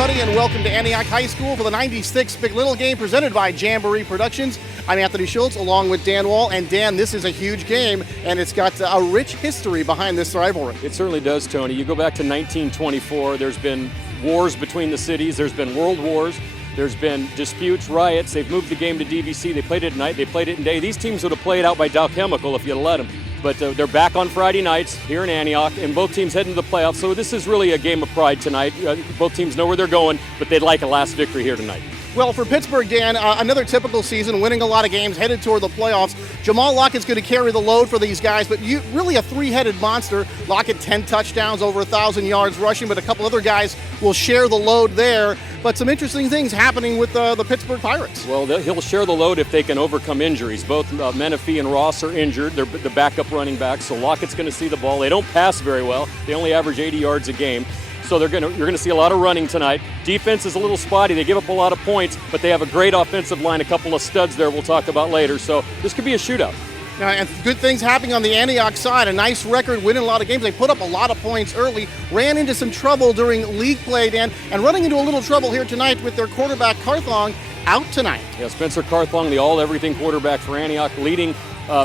everybody, and welcome to Antioch High School for the 96th Big Little game presented by Jamboree Productions. I'm Anthony Schultz along with Dan Wall. And Dan, this is a huge game, and it's got a rich history behind this rivalry. It certainly does, Tony. You go back to 1924, there's been wars between the cities, there's been world wars, there's been disputes, riots. They've moved the game to DVC. They played it at night, they played it in day. These teams would have played out by Dow Chemical if you'd let them. But they're back on Friday nights here in Antioch, and both teams heading to the playoffs. So this is really a game of pride tonight. Both teams know where they're going, but they'd like a last victory here tonight. Well, for Pittsburgh, Dan, another typical season, winning a lot of games, headed toward the playoffs. Jamal Lockett's going to carry the load for these guys, but really a three-headed monster. Lockett, 10 touchdowns, over 1,000 yards rushing, but a couple other guys will share the load there. But some interesting things happening with the Pittsburgh Pirates. Well, he'll share the load if they can overcome injuries. Both Menifee and Ross are injured. They're the backup running backs, so Lockett's going to see the ball. They don't pass very well. They only average 80 yards a game. So you're going to see a lot of running tonight. Defense is a little spotty. They give up a lot of points, but they have a great offensive line, a couple of studs there we'll talk about later. So this could be a shootout. And good things happening on the Antioch side. A nice record, winning a lot of games. They put up a lot of points early, ran into some trouble during league play, Dan, and running into a little trouble here tonight with their quarterback, Carthong, out tonight. Yeah, Spencer Carthong, the all-everything quarterback for Antioch, leading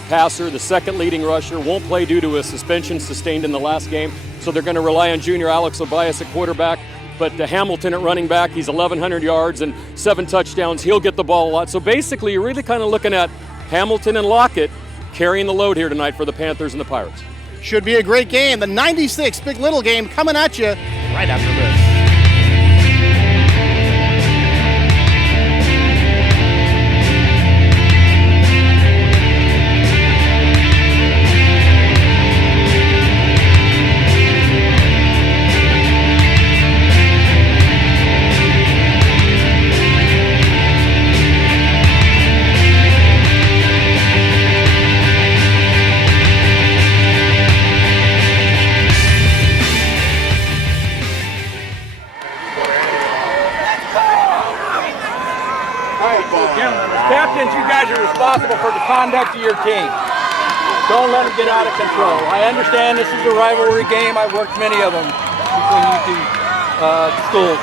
passer, the second leading rusher, won't play due to a suspension sustained in the last game. So they're going to rely on junior Alex Obias at quarterback. But Hamilton at running back, he's 1,100 yards and 7 touchdowns. He'll get the ball a lot. So basically, you're really kind of looking at Hamilton and Lockett carrying the load here tonight for the Panthers and the Pirates. Should be a great game. The 96th Big Little game coming at you right after this. Captains, you guys are responsible for the conduct of your team. Don't let them get out of control. I understand this is a rivalry game. I've worked many of them between you two schools.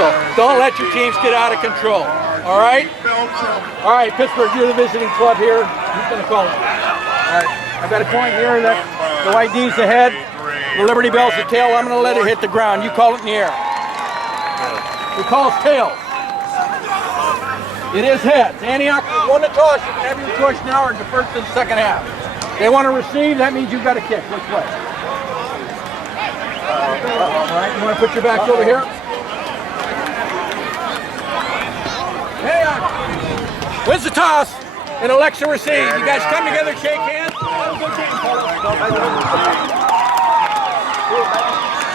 So don't let your teams get out of control. All right? All right, Pittsburgh, you're the visiting club here. Who's going to call it? All right. I've got a point here that the white D's the head, the Liberty Bell's the tail. I'm going to let it hit the ground. You call it in the air. We call it tails. It is heads. Antioch won the toss. You can have your choice now or the first and second half. They want to receive, that means you've got to kick. Which way? All right, you want to put your backs over here? Antioch wins the toss and elects to receive. You guys come together, shake hands.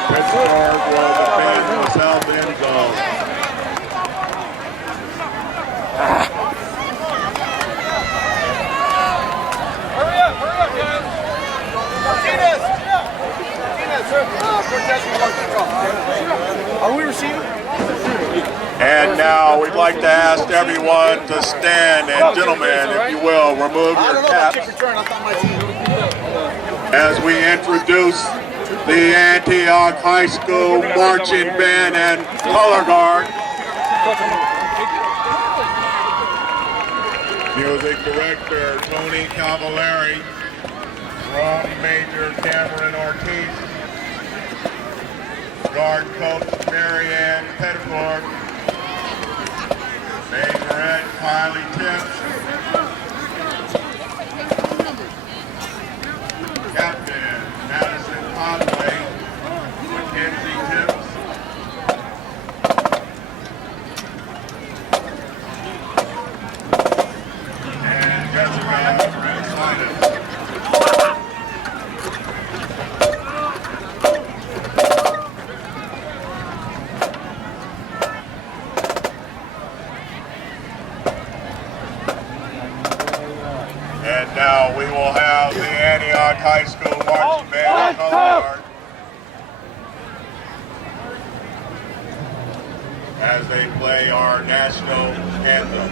Pittsburgh will defend themselves in zone. Hurry up, guys. Are we receiving? And now we'd like to ask everyone to stand, and gentlemen, if you will, remove your caps as we introduce the Antioch High School Marching Band and Color Guard. Music Director Tony Cavallari, Drum Major Cameron Ortiz, Guard Coach Marianne Pettigord, Majorette Kylie Tips, Captain Madison Conway, Mackenzie Tips, and Jessica Rensitis. And now we will have the Antioch High School Marching Band Color Guard as they play our national anthem.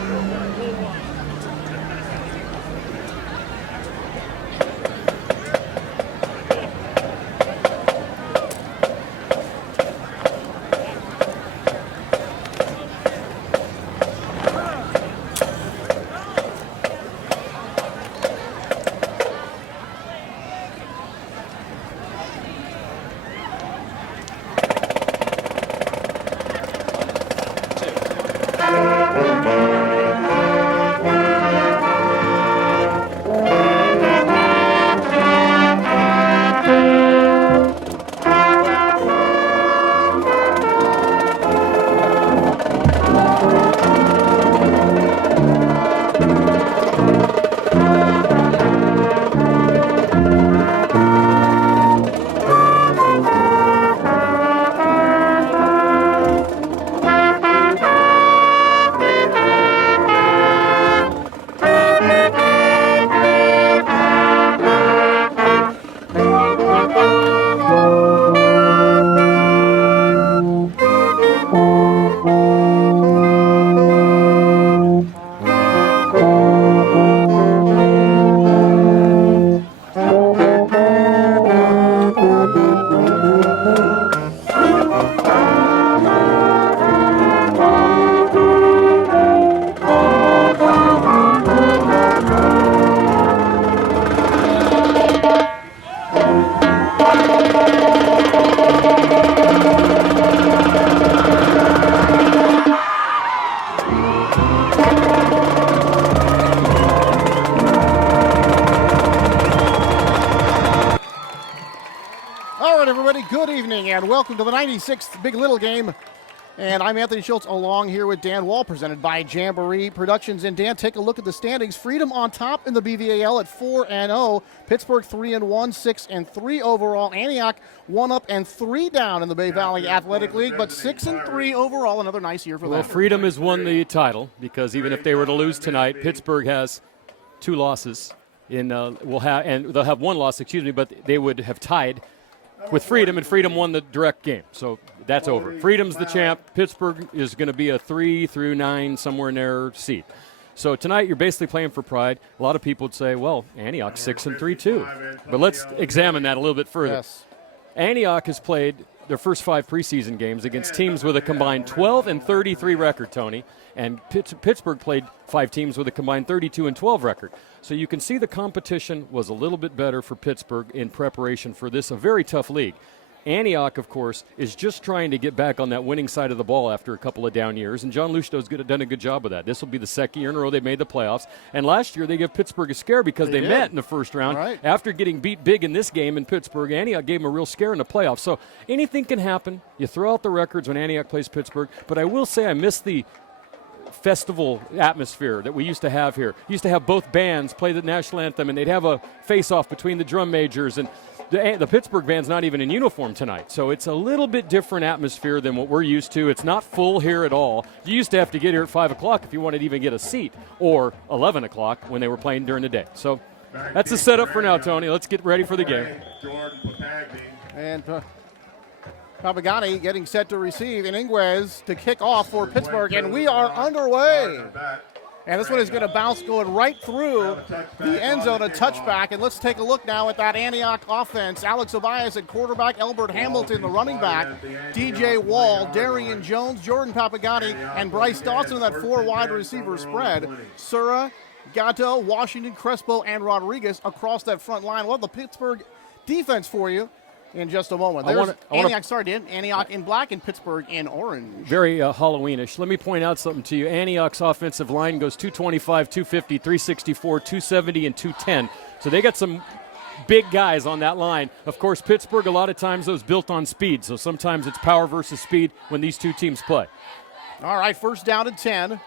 very good evening and welcome to the 96th Big Little Game. And I'm Anthony Schultz along here with Dan Wall, presented by Jamboree Productions. And Dan, take a look at the standings. Freedom on top in the BVAL at 4-0. Pittsburg 3-1, 6-3 overall. Antioch 1 up and 3 down in the Bay Valley Athletic League, but 6-3 overall. Another nice year for them. Well, Freedom has won the title because even if they were to lose tonight, Pittsburg has 2 losses. And they'll have 1 loss, but they would have tied with Freedom, and Freedom won the direct game. So that's over. Freedom's the champ. Pittsburg is going to be a 3 through 9, somewhere in their seat. So tonight you're basically playing for pride. A lot of people would say, well, Antioch 6-3 too. But let's examine that a little bit further. Yes. Antioch has played their first 5 preseason games against teams with a combined 12-33 record, Tony. And Pittsburgh played 5 teams with a combined 32-12 record. So you can see the competition was a little bit better for Pittsburgh in preparation for this, a very tough league. Antioch, of course, is just trying to get back on that winning side of the ball after a couple of down years, and John Luchto's done a good job of that. This will be the second year in a row they made the playoffs, and last year they gave Pittsburgh a scare because they met in the first round. Right. After getting beat big in this game in Pittsburgh, Antioch gave them a real scare in the playoffs. So anything can happen. You throw out the records when Antioch plays Pittsburgh, but I will say I miss the festival atmosphere that we used to have here. Used to have both bands play the national anthem, and they'd have a face-off between the drum majors, and the Pittsburgh band's not even in uniform tonight. So it's a little bit different atmosphere than what we're used to. It's not full here at all. You used to have to get here at 5 o'clock if you wanted to even get a seat, or 11 o'clock when they were playing during the day. So that's the setup for now, Tony. Let's get ready for the game. And Papagani getting set to receive, and Inguez to kick off for Pittsburgh, and we are underway. And this one is going to bounce going right through the end zone, a touchback. And let's take a look now at that Antioch offense. Alex Abias at quarterback, Elbert Hamilton, the running back, DJ Wall, Darian Jones, Jordan Papagani, and Bryce Dawson in that 4 wide receiver spread. Sura, Gatto, Washington, Crespo, and Rodriguez across that front line. We'll have the Pittsburgh defense for you in just a moment. Antioch in black and Pittsburgh in orange. Very Halloweenish. Let me point out something to you. Antioch's offensive line goes 225, 250, 364, 270, and 210. So they got some big guys on that line. Of course, Pittsburgh, a lot of times those built on speed. So sometimes it's power versus speed when these two teams play. All right, first down and 10.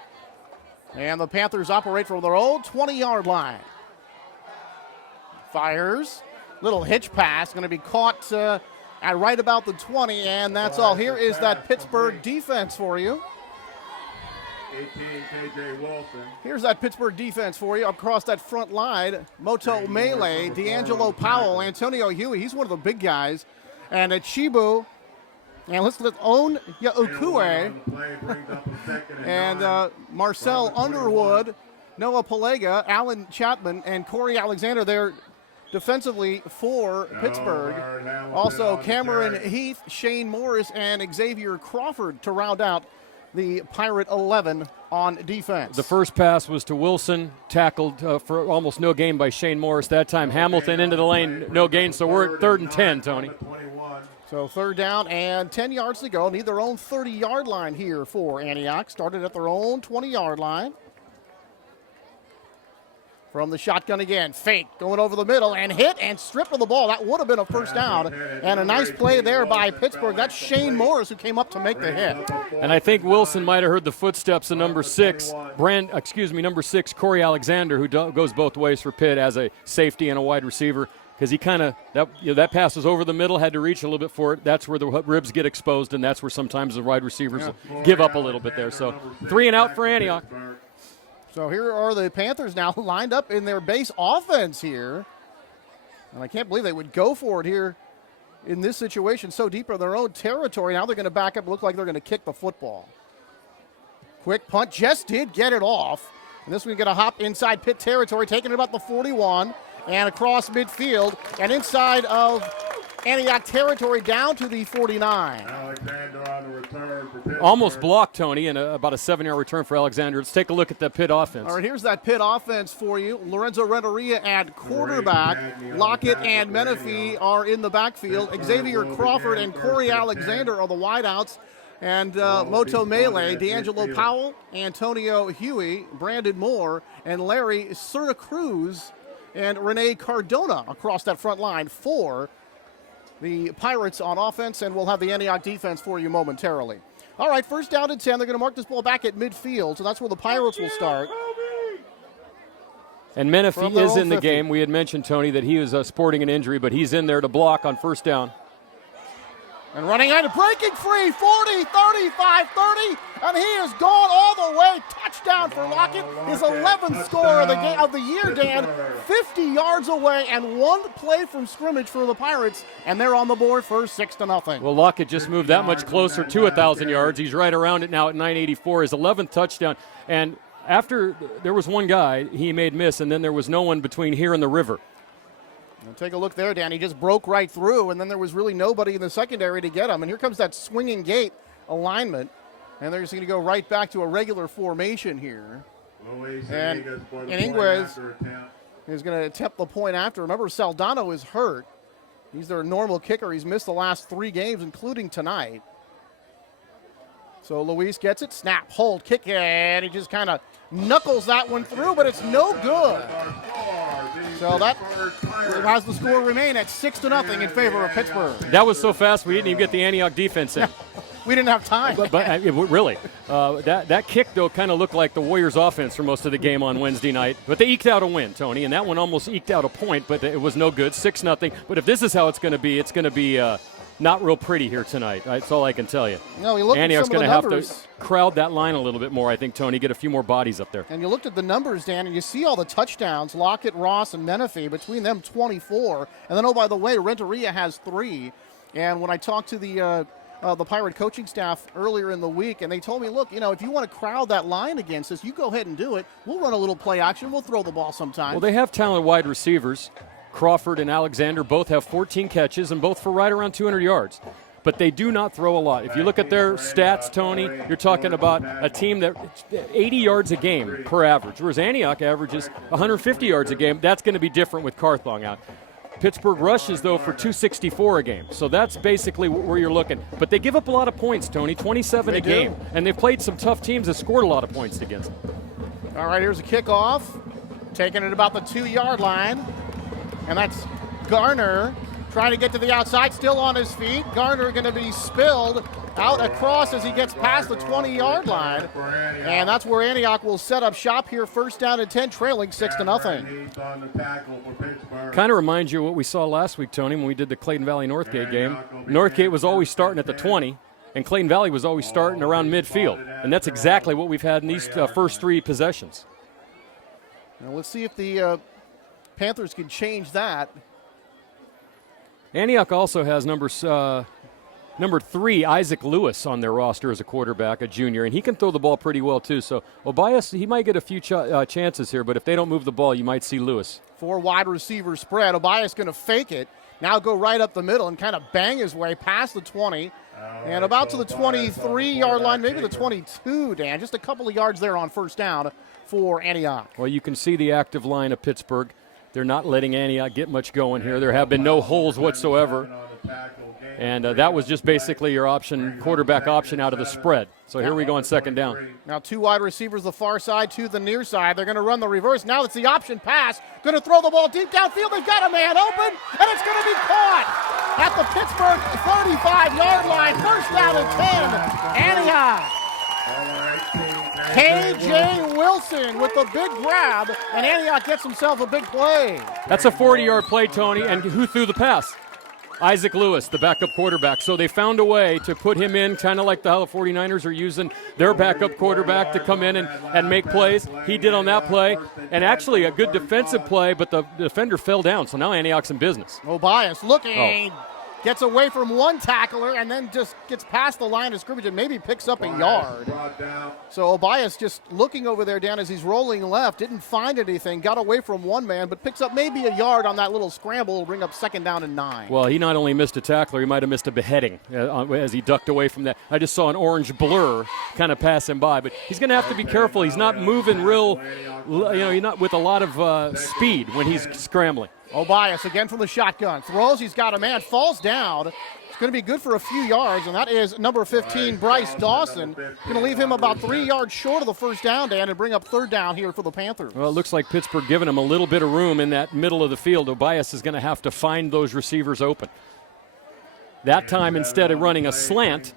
And the Panthers operate from their own 20-yard line. Fires. Little hitch pass, going to be caught at right about the 20, and that's all. Here is that Pittsburgh defense for you. 18, KJ Wilson. Here's that Pittsburgh defense for you across that front line. Moto Melee, D'Angelo Powell, Antonio Huey, he's one of the big guys. And at Chibu, and let's own Yaukue, and Marcel Underwood, Noah Palega, Alan Chapman, and Corey Alexander there defensively for Pittsburgh. Also Cameron Heath, Shane Morris, and Xavier Crawford to round out the Pirate 11 on defense. The first pass was to Wilson, tackled for almost no gain by Shane Morris. That time Hamilton into the lane, no gain, so we're at 3rd and 10, Tony. So 3rd down and 10 yards to go. Need their own 30-yard line here for Antioch. Started at their own 20-yard line. From the shotgun again, fake, going over the middle, and hit and stripped of the ball. That would have been a first down. And a nice play there by Pittsburgh. That's Shane Morris who came up to make the hit. And I think Wilson might have heard the footsteps of number 6, Corey Alexander, who goes both ways for Pitt as a safety and a wide receiver. Because he kind of, that pass was over the middle, had to reach a little bit for it. That's where the ribs get exposed, and that's where sometimes the wide receivers give up a little bit there. So 3 and out for Antioch. So here are the Panthers now lined up in their base offense here. And I can't believe they would go for it here in this situation so deep in their own territory. Now they're going to back up, look like they're going to kick the football. Quick punt, just did get it off. And this one's going to hop inside Pitt territory, taking it about the 41 and across midfield and inside of Antioch territory down to the 49. Alexander on the return for Pittsburgh. Almost blocked, Tony, and about a 7-yard return for Alexander. Let's take a look at the Pitt offense. All right, here's that Pitt offense for you. Lorenzo Renteria at quarterback. Lockett and Menifee are in the backfield. Xavier Crawford and Corey Alexander are the wideouts. And Moto Melee, D'Angelo Powell, Antonio Huey, Brandon Moore, and Larry Serta Cruz, and Rene Cardona across that front line for the Pirates on offense, and we'll have the Antioch defense for you momentarily. All right, first down and 10. They're going to mark this ball back at midfield, so that's where the Pirates will start. And Menifee is in the game. We had mentioned, Tony, that he was sporting an injury, but he's in there to block on first down. And running out, breaking free, 40, 35, 30, and he is gone all the way. Touchdown for Lockett, his 11th score of the year, Dan. 50 yards away and one play from scrimmage for the Pirates, and they're on the board for 6-0. Well, Lockett just moved that much closer to 1,000 yards. He's right around it now at 984, his 11th touchdown. And after there was one guy he made miss, and then there was no one between here and the river. And take a look there, Dan. He just broke right through, and then there was really nobody in the secondary to get him. And here comes that swinging gate alignment, and they're just going to go right back to a regular formation here. And Iniguez is going to attempt the point after. Remember, Saldano is hurt. He's their normal kicker. He's missed the last 3 games, including tonight. So Luis gets it, snap, hold, kick, and he just kind of knuckles that one through, but it's no good. So that has the score remain at 6-0 in favor of Pittsburgh. That was so fast we didn't even get the Antioch defense in. We didn't have time. But really, that kick, though, kind of looked like the Warriors' offense for most of the game on Wednesday night. But they eked out a win, Tony, and that one almost eked out a point, but it was no good, 6-0. But if this is how it's going to be not real pretty here tonight. That's all I can tell you. No, Antioch's going to have to crowd that line a little bit more, I think, Tony, get a few more bodies up there. And you looked at the numbers, Dan, and you see all the touchdowns, Lockett, Ross, and Menifee, between them 24. And then, oh, by the way, Renteria has 3. And when I talked to the Pirate coaching staff earlier in the week, and they told me, look, if you want to crowd that line against us, you go ahead and do it. We'll run a little play action. We'll throw the ball sometime. Well, they have talented wide receivers. Crawford and Alexander both have 14 catches and both for right around 200 yards. But they do not throw a lot. If you look at their stats, Tony, you're talking about a team that 80 yards a game per average, whereas Antioch averages 150 yards a game. That's going to be different with Carthong out. Pittsburgh rushes, though, for 264 a game. So that's basically where you're looking. But they give up a lot of points, Tony, 27 a game. And they've played some tough teams that scored a lot of points against them. All right, here's a kickoff. Taking it about the 2-yard line. And that's Garner trying to get to the outside, still on his feet. Garner going to be spilled out across as he gets past the 20-yard line. And that's where Antioch will set up shop here, first down and 10, trailing 6-0. Kind of reminds you of what we saw last week, Tony, when we did the Clayton Valley Northgate game. Northgate was always starting at the 20, and Clayton Valley was always starting around midfield. And that's exactly what we've had in these first 3 possessions. Now let's see if the Panthers can change that. Antioch also has number 3, Isaac Lewis, on their roster as a quarterback, a junior, and he can throw the ball pretty well too. So Obias, he might get a few chances here, but if they don't move the ball, you might see Lewis. 4 wide receiver spread. Obias going to fake it, now go right up the middle and kind of bang his way past the 20 and about to the 23-yard line, maybe the 22, Dan. Just a couple of yards there on first down for Antioch. Well, you can see the active line of Pittsburgh. They're not letting Antioch get much going here. There have been no holes whatsoever. And that was just basically your quarterback option out of the spread. So here we go on second down. Now 2 wide receivers, the far side to the near side. They're going to run the reverse. Now it's the option pass. Going to throw the ball deep downfield. They've got a man open, and it's going to be caught at the Pittsburgh 35-yard line. First down and 10, Antioch. K.J. Wilson with the big grab, and Antioch gets himself a big play. That's a 40-yard play, Tony, and who threw the pass? Isaac Lewis, the backup quarterback. So they found a way to put him in, kind of like how the 49ers are using their backup quarterback to come in and make plays. He did on that play, and actually a good defensive play, but the defender fell down, so now Antioch's in business. Obias looking. Gets away from one tackler and then just gets past the line of scrimmage and maybe picks up a yard. So Obias just looking over there, Dan, as he's rolling left, didn't find anything, got away from one man, but picks up maybe a yard on that little scramble. Will bring up second down and 9. Well, he not only missed a tackler, he might have missed a beheading as he ducked away from that. I just saw an orange blur kind of pass him by, but he's going to have to be careful. He's not moving he's not with a lot of speed when he's scrambling. Obias again from the shotgun. Throws, he's got a man, falls down. It's going to be good for a few yards, and that is number 15, Bryce Dawson. Going to leave him about 3 yards short of the first down, Dan, and bring up third down here for the Panthers. Well, it looks like Pittsburgh giving him a little bit of room in that middle of the field. Obias is going to have to find those receivers open. That time, instead of running a slant,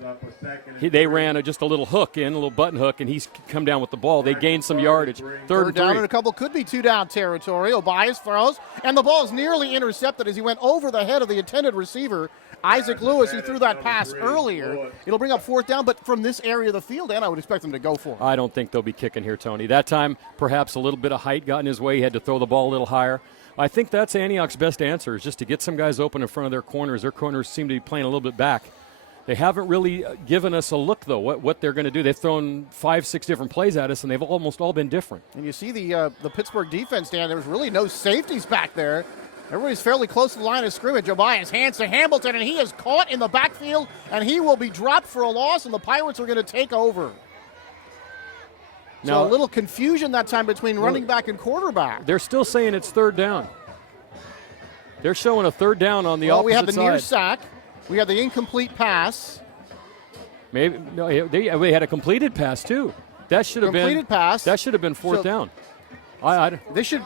they ran just a little hook in, a little button hook, and he's come down with the ball. They gained some yardage. Third down and a couple, could be 2 down territory. Obias throws, and the ball is nearly intercepted as he went over the head of the intended receiver, Isaac Lewis, who threw that pass earlier. It'll bring up 4th down, but from this area of the field, and I would expect them to go for it. I don't think they'll be kicking here, Tony. That time, perhaps a little bit of height got in his way. He had to throw the ball a little higher. I think that's Antioch's best answer, is just to get some guys open in front of their corners. Their corners seem to be playing a little bit back. They haven't really given us a look, though, what they're going to do. They've thrown 5-6 different plays at us, and they've almost all been different. And you see the Pittsburgh defense, Dan, there was really no safeties back there. Everybody's fairly close to the line of scrimmage. Obias hands to Hamilton, and he is caught in the backfield, and he will be dropped for a loss, and the Pirates are going to take over. Now, so a little confusion that time between running back and quarterback. They're still saying it's 3rd down. They're showing a 3rd down on the opposite side. We have the near sack. We have the incomplete pass. Maybe no, they had a completed pass too. That should have been completed pass. That should have been 4th down. They should.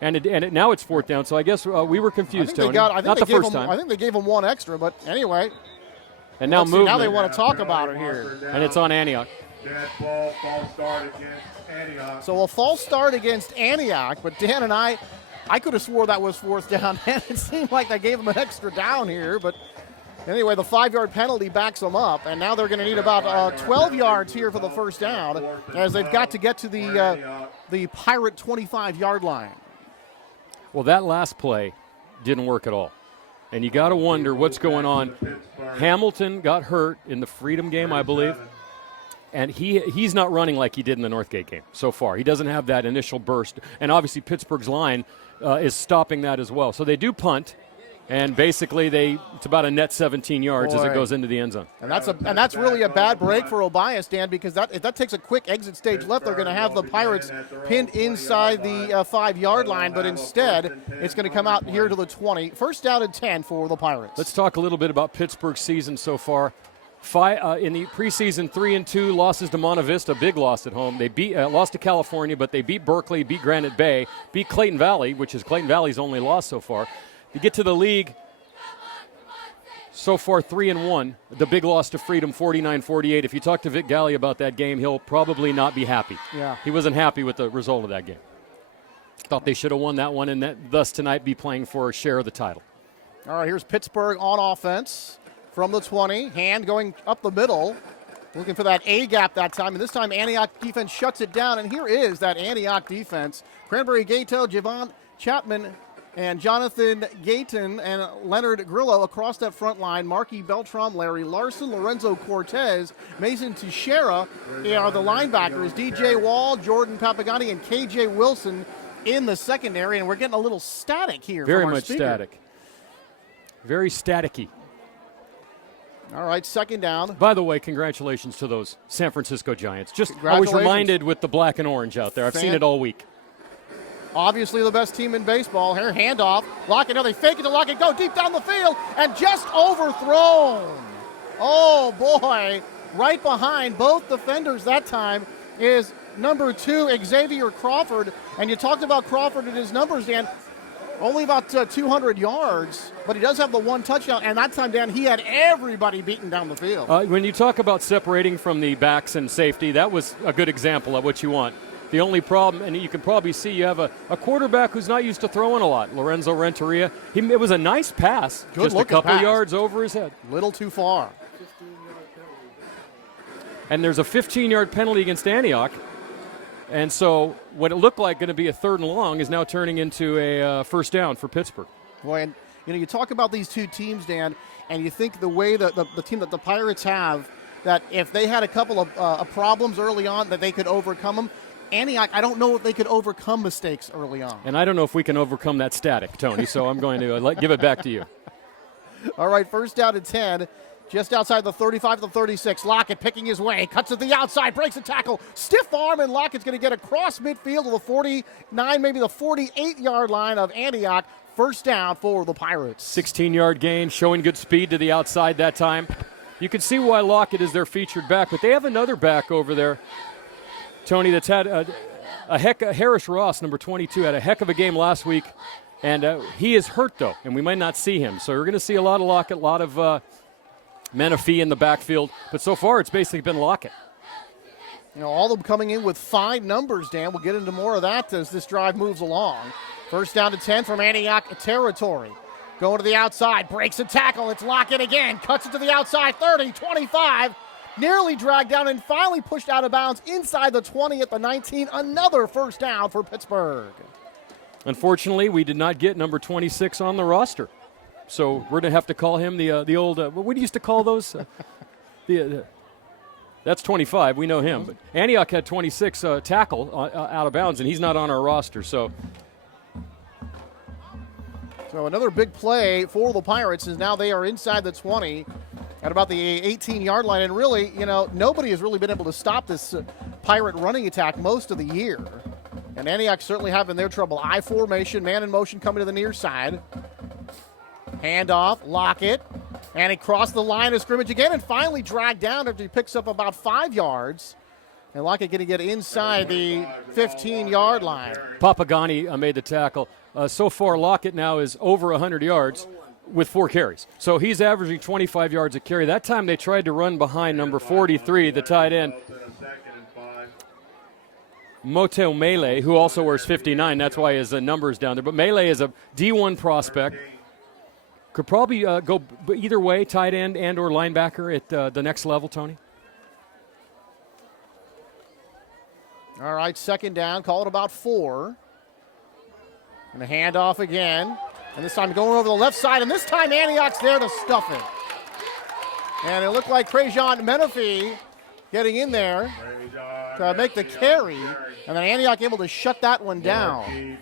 And now it's 4th down. So I guess we were confused, Tony. Not the first time. I think they gave them 1 extra, but anyway. And now now they want to talk about it here. And it's on Antioch. False start against Antioch. So a false start against Antioch, but Dan and I could have swore that was 4th down, and it seemed like they gave them an extra down here, but anyway, the 5-yard penalty backs them up, and now they're going to need about 12 yards here for the 1st down, as they've got to get to the Pirate 25-yard line. Well, that last play didn't work at all, and you got to wonder what's going on. Hamilton got hurt in the Freedom game, I believe. And he's not running like he did in the Northgate game so far. He doesn't have that initial burst. And obviously Pittsburgh's line is stopping that as well. So they do punt, and basically it's about a net 17 yards as it goes into the end zone. And that's really a bad break for Obias, Dan, because if that takes a quick exit stage left, they're going to have the Pirates pinned inside the 5-yard line, but instead it's going to come out here to the 20. 1st down and 10 for the Pirates. Let's talk a little bit about Pittsburgh's season so far. In the preseason, 3-2 losses to Monte Vista, big loss at home. They lost to California, but they beat Berkeley, beat Granite Bay, beat Clayton Valley, which is Clayton Valley's only loss so far. To get to the league, so far 3-1. The big loss to Freedom, 49-48. If you talk to Vic Galley about that game, he'll probably not be happy. Yeah, he wasn't happy with the result of that game. Thought they should have won that one, and thus tonight be playing for a share of the title. All right, here's Pittsburgh on offense. From the 20, Hand going up the middle, looking for that A gap that time, and this time Antioch defense shuts it down, and here is that Antioch defense. Cranberry Gato, Javon Chapman, and Jonathan Gayton, and Leonard Grillo across that front line. Marky Beltram, Larry Larson, Lorenzo Cortez, Mason Teixeira are the linebackers. DJ Wall, Jordan Papagani, and KJ Wilson in the secondary, and we're getting a little static here. Very from our much speaker. static. Very staticky. All right, 2nd down. By the way, congratulations to those San Francisco Giants. I was reminded with the black and orange out there. I've seen it all week. Obviously the best team in baseball. Here, handoff. Lockett, now they fake it to Lockett, go deep down the field, and just overthrown. Oh, boy. Right behind both defenders that time is number 2, Xavier Crawford. And you talked about Crawford and his numbers, Dan. Only about 200 yards, but he does have the 1 touchdown, and that time, Dan, he had everybody beaten down the field. When you talk about separating from the backs and safety, that was a good example of what you want. The only problem, and you can probably see, you have a quarterback who's not used to throwing a lot, Lorenzo Renteria. It was a nice pass, just a couple yards over his head. Little too far. And there's a 15-yard penalty against Antioch. And so what it looked like going to be a 3rd and long is now turning into a 1st down for Pittsburgh. Boy, and you talk about these two teams, Dan, and you think the way that the team that the Pirates have, that if they had a couple of problems early on, that they could overcome them. Antioch, I don't know if they could overcome mistakes early on. And I don't know if we can overcome that static, Tony, so I'm going to give it back to you. All right, 1st down and 10. Just outside the 35 to the 36. Lockett picking his way, cuts to the outside, breaks a tackle. Stiff arm, and Lockett's going to get across midfield to the 49, maybe the 48-yard line of Antioch. 1st down for the Pirates. 16-yard gain, showing good speed to the outside that time. You can see why Lockett is their featured back, but they have another back over there, Tony, that's had Harris Ross, number 22, had a heck of a game last week, and he is hurt, though, and we might not see him. So we're going to see a lot of Lockett, a lot of Menifee in the backfield. But so far, it's basically been Lockett. You know, all of them coming in with 5 numbers, Dan. We'll get into more of that as this drive moves along. First down to 10 from Antioch territory. Going to the outside, breaks a tackle. It's Lockett again, cuts it to the outside, 30, 25. Nearly dragged down and finally pushed out of bounds inside the 20 at the 19. Another first down for Pittsburgh. Unfortunately, we did not get number 26 on the roster. So we're going to have to call him the old, what do you used to call those? That's 25. We know him. But Antioch had 26 tackle out of bounds, and he's not on our roster. So another big play for the Pirates is now they are inside the 20 at about the 18-yard line. And really, you know, nobody has really been able to stop this Pirate running attack most of the year. And Antioch certainly having their trouble. I formation, man in motion coming to the near side. Handoff, Lockett. And he crossed the line of scrimmage again and finally dragged down after he picks up about 5 yards. And Lockett going to get inside the 15-yard line. Papagani made the tackle. So far, Lockett now is over 100 yards with 4 carries. So he's averaging 25 yards a carry. That time they tried to run behind number 43, the tight end, Moteo Mele, who also wears 59. That's why his number is down there. But Mele is a D1 prospect. Could probably go either way, tight end and or linebacker at the next level, Tony. All right, second down, call it about 4. And a handoff again. And this time going over the left side, and this time Antioch's there to stuff it. And it looked like Crajon Menifee getting in there to make the carry. And then Antioch able to shut that one down.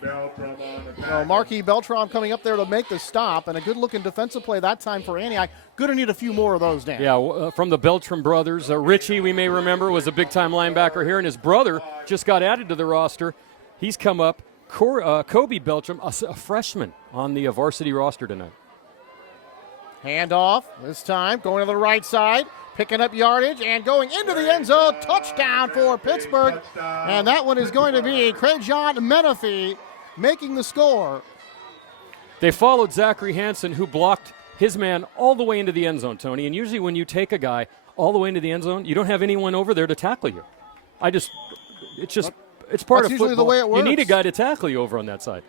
So Marquis Beltram coming up there to make the stop, and a good-looking defensive play that time for Antioch. Going to need a few more of those, Dan. Yeah, from the Beltram brothers. Richie, we may remember, was a big-time linebacker here, and his brother just got added to the roster. He's come up. Kobe Beltram, a freshman on the varsity roster tonight. Handoff, this time going to the right side, picking up yardage and going into the end zone. Touchdown for Pittsburgh. And that one is going to be Crajon Menifee making the score. They followed Zachary Hansen, who blocked his man all the way into the end zone, Tony. And usually when you take a guy all the way into the end zone, you don't have anyone over there to tackle you. It's part of football. The way it works. You need a guy to tackle you over on that side.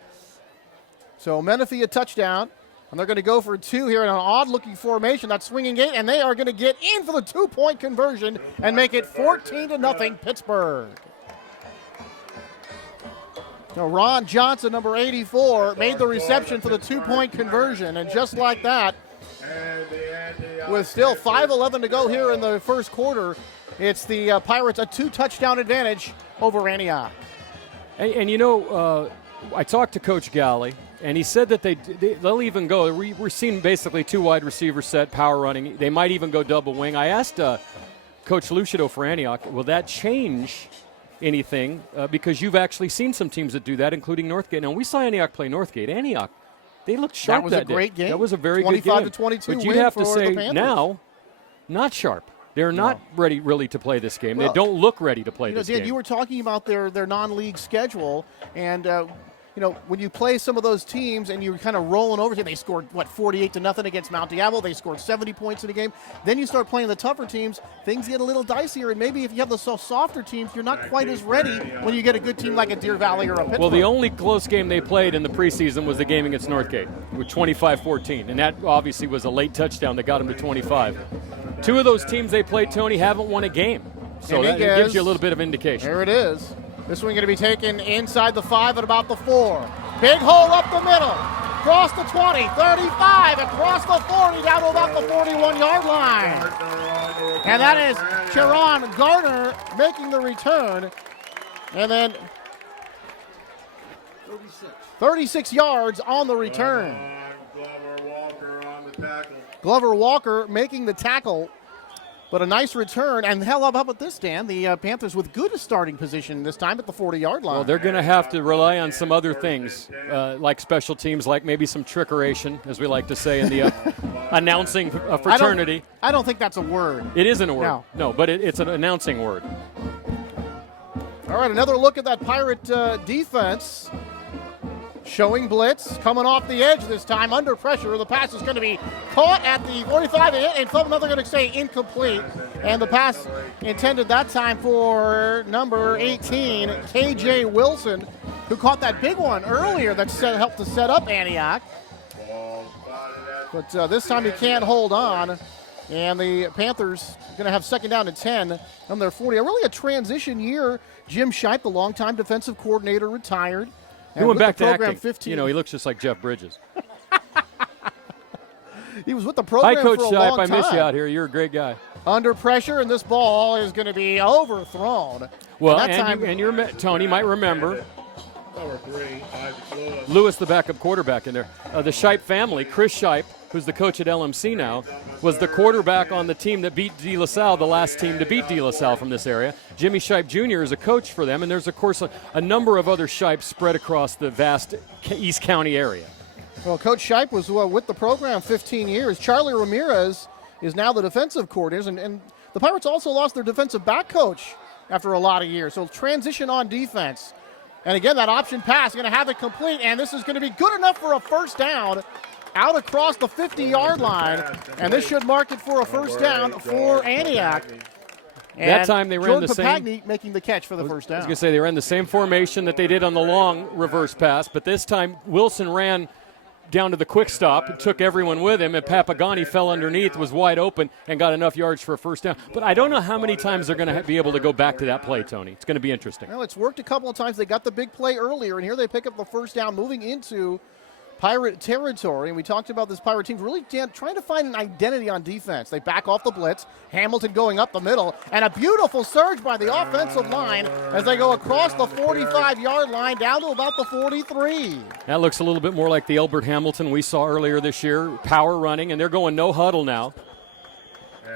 So Menifee a touchdown, and they're going to go for 2 here in an odd-looking formation. That swinging gate, and they are going to get in for the 2-point conversion and make it 14-0 Pittsburgh. So Ron Johnson, number 84, made the reception for the 2-point conversion, and just like that, with still 5:11 to go here in the first quarter, it's the Pirates a 2-touchdown advantage over Antioch. And you know, I talked to Coach Galley, and he said that they'll even go. We're seeing basically 2 wide receiver set, power running. They might even go double wing. I asked Coach Lucido for Antioch, will that change anything? Because you've actually seen some teams that do that, including Northgate. Now, we saw Antioch play Northgate. Antioch, they looked sharp that day. That was a great game. That was a very good game. 25-22 But you'd have to say now, not sharp. They're not ready really to play this game. They don't look ready to play this game. You were talking about their non-league schedule, and when you play some of those teams and you're kind of rolling over, they scored 48-0 against Mount Diablo. They scored 70 points in a game. Then you start playing the tougher teams, things get a little dicier, and maybe if you have the softer teams, you're not quite as ready when you get a good team like a Deer Valley or a Pittsburgh. Well, the only close game they played in the preseason was the game against Northgate with 25-14, and that obviously was a late touchdown that got them to 25. 2 of those teams they played, Tony, haven't won a game. So that gives you a little bit of indication. There it is. This one going to be taken inside the 5 at about the 4. Big hole up the middle. Across the 20, 35, across the 40, down to about the 41-yard line. And that is Sharon Garner making the return. And then 36 yards on the return. Glover Walker making the tackle, but a nice return. And hell, how about this, Dan? The Panthers with good starting position this time at the 40-yard line. Well, they're going to have to rely on some other things, like special teams, like maybe some trickeration, as we like to say in the announcing fraternity. I don't think that's a word. It isn't a word. No, but it's an announcing word. All right, another look at that Pirate defense. Showing blitz, coming off the edge this time, under pressure. The pass is going to be caught at the 45 and something going to say incomplete. And the pass intended that time for number 18, KJ Wilson, who caught that big one earlier that helped to set up Antioch. But this time he can't hold on. And the Panthers going to have second down and 10 on their 40. Really a transition year. Jim Shipe, the longtime defensive coordinator, retired. He went back to acting. 15. You know, he looks just like Jeff Bridges. He was with the program Hi, Coach for a long Shipe. time. I miss you out here. You're a great guy. Under pressure, and this ball is going to be overthrown. Well, and Tony might remember Lewis, the backup quarterback in there. The Shipe family, Chris Shipe, who's the coach at LMC now, was the quarterback on the team that beat De La Salle, the last team to beat De La Salle from this area. Jimmy Shipe Jr. is a coach for them, and there's, of course, a number of other Shipes spread across the vast East County area. Well, Coach Shipe was with the program 15 years. Charlie Ramirez is now the defensive coordinator, and the Pirates also lost their defensive back coach after a lot of years. So transition on defense. And again, that option pass, going to have it complete, and this is going to be good enough for a first down out across the 50-yard line, and this should mark it for a first down for Antioch. And that time they ran Jordan the same. Papagni making the catch for the first down. I was going to say they ran the same formation that they did on the long reverse pass, but this time Wilson ran down to the quick stop, took everyone with him, and Papagani fell underneath, was wide open, and got enough yards for a first down. But I don't know how many times they're going to be able to go back to that play, Tony. It's going to be interesting. Well, it's worked a couple of times. They got the big play earlier, and here they pick up the first down moving into Pirate territory. And we talked about this Pirate team really trying to find an identity on defense. They back off the blitz. Hamilton going up the middle, and a beautiful surge by the offensive line as they go across the 45-yard line down to about the 43. That looks a little bit more like the Elbert Hamilton we saw earlier this year. Power running, and they're going no huddle now.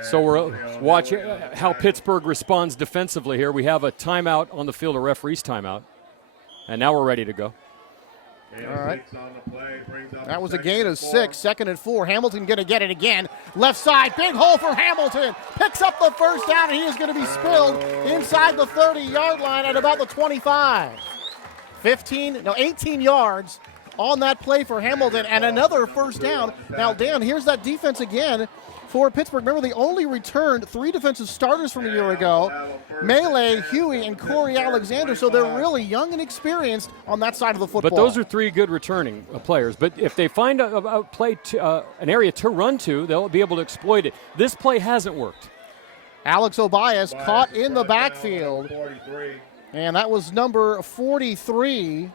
So we're watching how Pittsburgh responds defensively here. We have a timeout on the field, a referee's timeout. And now we're ready to go. All right. That was a gain of 6, 2nd and 4. Hamilton going to get it again. Left side, big hole for Hamilton. Picks up the first down, and he is going to be spilled inside the 30-yard line at about the 25. 18 yards on that play for Hamilton, and another first down. Now, Dan, here's that defense again for Pittsburgh. Remember, they only returned 3 defensive starters from a year ago, Melee, Huey, and Corey Alexander, so they're really young and experienced on that side of the football. But those are 3 good returning players. But if they find a play, an area to run to, they'll be able to exploit it. This play hasn't worked. Alex Obias caught in the backfield, and that was number 43.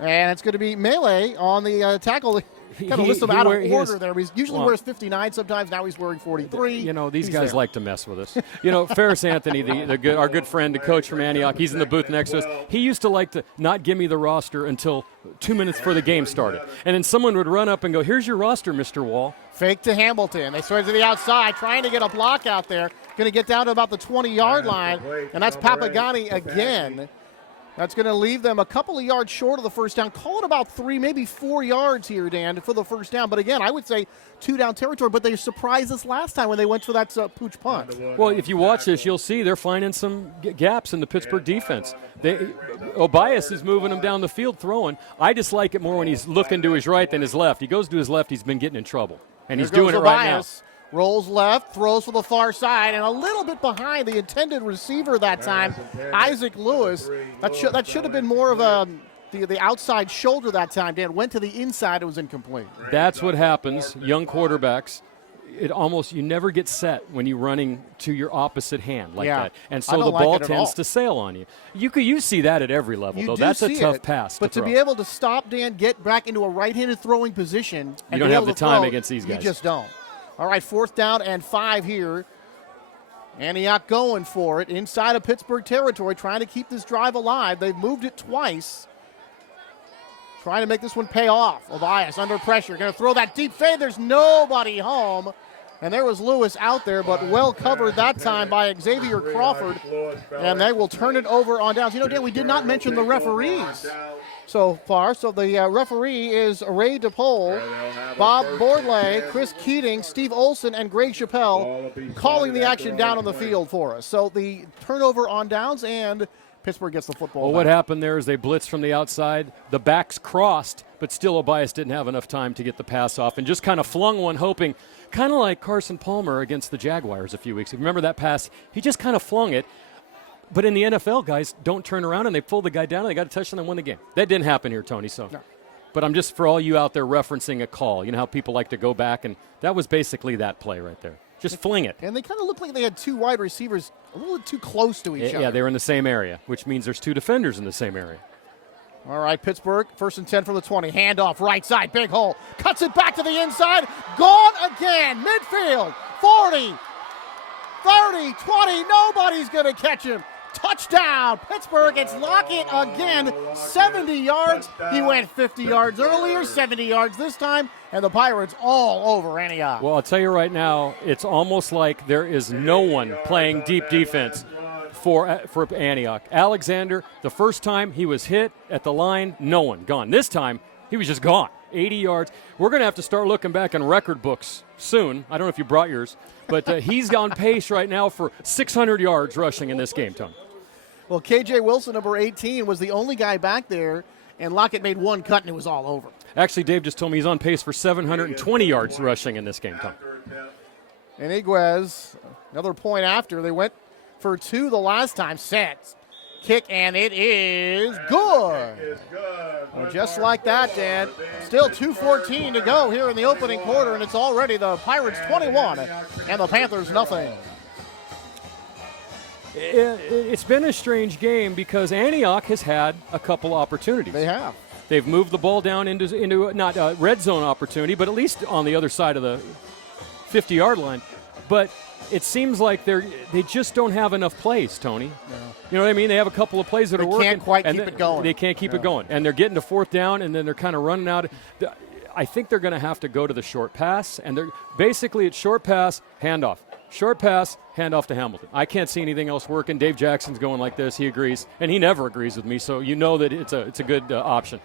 And it's going to be Melee on the tackle. Kind of list them out of order there. He usually wears 59 sometimes. Now he's wearing 43. You know, these guys like to mess with us. You know, Ferris Anthony, our good friend, the coach from Antioch, he's in the booth next to us. He used to like to not give me the roster until 2 minutes before the game started. And then someone would run up and go, "Here's your roster, Mr. Wall." Fake to Hamilton. They swing to the outside, trying to get a block out there. Going to get down to about the 20-yard line. And that's Papagani again. That's going to leave them a couple of yards short of the first down. Call it about 3, maybe 4 yards here, Dan, for the first down. But again, I would say 2-down territory. But they surprised us last time when they went for that pooch punt. Well, if you watch this, you'll see they're finding some gaps in the Pittsburgh defense. Obias is moving them down the field throwing. I just like it more when he's looking to his right than his left. He goes to his left, he's been getting in trouble. And he's doing it right now. Rolls left, throws for the far side, and a little bit behind the intended receiver that time, Isaac Lewis. That should have been more of the outside shoulder that time. Dan went to the inside, it was incomplete. That's what happens, young quarterbacks. You never get set when you're running to your opposite hand like that. And so the ball tends to sail on you. You see that at every level, though. That's a tough pass But to be able to stop, Dan, get back into a right-handed throwing position. You don't have the time against these guys. You just don't. All right, 4th down and 5 here. Antioch going for it inside of Pittsburgh territory, trying to keep this drive alive. They've moved it twice. Trying to make this one pay off. Obias under pressure. Going to throw that deep fade. There's nobody home. And there was Lewis out there, but well covered that time by Xavier Crawford. And they will turn it over on downs. You know, Dan, we did not mention the referees so far. So the referee is Ray DePole, Bob Bordley, Chris Keating, Steve Olson, and Greg Chappelle calling the action down on the field for us. So the turnover on downs and Pittsburgh gets the football. Well, what happened there is they blitzed from the outside. The backs crossed, but still Obias didn't have enough time to get the pass off and just kind of flung one, hoping, kind of like Carson Palmer against the Jaguars a few weeks ago. Remember that pass? He just kind of flung it. But in the NFL, guys don't turn around and they pull the guy down and they got a touchdown and win the game. That didn't happen here, Tony. So, no. But I'm just, for all you out there referencing a call, you know how people like to go back, and that was basically that play right there. Just fling it. And they kind of looked like they had two wide receivers a little too close to each other. Yeah, they were in the same area, which means there's two defenders in the same area. All right, Pittsburgh, 1st and 10 from the 20. Handoff, right side, big hole. Cuts it back to the inside. Gone again. Midfield, 40, 30, 20. Nobody's going to catch him. Touchdown, Pittsburgh. It's Lockett again, 70 yards. He went 50 yards earlier, 70 yards this time, and the Pirates all over Antioch. Well, I'll tell you right now, it's almost like there is no one playing deep defense for Antioch. Alexander, the first time he was hit at the line, no one, gone. This time, he was just gone, 80 yards. We're going to have to start looking back in record books soon. I don't know if you brought yours, but he's on pace right now for 600 yards rushing in this game, Tony. Well, K.J. Wilson, number 18, was the only guy back there, and Lockett made one cut, and it was all over. Actually, Dave just told me he's on pace for 720 yards rushing in this game, Tom. And Iguez, another point after. They went for two the last time. Sets. Kick, and it is good. Well, just like that, Dan. Still 2:14 to go here in the opening quarter, and it's already the Pirates 21 and the Panthers nothing. It's been a strange game because Antioch has had a couple opportunities. They have. They've moved the ball down into not a red zone opportunity, but at least on the other side of the 50-yard line. But it seems like they just don't have enough plays, Tony. No. You know what I mean? They have a couple of plays that are working. They can't quite keep it going. They can't keep it going. And they're getting to 4th down, and then they're kind of running out. I think they're going to have to go to the short pass, and they're basically it's short pass, handoff. Short pass, handoff to Hamilton. I can't see anything else working. Dave Jackson's going like this. He agrees, and he never agrees with me, so you know that it's a good option.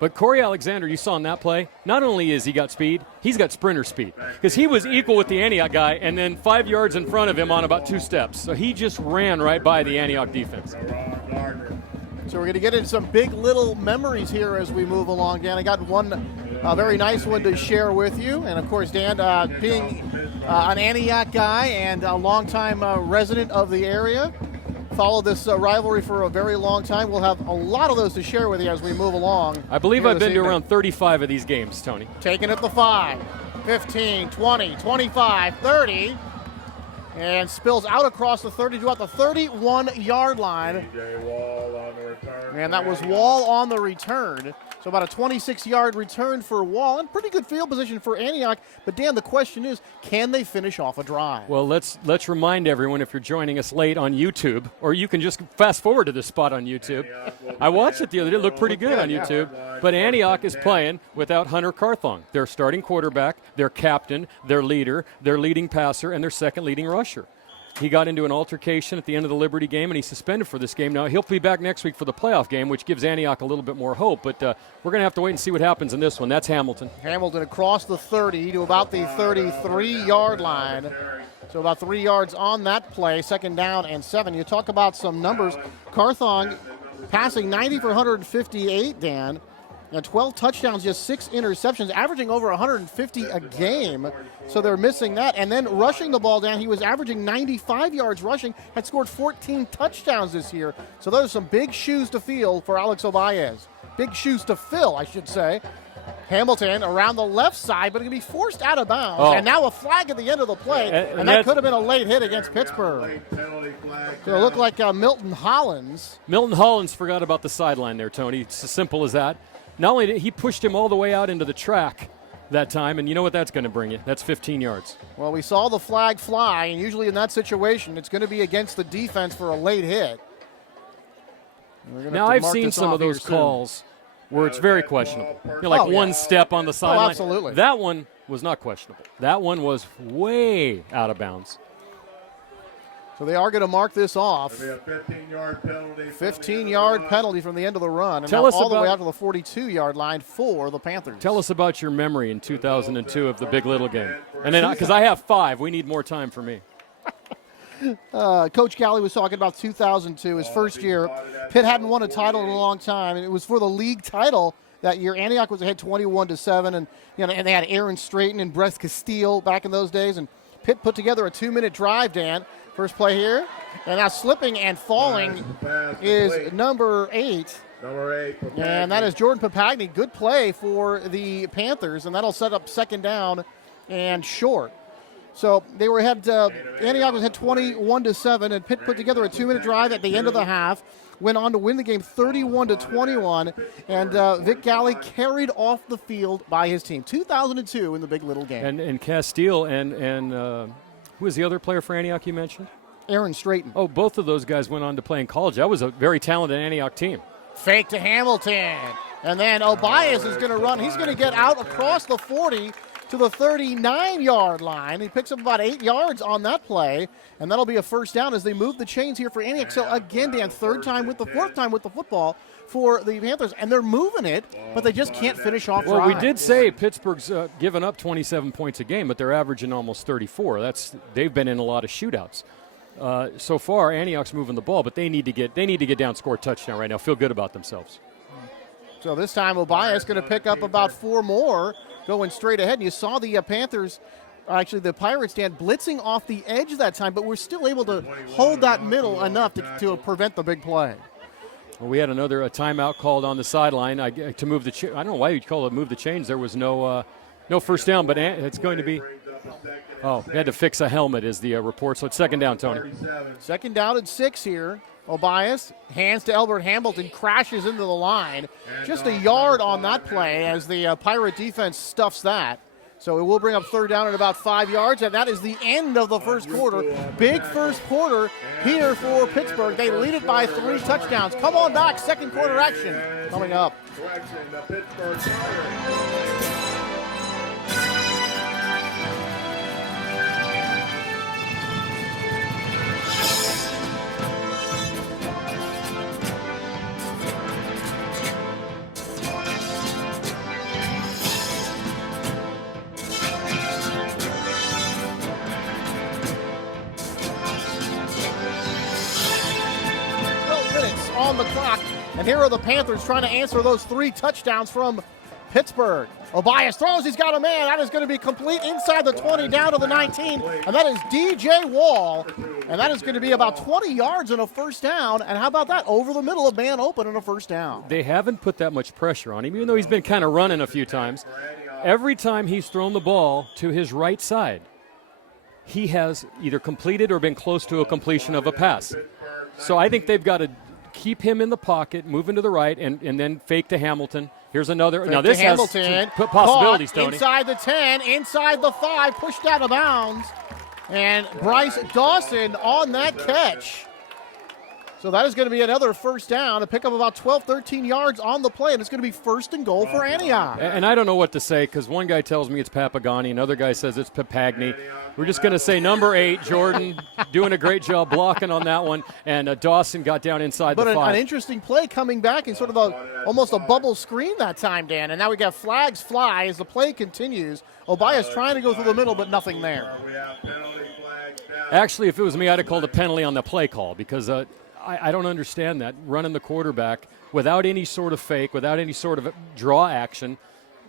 But Corey Alexander, you saw in that play, not only is he got speed, he's got sprinter speed. Because he was equal with the Antioch guy, and then 5 yards in front of him on about 2 steps. So he just ran right by the Antioch defense. So we're going to get into some big little memories here as we move along, Dan. I got one very nice one to share with you. And, of course, Dan, being an Antioch guy and a longtime resident of the area, followed this rivalry for a very long time. We'll have a lot of those to share with you as we move along. I believe I've been to around 35 of these games, Tony. Taking it the 5, 15, 20, 25, 30. And spills out across the 30 to about the 31-yard line. And that was Wall on the return. So about a 26-yard return for Wall, and pretty good field position for Antioch. But, Dan, the question is, can they finish off a drive? Well, let's remind everyone, if you're joining us late on YouTube, or you can just fast forward to this spot on YouTube. I watched it the other day. It looked pretty good on YouTube. But Antioch is playing without Hunter Carthon, their starting quarterback, their captain, their leader, their leading passer, and their second leading rusher. He got into an altercation at the end of the Liberty game, and he's suspended for this game. Now, he'll be back next week for the playoff game, which gives Antioch a little bit more hope. But we're going to have to wait and see what happens in this one. That's Hamilton. Hamilton across the 30 to about the 33-yard line. So about 3 yards on that play, 2nd down and 7. You talk about some numbers. Carthon passing 90 for 158, Dan. 12 touchdowns, just 6 interceptions, averaging over 150 a game. So they're missing that. And then rushing the ball down, he was averaging 95 yards rushing, had scored 14 touchdowns this year. So those are some big shoes to fill for Alex Obias. Big shoes to fill, I should say. Hamilton around the left side, but going to be forced out of bounds. Oh. And now a flag at the end of the play, and that could have been a late hit against Pittsburgh. So it looked like Milton Hollins. Milton Hollins forgot about the sideline there, Tony. It's as simple as that. Not only did he pushed him all the way out into the track that time, and you know what that's going to bring you. That's 15 yards. Well, we saw the flag fly, and usually in that situation, it's going to be against the defense for a late hit. Now, I've seen some of those calls where it's very questionable. You know, like one step on the sideline. Absolutely. That one was not questionable. That one was way out of bounds. So they are going to mark this off. It'll be a 15-yard penalty. 15-yard penalty from the end of the run. And Tell now us all the way out to the 42-yard line for the Panthers. Tell us about your memory in 2002 of the Big Little game. And then, because I have 5, we need more time for me. Coach Galley was talking about 2002, his first year. Pitt hadn't won a title in a long time, and it was for the league title that year. Antioch was ahead 21-7, and and they had Aaron Strayton and Brett Castile back in those days. And Pitt put together a 2-minute drive. Dan, first play here, and now slipping and falling is number 8. And that is Jordan Papagni. Good play for the Panthers, and that'll set up second down and short. So they were ahead. Antioch was ahead 21-7, and Pitt put together a 2-minute drive at the end of the half. Went on to win the game 31-21, and Vic Galley carried off the field by his team. 2002 in the Big Little game. And Castile and who was the other player for Antioch you mentioned? Aaron Strayton. Oh, both of those guys went on to play in college. That was a very talented Antioch team. Fake to Hamilton. And then Obias is going to run. He's going to get out across the 40 to the 39-yard line. He picks up about 8 yards on that play, and that'll be a first down as they move the chains here for Antioch. So again, Dan, fourth time with the football for the Panthers, and they're moving it, but they just can't finish off drives. Well, we did say Pittsburgh's given up 27 points a game, but they're averaging almost 34. They've been in a lot of shootouts. So far, Antioch's moving the ball, but they need to get down, score a touchdown right now, feel good about themselves. So this time, Obias going to pick up about 4 more, going straight ahead. And you saw the Panthers, actually the Pirates, Dan, blitzing off the edge that time, but we're still able to hold that middle enough to prevent the big play. Well, we had another timeout called on the sideline to move the I don't know why you'd call it move the chains. There was no first down, but it's going to be. Oh, we had to fix a helmet is the report. So it's second down, Tony. Second down and 6 here. Obias hands to Albert Hamilton, crashes into the line. Just a yard on that play as the Pirate defense stuffs that. So it will bring up third down at about 5 yards, and that is the end of the first quarter. Big first quarter here for Pittsburgh. They lead it by 3 touchdowns. Come on back, second quarter action coming up. On the clock, and here are the Panthers trying to answer those 3 touchdowns from Pittsburgh. Obias throws, he's got a man. That is going to be complete inside the 20 down to the 19, and that is DJ Wall, and that is going to be about 20 yards and a first down. And how about that? Over the middle, a man open and a first down. They haven't put that much pressure on him, even though he's been kind of running a few times. Every time he's thrown the ball to his right side, he has either completed or been close to a completion of a pass. So I think they've got to keep him in the pocket, move into the right, and then fake to Hamilton. Here's another. Fake now this has possibilities, Tony. Inside the 10, inside the 5, pushed out of bounds. And Bryce Dawson on that catch. So that is going to be another first down, a pick up about 12, 13 yards on the play, and it's going to be first and goal for Antioch. And I don't know what to say because one guy tells me it's Papagani, another guy says it's Papagni. We're just going to say number 8, Jordan, doing a great job blocking on that one, and Dawson got down inside the 5. But an interesting play coming back and sort of almost a bubble screen that time, Dan. And now we got flags fly as the play continues. Obias trying to go through the middle, but nothing there. Actually, if it was me, I'd have called a penalty on the play call because I don't understand that, running the quarterback without any sort of fake, without any sort of draw action,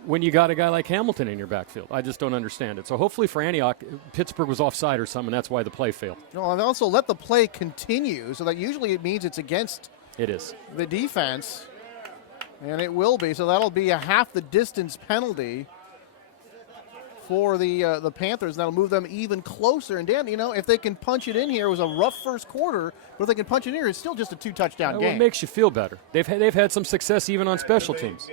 when you got a guy like Hamilton in your backfield. I just don't understand it. So hopefully for Antioch, Pittsburgh was offside or something, and that's why the play failed. Well, and also let the play continue, so that usually it means it's against the defense, and it will be. So that'll be a half the distance penalty for the Panthers. That'll move them even closer. And Dan, if they can punch it in here, it was a rough first quarter, but if they can punch it in here, it's still just a 2-touchdown game. Well, it makes you feel better. They've had some success even on special teams.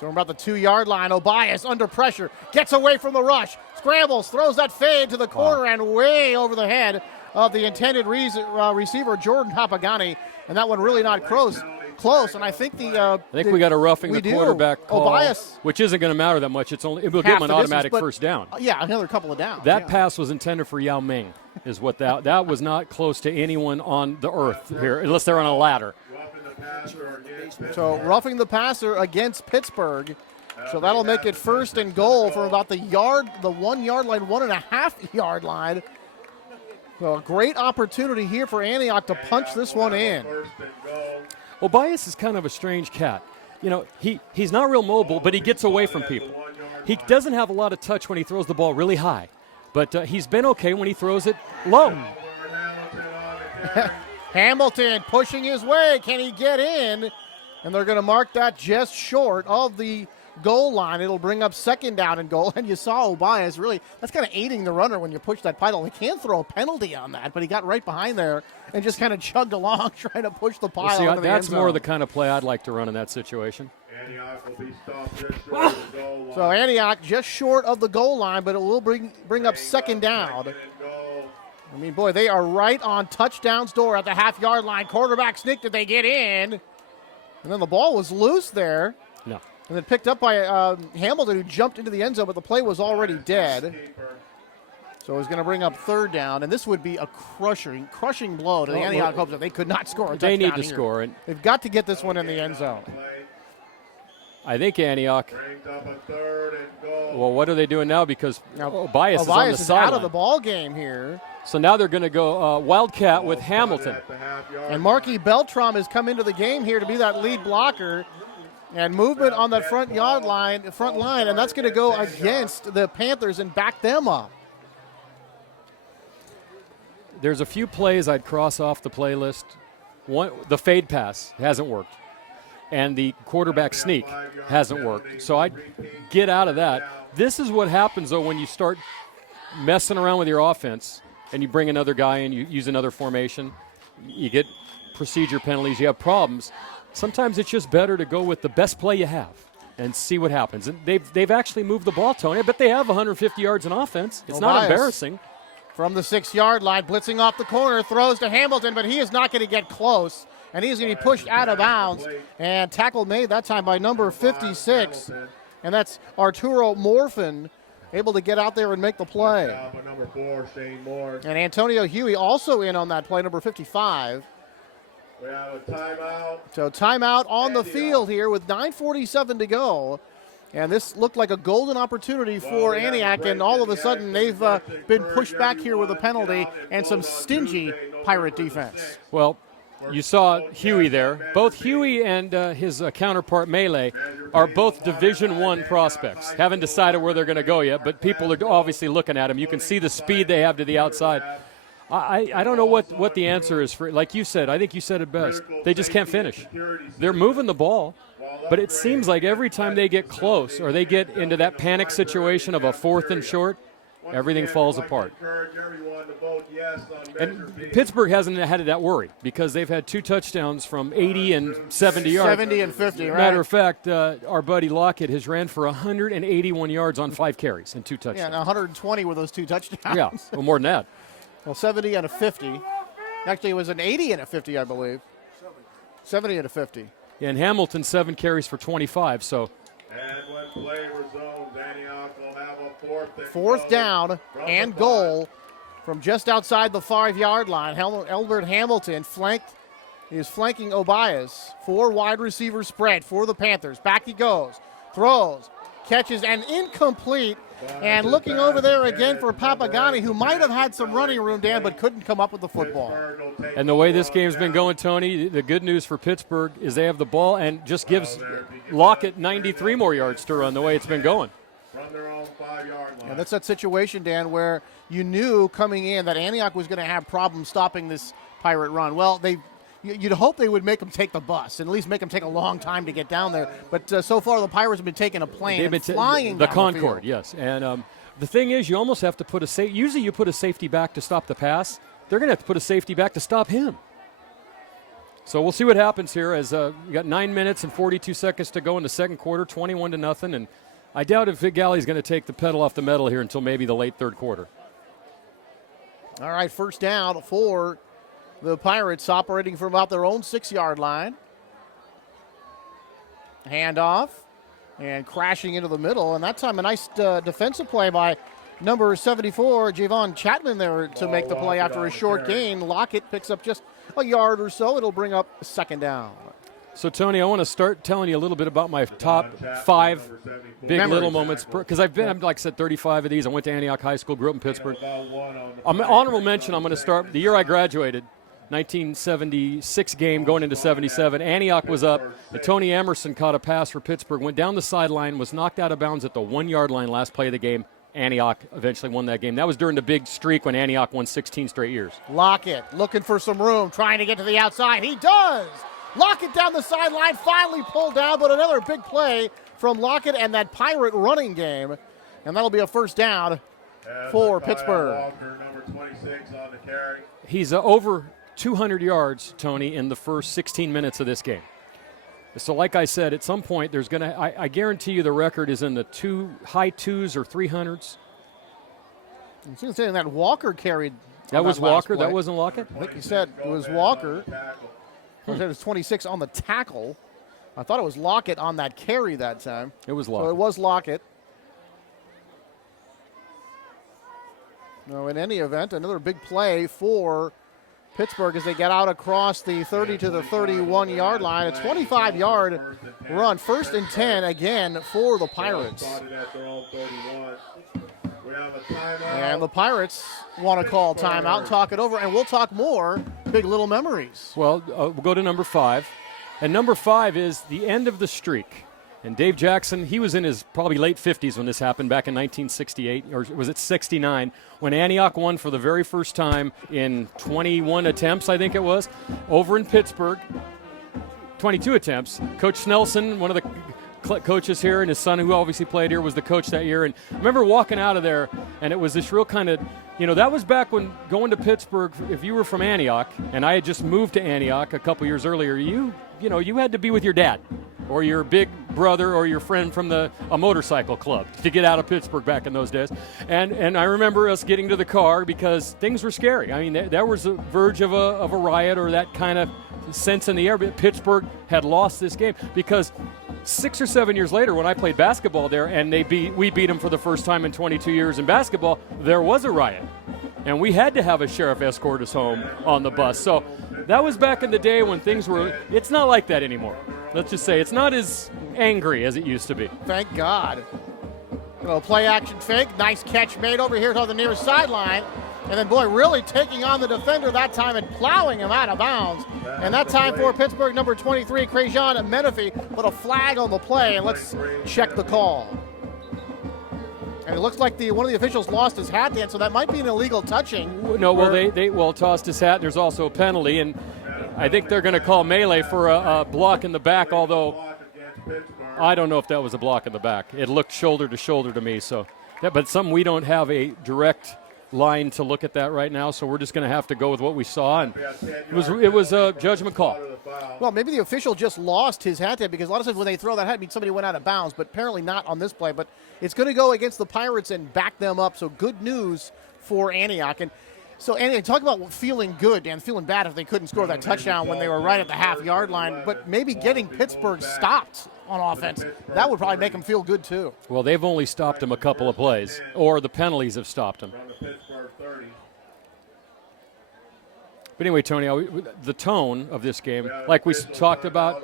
So we're about the 2-yard line. Obias under pressure, gets away from the rush, scrambles, throws that fade to the corner and way over the head of the intended receiver, Jordan Papagani, and that one really not close. And I think we got a roughing the quarterback call, Obias, which isn't going to matter that much. It will give him an automatic first down. Yeah, another couple of downs. That pass was intended for Yao Ming, is what that was not close to anyone on the earth here, unless they're on a ladder. So roughing the passer against Pittsburgh, So that'll make it 1st and goal from about the 1 yard line, 1.5 yard line. So a great opportunity here for Antioch to punch this one in. Well, Bias is kind of a strange cat. You know, he's not real mobile, but he gets away from people. He doesn't have a lot of touch when he throws the ball really high, but he's been okay when he throws it low. Hamilton pushing his way. Can he get in? And they're going to mark that just short of the goal line. It'll bring up 2nd down and goal. And you saw Obias really, that's kind of aiding the runner when you push that pile. He can't throw a penalty on that, but he got right behind there and just kind of chugged along trying to push the pile. Well, into the that's end zone. more the kind of play I'd like to run in that situation. Antioch will be stopped just short of the goal line. So Antioch just short of the goal line, but it will bring up 2nd down. I mean, boy, they are right on touchdown's door at the half-yard line. Quarterback sneak, did they get in? And then the ball was loose there. No. And then picked up by Hamilton, who jumped into the end zone, but the play was already dead. So it's going to bring up 3rd down, and this would be a crushing blow to the Antioch Hopes that they could not score a touchdown. They need to here. score it. They've got to get this one in the end zone. I think Antioch. Brings up a 3rd and goal. Well, what are they doing now? Because Bias is on the is sideline. out of the ball game here. So now they're going to go Wildcat with Hamilton. And Marky Beltram has come into the game here to be that lead blocker. And movement on that front line, and that's going to go against the Panthers and back them up. There's a few plays I'd cross off the playlist. One, the fade pass hasn't worked, and the quarterback sneak hasn't worked. So I'd get out of that. This is what happens, though, when you start messing around with your offense and you bring another guy in, you use another formation, you get procedure penalties, you have problems. Sometimes it's just better to go with the best play you have and see what happens. And they've actually moved the ball, Tony. I bet they have 150 yards in offense. It's not embarrassing. From the 6-yard line, blitzing off the corner, throws to Hamilton, but he is not going to get close. And he's going to be pushed out of bounds. And tackle made that time by number 56. And that's Arturo Morfin, able to get out there and make the play. Number 4, Shane Moore. And Antonio Huey also in on that play, number 55. We have a timeout. So timeout on the field here with 9:47 to go. And this looked like a golden opportunity for Antioch, and all of a sudden they've been pushed back here with a penalty and some stingy Pirate defense. Well, you saw Huey there. Both Huey and his counterpart Melee are both Division I prospects. Haven't decided where they're going to go yet, but people are obviously looking at them. You can see the speed they have to the outside. I don't know what the answer is for. Like you said, I think you said it best. They just can't finish. They're moving the ball, but it seems like every time they get close or they get into that panic situation of a 4th and short, everything falls apart. And Pittsburgh hasn't had that worry because they've had 2 touchdowns from 80 and 70 yards. 70 and 50, right? Matter of fact, our buddy Lockett has ran for 181 yards on 5 carries and 2 touchdowns. Yeah, and 120 with those 2 touchdowns. Yeah, well, more than that. Well, 70 and a 50. Actually, it was an 80 and a 50, I believe. 70 and a 50. Yeah, and Hamilton, 7 carries for 25, so. And when play resumes, Antioch will have a 4th down and goal from just outside the 5-yard line. Elbert Hamilton is flanking Obias. 4 wide receiver spread for the Panthers. Back he goes, throws, catches, and incomplete. And looking over there again for Papagani, who might have had some running room, Dan, but couldn't come up with the football. And the way this game's been going, Tony, the good news for Pittsburgh is they have the ball and just gives Lockett 93 more yards to run the way it's been going. From their own 5-yard line. And that's that situation, Dan, where you knew coming in that Antioch was going to have problems stopping this Pirate run. Well, you'd hope they would make them take the bus and at least make them take a long time to get down there. But so far, the Pirates have been taking a plane and flying the down Concorde, the field. yes. And the thing is, you almost have to put usually you put a safety back to stop the pass. They're going to have to put a safety back to stop him. So we'll see what happens here as we got 9 minutes and 42 seconds to go in the second quarter, 21-0. And I doubt if Vic Galley's going to take the pedal off the metal here until maybe the late third quarter. All right, 1st down for the Pirates, operating from about their own 6-yard line. Handoff and crashing into the middle. And that time a nice defensive play by number 74, Javon Chapman there to make the play after a short gain. Lockett picks up just a yard or so. It'll bring up 2nd down. So, Tony, I want to start telling you a little bit about my top 5 big little moments. Because I'm like I said, 35 of these. I went to Antioch High School, grew up in Pittsburgh. Honorable mention, I'm going to start the year I graduated, 1976 game going into 77. Antioch was up, and Tony Emerson caught a pass for Pittsburgh, went down the sideline, was knocked out of bounds at the 1-yard line last play of the game. Antioch eventually won that game. That was during the big streak when Antioch won 16 straight years. Lockett looking for some room, trying to get to the outside. He does! Lockett down the sideline, finally pulled down, but another big play from Lockett and that Pirate running game. And that'll be a first down for Pittsburgh. Walker, number 26 on the carry. He's over 200 yards, Tony, in the first 16 minutes of this game. So like I said, at some point there's going to, I guarantee you the record is in the high 2s or 300s. You see saying that Walker carried. That was Walker? That wasn't Lockett? I think you said it was Walker. I said it was 26 on the tackle. I thought it was Lockett on that carry that time. It was Lockett. So it was Lockett. No, in any event, another big play for Pittsburgh as they get out across the 30 to the 31-yard line. A 25-yard run, 1st and 10 again for the Pirates. And the Pirates want to call timeout and talk it over, and we'll talk more big little memories. Well, we'll go to number 5. And number 5 is the end of the streak. And Dave Jackson, he was in his probably late 50s when this happened back in 1968, or was it 69, when Antioch won for the very first time in 21 attempts, I think it was, over in Pittsburgh. 22 attempts. Coach Snelson, one of the coaches here, and his son, who obviously played here, was the coach that year. And I remember walking out of there, and it was this real kind of, that was back when going to Pittsburgh, if you were from Antioch, and I had just moved to Antioch a couple years earlier, you had to be with your dad or your big brother or your friend from a motorcycle club to get out of Pittsburgh back in those days. And I remember us getting to the car because things were scary. I mean, there was a verge of a riot or that kind of sense in the air. But Pittsburgh had lost this game because 6 or 7 years later, when I played basketball there and we beat them for the first time in 22 years in basketball, there was a riot. And we had to have a sheriff escort us home on the bus. So that was back in the day when things were, it's not like that anymore. Let's just say it's not as angry as it used to be. Thank God. Play action fake. Nice catch made over here to the near sideline. And then, boy, really taking on the defender that time and plowing him out of bounds. And that time for Pittsburgh, number 23, Crajon Menifee, put a flag on the play. And let's check the call. And it looks like one of the officials lost his hat then, so that might be an illegal touching. No, well, they tossed his hat. There's also a penalty, and I think they're going to call melee for a block in the back, although I don't know if that was a block in the back. It looked shoulder to shoulder to me. But something we don't have a direct line to look at that right now, so we're just going to have to go with what we saw. And it was a judgment call. Well, maybe the official just lost his hat there because a lot of times when they throw that hat, it means somebody went out of bounds, but apparently not on this play. But it's going to go against the Pirates and back them up, so good news for Antioch. And so, Antioch, talk about feeling good and feeling bad if they couldn't score that touchdown when they were right at the half-yard line, but maybe getting Pittsburgh stopped on offense, that would probably make them feel good too. Well, they've only stopped them a couple of plays, or the penalties have stopped them. But anyway, Tony, the tone of this game, like we talked about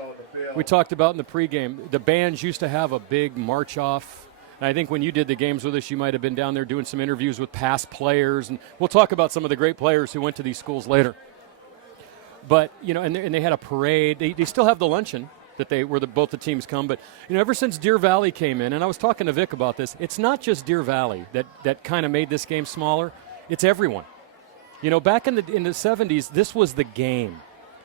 in the pregame, the bands used to have a big march off. And I think when you did the games with us, you might have been down there doing some interviews with past players, and we'll talk about some of the great players who went to these schools later. But and they had a parade. They still have the luncheon that both the teams come. But ever since Deer Valley came in, and I was talking to Vic about this, it's not just Deer Valley that kind of made this game smaller. It's everyone. Back in the 70s, this was the game.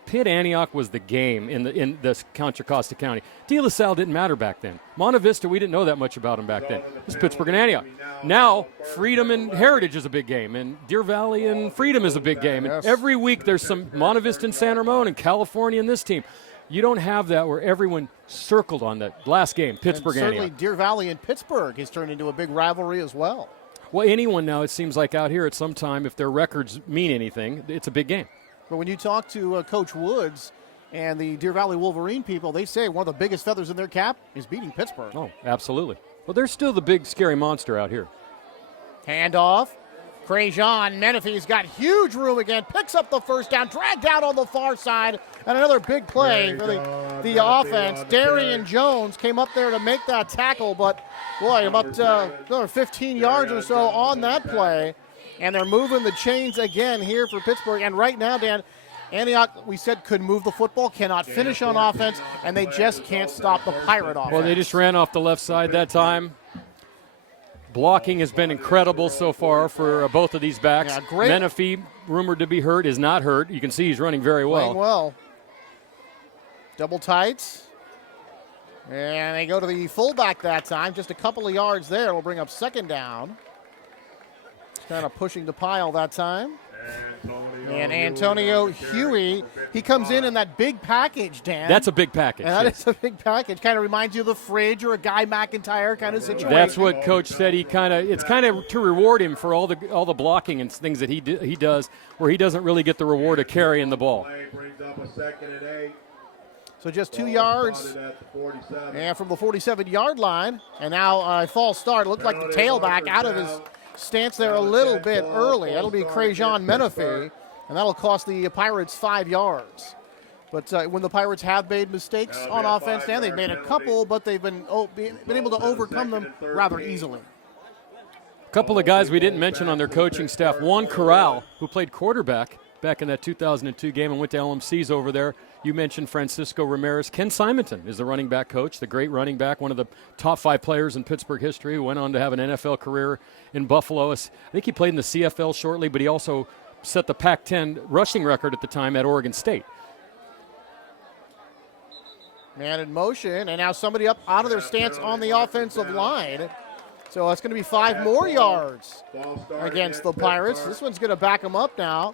Pitt Antioch was the game in the Contra Costa County. De La Salle didn't matter back then. Monte Vista, we didn't know that much about them back then. It was Pittsburgh and Antioch. Now, Freedom and Heritage is a big game, and Deer Valley and Freedom is a big game. And every week there's some Monte Vista and San Ramon and California in this team. You don't have that where everyone circled on that last game, Pittsburgh and certainly Antioch. Deer Valley and Pittsburgh has turned into a big rivalry as well. Well, anyone now, it seems like out here at some time, if their records mean anything, it's a big game. But when you talk to Coach Woods and the Deer Valley Wolverine people, they say one of the biggest feathers in their cap is beating Pittsburgh. Oh, absolutely. Well, they're still the big, scary monster out here. Handoff. Crajon Menifee's got huge room again, picks up the first down, dragged out on the far side, and another big play for the offense. Darian Jones came up there to make that tackle, but boy, about another 15 yards or so on that play. And they're moving the chains again here for Pittsburgh. And right now, Dan, Antioch, we said, could move the football, cannot finish on offense, and they just can't stop the Pirate offense. Well, they just ran off the left side that time. Blocking has been incredible so far for both of these backs. Yeah, great. Menifee, rumored to be hurt, is not hurt. You can see he's running very well. Playing well. Double tights. And they go to the fullback that time. Just a couple of yards there will bring up second down. Kind of pushing the pile that time. And Antonio Huey, he comes in that big package, Dan. That's a big package. And that is a big package. Kind of reminds you of the fridge or a Guy McIntyre kind of situation. That's what Coach said. It's kind of to reward him for all the blocking and things that he does, where he doesn't really get the reward of carrying the ball. So just 2 yards, and from the 47-yard line, and now a false start. It looked like the tailback out of his stance there a little bit early. That'll be Crajon Menifee, and that'll cost the Pirates 5 yards. But when the Pirates have made mistakes on offense, Dan, they've made a couple, but they've been able to overcome them rather easily. A couple of guys we didn't mention on their coaching staff. Juan Corral, who played quarterback back in that 2002 game and went to LMC's over there. You mentioned Francisco Ramirez. Ken Simonton is the running back coach, the great running back, one of the top 5 players in Pittsburgh history, who went on to have an NFL career in Buffalo. I think he played in the CFL shortly, but he also set the Pac-10 rushing record at the time at Oregon State. Man in motion, and now somebody up out of their stance on the offensive line. So that's going to be 5 more yards against the Pirates. This one's going to back them up now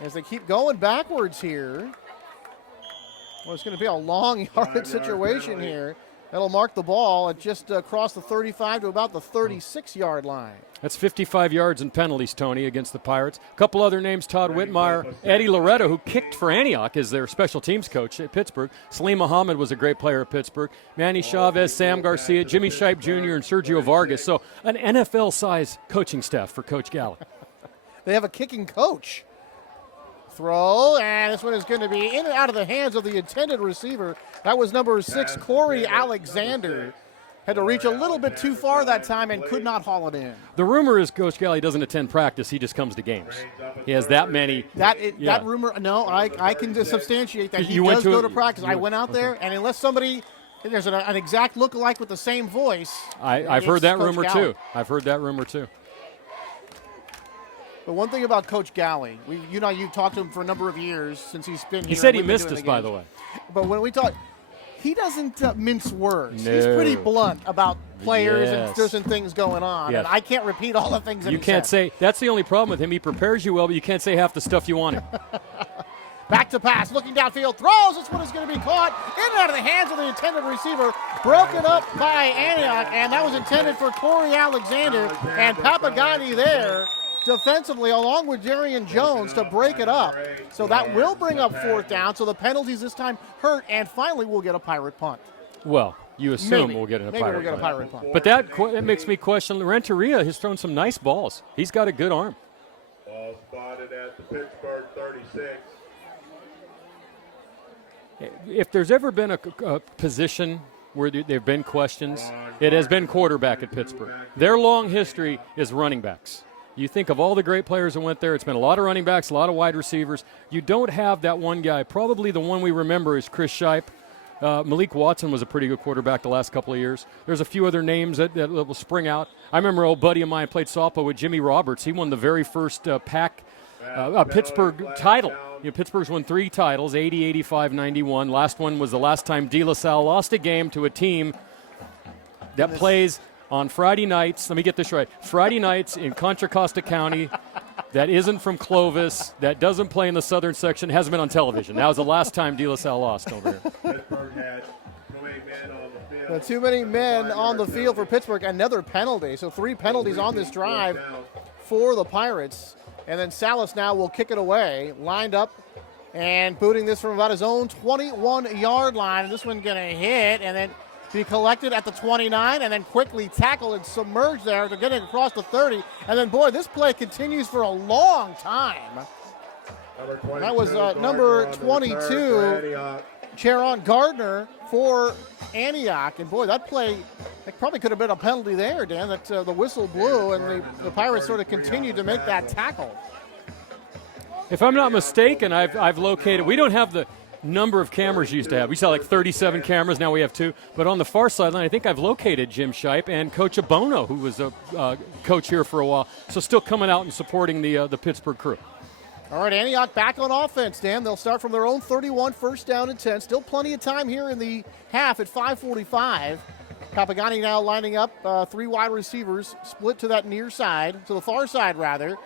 as they keep going backwards here. Well, it's going to be a long yardage situation here. That'll mark the ball at just across the 35 to about the 36-yard line. That's 55 yards in penalties, Tony, against the Pirates. A couple other names, Todd Whitmire, Eddie Loretto, who kicked for Antioch as their special teams coach at Pittsburgh. Salim Muhammad was a great player at Pittsburgh. Manny Chavez, Sam Garcia, Jimmy Shipe Jr., and Sergio Vargas. So an NFL-size coaching staff for Coach Galley. They have a kicking coach. Throw, and this one is going to be in and out of the hands of the intended receiver. That was number 6, Corey Alexander. Had to reach a little bit too far that time and could not haul it in. The rumor is Coach Galley doesn't attend practice. He just comes to games. He has that many. That rumor, no, I can just substantiate that. He does go to practice. I went out there, and unless there's an exact look-alike with the same voice. I've heard that rumor Galley. too. I've heard that rumor too. But one thing about Coach Galley, you've talked to him for a number of years since he's been here. He said he missed us, by the way. But when we talk, he doesn't mince words. No. He's pretty blunt about players Yes. and certain things going on. Yes. And I can't repeat all the things that You he can't said. say, that's the only problem with him. He prepares you well, but you can't say half the stuff you want him. Back to pass, looking downfield, throws. This one is going to be caught in and out of the hands of the intended receiver. Broken up by Antioch, and that was intended for Corey Alexander. And Papagani there defensively, along with Darian Jones, to break it up. So that will bring up 4th down. So the penalties this time hurt, and finally we'll get a Pirate punt. Well, you assume Maybe. we'll get a Maybe Pirate we'll get a punt. Pirate punt. But that makes me question. Renteria has thrown some nice balls. He's got a good arm. Ball spotted at the Pittsburgh 36. If there's ever been a position where there have been questions, it has been quarterback at Pittsburgh. Their long history is running backs. You think of all the great players that went there. It's been a lot of running backs, a lot of wide receivers. You don't have that one guy. Probably the one we remember is Chris Shipe. Malik Watson was a pretty good quarterback the last couple of years. There's a few other names that will spring out. I remember an old buddy of mine played softball with Jimmy Roberts. He won the very first Pittsburgh title. Pittsburgh's won 3 titles, 80, 85, 91. Last one was the last time De La Salle lost a game to a team that plays on Friday nights. Let me get this right. Friday nights in Contra Costa County that isn't from Clovis, that doesn't play in the southern section, hasn't been on television. That was the last time De La Salle lost over here. Pittsburgh had Too many men on the field for Pittsburgh. Another penalty. So 3 penalties on this drive for the Pirates. And then Salas now will kick it away, lined up and booting this from about his own 21-yard line. And this one going to hit and then be collected at the 29 and then quickly tackled and submerged there to get it across the 30. And then, boy, this play continues for a long time. That was number 22, Charon Gardner for Antioch. And boy, that play, it probably could have been a penalty there, Dan, that the whistle blew and the Pirates sort of continued to make that tackle. If I'm not mistaken, I've located, we don't have the number of cameras you used to have. We saw like 37 cameras, now we have 2. But on the far sideline, I think I've located Jim Shipe and Coach Abono, who was a coach here for a while. So still coming out and supporting the Pittsburgh crew. All right, Antioch back on offense, Dan. They'll start from their own 31, first down and 10. Still plenty of time here in the half at 5:45. Papagani now lining up 3 wide receivers, split to that near side, to the far side rather.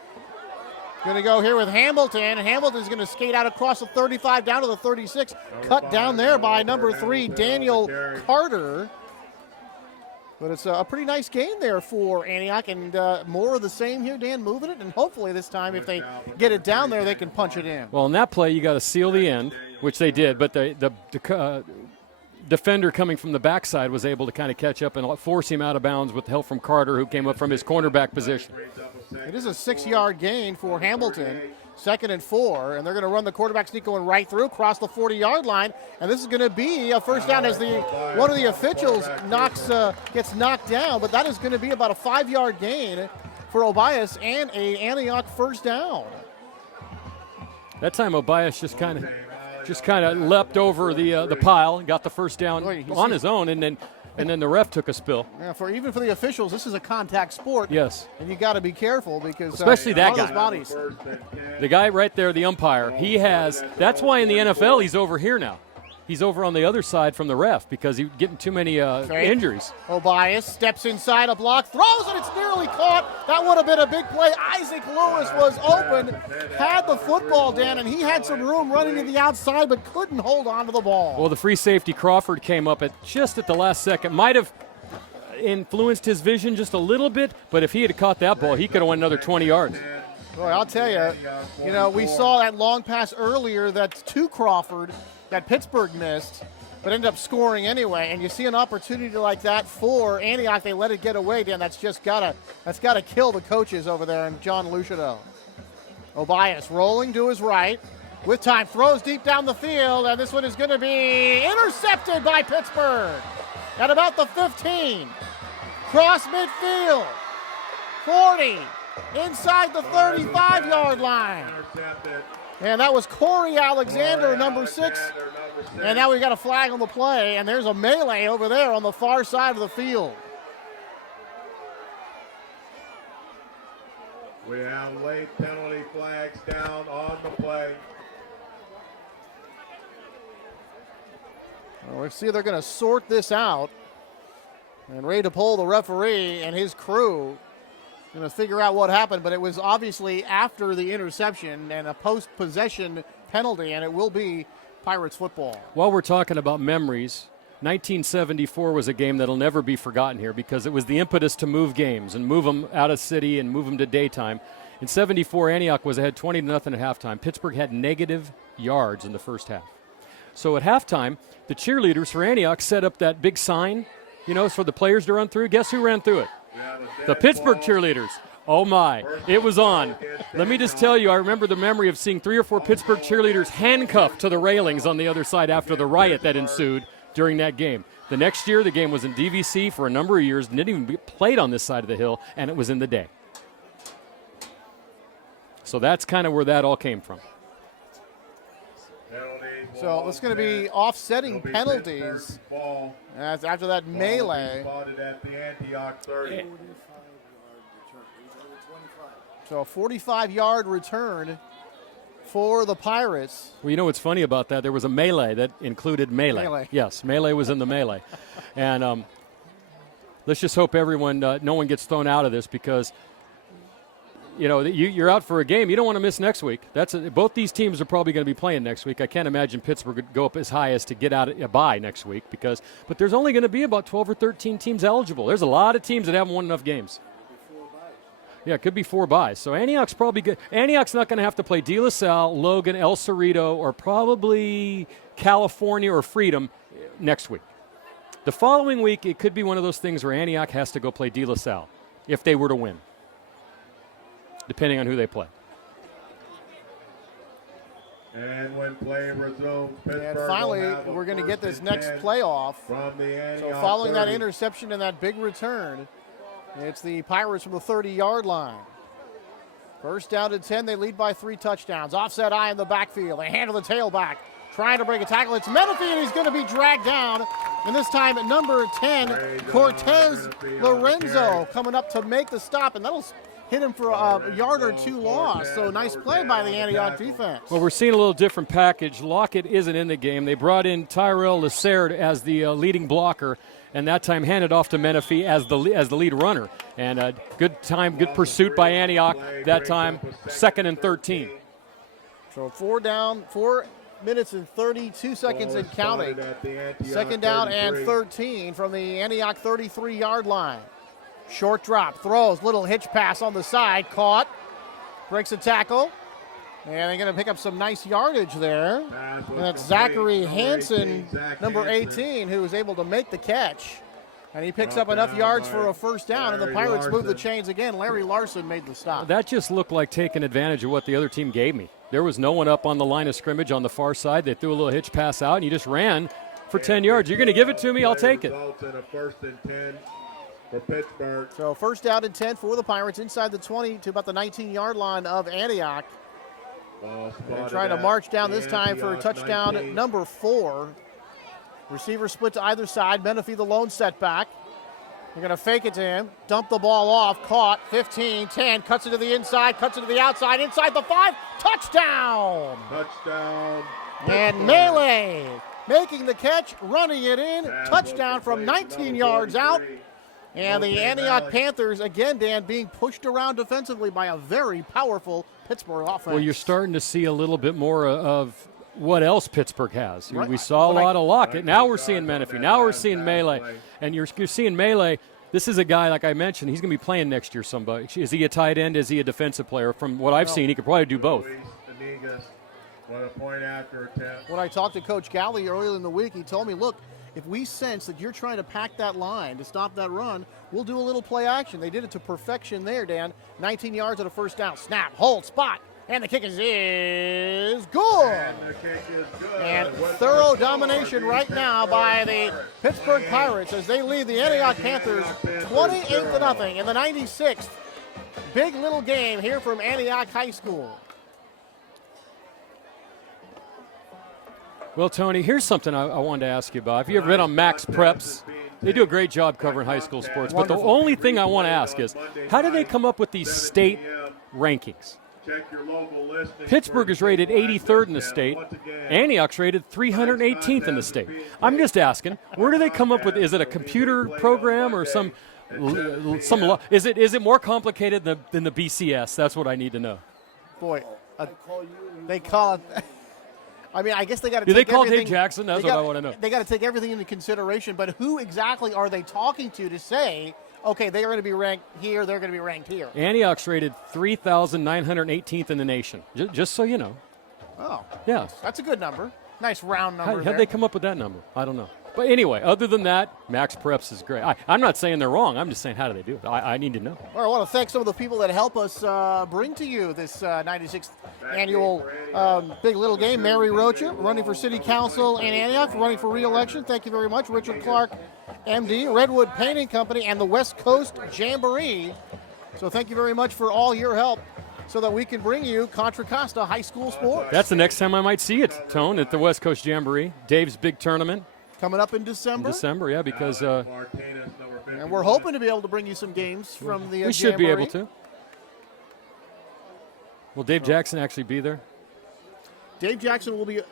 Going to go here with Hamilton, and Hamilton's going to skate out across the 35 down to the 36. Cut down there by number 3, Daniel Carter. But it's a pretty nice game there for Antioch, and more of the same here, Dan, moving it, and hopefully this time if they get it down there, they can punch it in. Well, in that play, you got to seal the end, which they did, but the defender coming from the backside was able to kind of catch up and force him out of bounds with help from Carter, who came up from his cornerback position. It is a 6-yard gain for Hamilton, 2nd and 4, and they're going to run the quarterback sneak going right through, across the 40-yard line, and this is going to be a first down as one of the officials gets knocked down, but that is going to be about a 5-yard gain for Obias and a Antioch first down. That time Obias just kind of leapt over the pile and got the first down on his own, and then the ref took a spill. Yeah, even for the officials, this is a contact sport. Yes. And you got to be careful because especially that guy. Bodies. The guy right there, the umpire, that's why in the NFL he's over here now. He's over on the other side from the ref because he's getting too many injuries. Obias steps inside a block, throws it, it's nearly caught. That would have been a big play. Isaac Lewis was open, had the football, Dan, and he had some room running to the outside but couldn't hold on to the ball. Well, the free safety Crawford came up just at the last second. Might have influenced his vision just a little bit, but if he had caught that ball, he could have won another 20 yards. Boy, I'll tell you, we saw that long pass earlier that's to Crawford that Pittsburgh missed, but ended up scoring anyway. And you see an opportunity like that for Antioch, they let it get away, Dan. That's gotta kill the coaches over there and John Lucido. Obias rolling to his right. With time, throws deep down the field, and this one is going to be intercepted by Pittsburgh at about the 15. Cross midfield, 40, inside the 35-yard line. And that was Corey Alexander, number 6. And now we've got a flag on the play, and there's a melee over there on the far side of the field. We have late penalty flags down on the play. Well, let's see if they're going to sort this out. And Ray DePaul, the referee, and his crew going to figure out what happened, but it was obviously after the interception and a post-possession penalty, and it will be Pirates football. While we're talking about memories, 1974 was a game that'll never be forgotten here because it was the impetus to move games and move them out of city and move them to daytime. In 74, Antioch was ahead 20-0 at halftime. Pittsburgh had negative yards in the first half. So at halftime, the cheerleaders for Antioch set up that big sign, for the players to run through. Guess who ran through it? The Pittsburgh cheerleaders. Oh my, it was on. Let me just tell you, I remember the memory of seeing 3 or 4 Pittsburgh cheerleaders handcuffed to the railings on the other side after the riot that ensued during that game. The next year, the game was in DVC for a number of years, didn't even get played on this side of the hill, and it was in the day. So that's kind of where that all came from. So it's going to be offsetting penalties after that melee. So a 45-yard return for the Pirates. Well, you know what's funny about that? There was a melee that included melee. Yes, melee was in the melee. And let's just hope no one gets thrown out of this because, you're out for a game. You don't want to miss next week. Both these teams are probably going to be playing next week. I can't imagine Pittsburgh would go up as high as to get out a bye next week but there's only going to be about 12 or 13 teams eligible. There's a lot of teams that haven't won enough games. Yeah, it could be 4 byes. So Antioch's probably good. Antioch's not going to have to play De La Salle, Logan, El Cerrito, or probably California or Freedom next week. The following week, it could be one of those things where Antioch has to go play De La Salle if they were to win, depending on who they play. And when play resumes, And Pittsburg finally, will have a we're going to get this 1st and next 10 playoff. from the So Antioch following that 30. interception and that big return, it's the Pirates from the 30-yard line. 1st down and 10, they lead by 3 touchdowns. Offset eye in the backfield. They handle the tailback, trying to break a tackle. It's Menifee, and he's going to be dragged down. And this time at number 10, Cortez Lorenzo coming up to make the stop, and that'll hit him for a yard or 2 loss. So nice play by the Antioch defense. Well, we're seeing a little different package. Lockett isn't in the game. They brought in Tyrell Lassard as the leading blocker, and that time handed off to Menifee as the lead runner. And good pursuit by Antioch. That time, 2nd and 13. So 4 minutes and 32 seconds and counting. 2nd down and 13 from the Antioch 33-yard line. Short drop, throws, little hitch pass on the side, caught, breaks a tackle, and they're going to pick up some nice yardage there. And that's Zachary Hansen, number 18, who was able to make the catch. And he picks up enough yards for a 1st down, and the Pirates move the chains again. Larry Larson made the stop. That just looked like taking advantage of what the other team gave me. There was no one up on the line of scrimmage on the far side. They threw a little hitch pass out, and you just ran for 10 yards. You're going to give it to me, I'll take it. In a 1st and 10 for Pittsburg. So 1st down and 10 for the Pirates inside the 20 to about the 19-yard line of Antioch. They're trying to march down this time for a touchdown at number 4. Receiver split to either side. Menifee the lone setback. They're going to fake it to him. Dump the ball off. Caught. 15, 10. Cuts it to the inside. Cuts it to the outside. Inside the 5. Touchdown! Touchdown. And Melee making the catch. Running it in. Touchdown from 19 yards out. And the Antioch Panthers, again, Dan, being pushed around defensively by a very powerful Pittsburgh offense. Well, you're starting to see a little bit more of what else Pittsburgh has. Right. We saw a lot of Lockett. Now we're seeing Menifee. Now we're seeing Melee. And you're seeing Melee. This is a guy, like I mentioned, he's going to be playing next year somebody. Is he a tight end? Is he a defensive player? From what I've seen, he could probably do both. When I talked to Coach Galley earlier in the week, he told me, look, if we sense that you're trying to pack that line to stop that run, we'll do a little play action. They did it to perfection there, Dan. 19 yards at a 1st down. Snap, hold, spot, and the kick is good. And thorough domination right now by the Pittsburgh Pirates as they lead the Antioch Panthers 28-0 in the 96th. Big little game here from Antioch High School. Well, Tony, here's something I wanted to ask you about. Have you ever been on Max Preps? They do a great job covering high school sports. But the only thing I want to ask is, how do they come up with these state rankings? Pittsburgh is rated 83rd in the state. Antioch's rated 318th in the state. I'm just asking, where do they come up with? Is it a computer program or some? Is it more complicated than the BCS? That's what I need to know. Boy, they call it. I mean, I guess they got to. Do they call Dave Jackson? That's what I want to know. They got to take everything into consideration. But who exactly are they talking to say, okay, they're going to be ranked here, they're going to be ranked here? Antioch's rated 3,918th in the nation. Just so you know. Oh, yeah, that's a good number. Nice round number. How'd they come up with that number? I don't know. But anyway, other than that, Max Preps is great. I'm not saying they're wrong. I'm just saying, how do they do it? I need to know. Well, I want to thank some of the people that help us bring to you this 96th annual Big Little Game. Mary Rocha, running for City Council in Antioch, running for re-election. Thank you very much. Richard Clark, MD, Redwood Painting Company, and the West Coast Jamboree. So thank you very much for all your help so that we can bring you Contra Costa High School Sports. That's the next time I might see it, Tone, at the West Coast Jamboree. Dave's big tournament. Coming up in December. Yeah, because and we're hoping to be able to bring you some games from the we should Jamboree. be able to. Will Dave Jackson actually be there? Dave Jackson will be.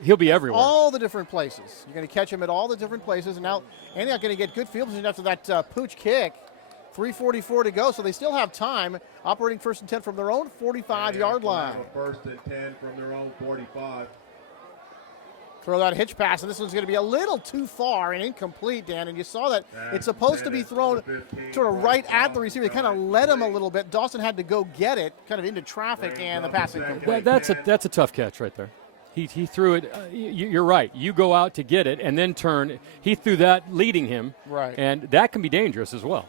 He'll be everywhere. All the different places. You're going to catch him at all the different places. And now Antioch going to get good field position after that pooch kick. 3:44 to go, so they still have time. Operating 1st and 10 from their own 45-yard line. 1st and 10 from their own 45. Throw that hitch pass, and this one's going to be a little too far and incomplete, Dan. And you saw that it's supposed to be thrown sort of right at the receiver. They kind of led him a little bit. Dawson had to go get it, kind of into traffic, and the pass incomplete. That's a tough catch right there. He threw it. You're right. You go out to get it and then turn. He threw that leading him, right, and that can be dangerous as well.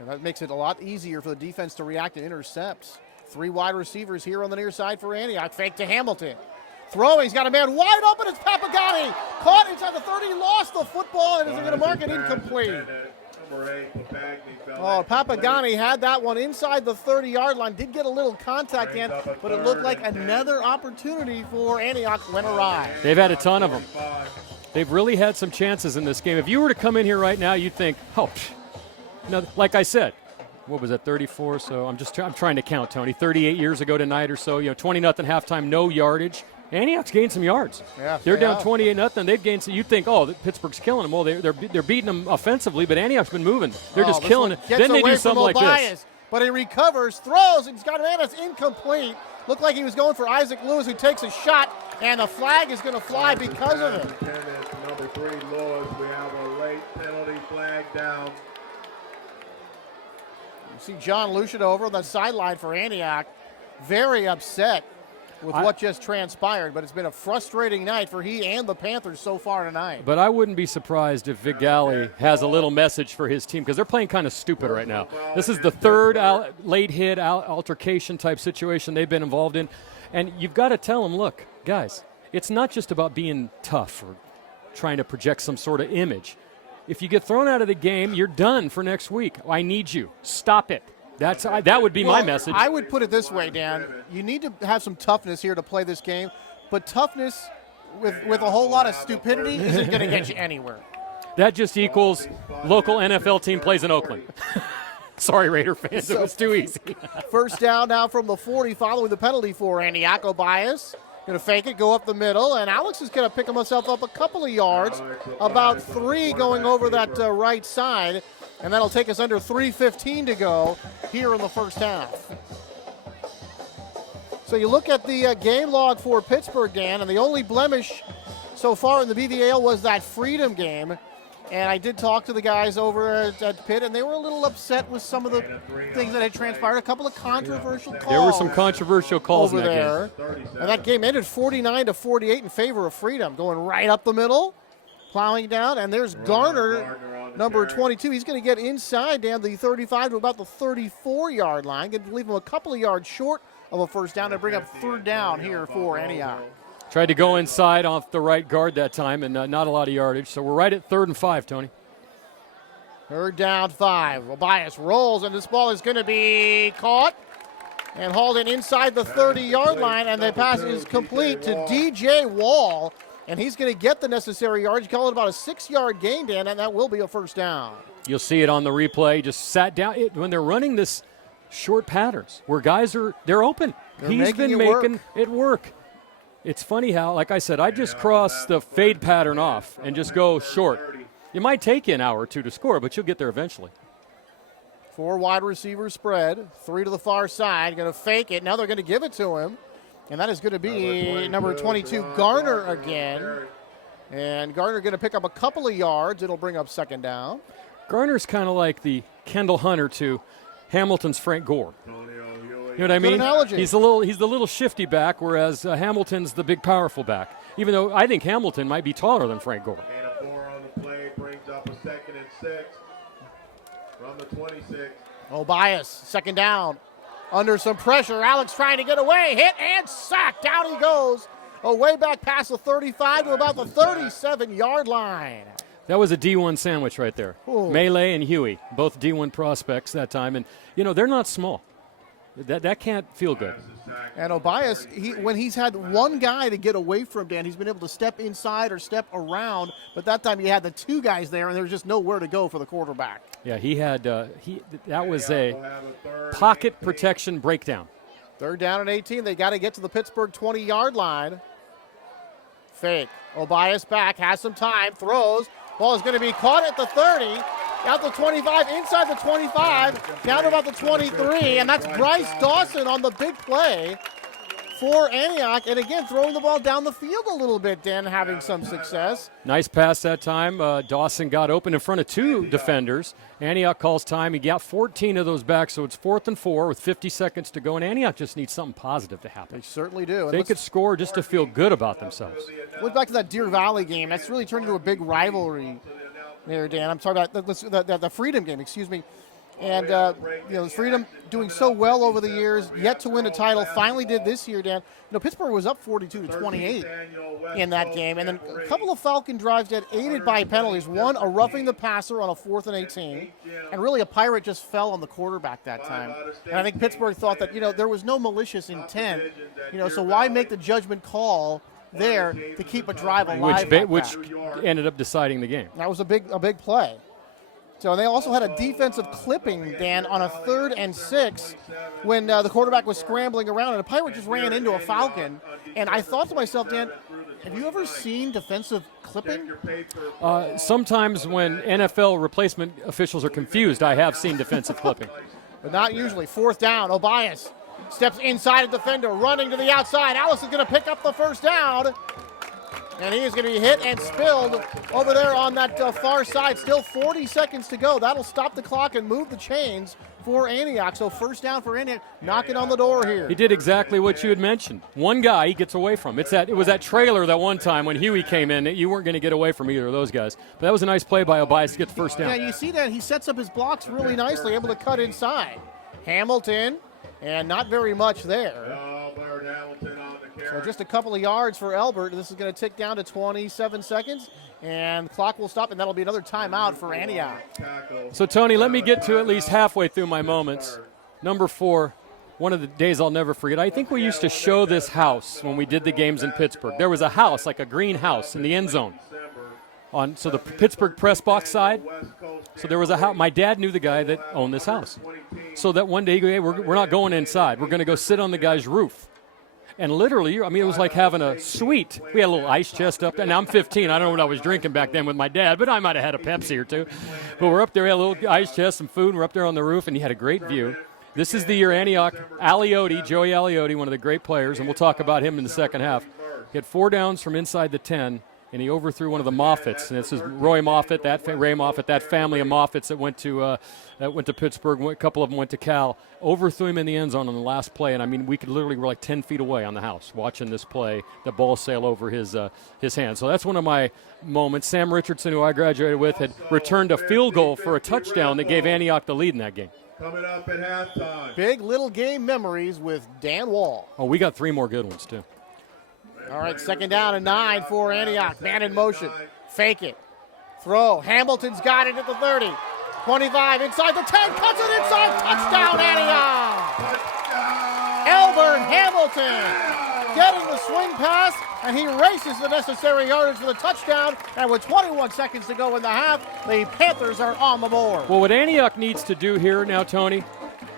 And that makes it a lot easier for the defense to react and intercept. 3 wide receivers here on the near side for Antioch. Fake to Hamilton. Throwing, he's got a man wide open, it's Papagani. Caught inside the 30, lost the football, and is going to mark it incomplete. Oh, Papagani had that one inside the 30-yard line. Did get a little contact in, but it looked like another opportunity for Antioch went awry. They've had a ton of them. They've really had some chances in this game. If you were to come in here right now, you'd think, oh, no, like I said, what was that, 34? So I'm trying to count, Tony. 38 years ago tonight or so, 20-0 halftime, no yardage. Antioch's gained some yards. Yeah, they're down 28-0. They've gained some. You'd think, oh, Pittsburgh's killing them. Well, they're beating them offensively, but Antioch's been moving. They're just killing it. Then they do something like this. But he recovers, throws, and he's got a man that's incomplete. Looked like he was going for Isaac Lewis, who takes a shot, and the flag is going to fly because of it. Number 3, Lewis. We have a late penalty flag down. You see John Lucian over on the sideline for Antioch, very upset with what just transpired, but it's been a frustrating night for he and the Panthers so far tonight. But I wouldn't be surprised if Vic Galley has a little message for his team because they're playing kind of stupid right now. This is the third late hit altercation type situation they've been involved in. And you've got to tell them, look, guys, it's not just about being tough or trying to project some sort of image. If you get thrown out of the game, you're done for next week. I need you. Stop it. That would be my message. I would put it this way, Dan. You need to have some toughness here to play this game, but toughness with a whole lot of stupidity isn't going to get you anywhere. That just equals local NFL team plays in Oakland. Sorry, Raider fans, it was too easy. First down now from the 40 following the penalty for Antioch. Bias going to fake it, go up the middle, and Alex is going to pick himself up a couple of yards, about 3 going over that right side. And that'll take us under 3:15 to go here in the first half. So you look at the game log for Pittsburg, Dan, and the only blemish so far in the BVAL was that Freedom game. And I did talk to the guys over at Pitt, and they were a little upset with some of the things that had transpired. A couple of controversial calls. There were some controversial calls over in that there. game. And that game ended 49-48 in favor of Freedom, going right up the middle, plowing down. And there's Garner, number 22. He's going to get inside down the 35 to about the 34-yard line. Going to leave him a couple of yards short of a first down and bring up third down here for Antioch. Tried to go inside off the right guard that time, and not a lot of yardage. So we're right at 3rd and 5, Tony. Third down 5. Bias rolls, and this ball is going to be caught and hauled in inside the 30-yard line, and the pass is complete to DJ Wall, and he's going to get the necessary yards. You call it about a 6-yard gain, Dan, and that will be a first down. You'll see it on the replay. Just sat down. When they're running this short patterns where guys they're open. He's been making it work. It's funny how, like I said, I just cross the fade pattern off and just go short. It might take you an hour or two to score, but you'll get there eventually. 4 wide receivers spread, 3 to the far side, going to fake it. Now they're going to give it to him, and that is going to be number 22, Garner again. And Garner going to pick up a couple of yards. It'll bring up second down. Garner's kind of like the Kendall Hunter to Hamilton's Frank Gore. You know what I mean? Analogy. He's the little shifty back, whereas Hamilton's the big powerful back. Even though I think Hamilton might be taller than Frank Gore. And a 4 on the play brings up a 2nd and 6 from the 26. Bias, second down. Under some pressure, Alex trying to get away, hit and sacked. Down he goes. Way back past the 35 to about the 37-yard line. That was a D1 sandwich right there. Ooh. Melee and Huey, both D1 prospects that time. And, they're not small. That can't feel good. And Obias, when he's had one guy to get away from Dan, he's been able to step inside or step around. But that time he had the 2 guys there, and there was just nowhere to go for the quarterback. Yeah, he had that was a pocket protection breakdown. Third down and 18. They got to get to the Pittsburgh 20-yard line. Fake. Obias back, has some time, throws. Ball is going to be caught at the 30. Out the 25, inside the 25, down to about the 23, and that's Bryce Dawson on the big play for Antioch. And again, throwing the ball down the field a little bit, Dan, having some success. Nice pass that time. Dawson got open in front of 2 defenders. Antioch calls time. He got 14 of those back, so it's 4th and 4 with 50 seconds to go. And Antioch just needs something positive to happen. They certainly do. They could score just to feel good about themselves. Went back to that Deer Valley game. That's really turned into a big rivalry there, Dan. I'm talking about the Freedom game, excuse me. And, Freedom doing so well over the years, yet to win a title, finally did this year, Dan. Pittsburgh was up 42-28 in that game. And then a couple of Falcon drives that aided by penalties. One, a roughing the passer on a 4th and 18. And really a Pirate just fell on the quarterback that time. And I think Pittsburgh thought that, there was no malicious intent. So why make the judgment call there to keep a drive alive which ended up deciding the game. That was a big play. So they also had a defensive clipping, Dan, on a 3rd and 6 when the quarterback was scrambling around, and a Pirate just ran into a Falcon. And I thought to myself, Dan, have you ever seen defensive clipping? Sometimes when NFL replacement officials are confused, I have seen defensive clipping. But not usually. 4th down, Obias steps inside a defender, running to the outside. Alice is going to pick up the first down. And he is going to be hit and spilled over there on that far side. Still 40 seconds to go. That'll stop the clock and move the chains for Antioch. So first down for Antioch, knocking on the door here. He did exactly what you had mentioned. One guy he gets away from. It was that trailer that one time when Huey came in that you weren't going to get away from either of those guys. But that was a nice play by Obias to get the first down. Yeah, you see that. He sets up his blocks really nicely, able to cut inside. Hamilton, and not very much there. So just a couple of yards for Elbert. This is going to tick down to 27 seconds, and the clock will stop, and that'll be another timeout for Antioch. So, Tony, let me get to at least halfway through my moments. Number 4, one of the days I'll never forget. I think we used to show this house when we did the games in Pittsburgh. There was a house, like a green house, in the end zone. So the Pittsburgh press box side. So there was a house. My dad knew the guy that owned this house. So that one day he goes, hey, we're not going inside. We're going to go sit on the guy's roof. And literally, it was like having a suite. We had a little ice chest up there. Now, I'm 15. I don't know what I was drinking back then with my dad, but I might have had a Pepsi or two. But we're up there, we had a little ice chest, some food, and we're up there on the roof, and he had a great view. This is the year Antioch, Joey Aliotti, one of the great players, and we'll talk about him in the second half. He had 4 downs from inside the 10, and he overthrew one of the Moffats. And this is Roy Moffat, Ray Moffat, that family of Moffats that went to Pittsburgh. A couple of them went to Cal. Overthrew him in the end zone on the last play. And, I mean, we could literally were like 10 feet away on the house watching this play, the ball sail over his hand. So that's one of my moments. Sam Richardson, who I graduated with, had returned a field goal for a touchdown that gave Antioch the lead in that game. Coming up at halftime. Big little game memories with Dan Wall. Oh, we got 3 more good ones, too. All right, 2nd down and 9 for Antioch. Man in motion. Fake it. Throw. Hamilton's got it at the 30. 25 inside the 10. Cuts it inside. Touchdown, Antioch. Elbert Hamilton getting the swing pass, and he races the necessary yardage for the touchdown. And with 21 seconds to go in the half, the Panthers are on the board. Well, what Antioch needs to do here now, Tony,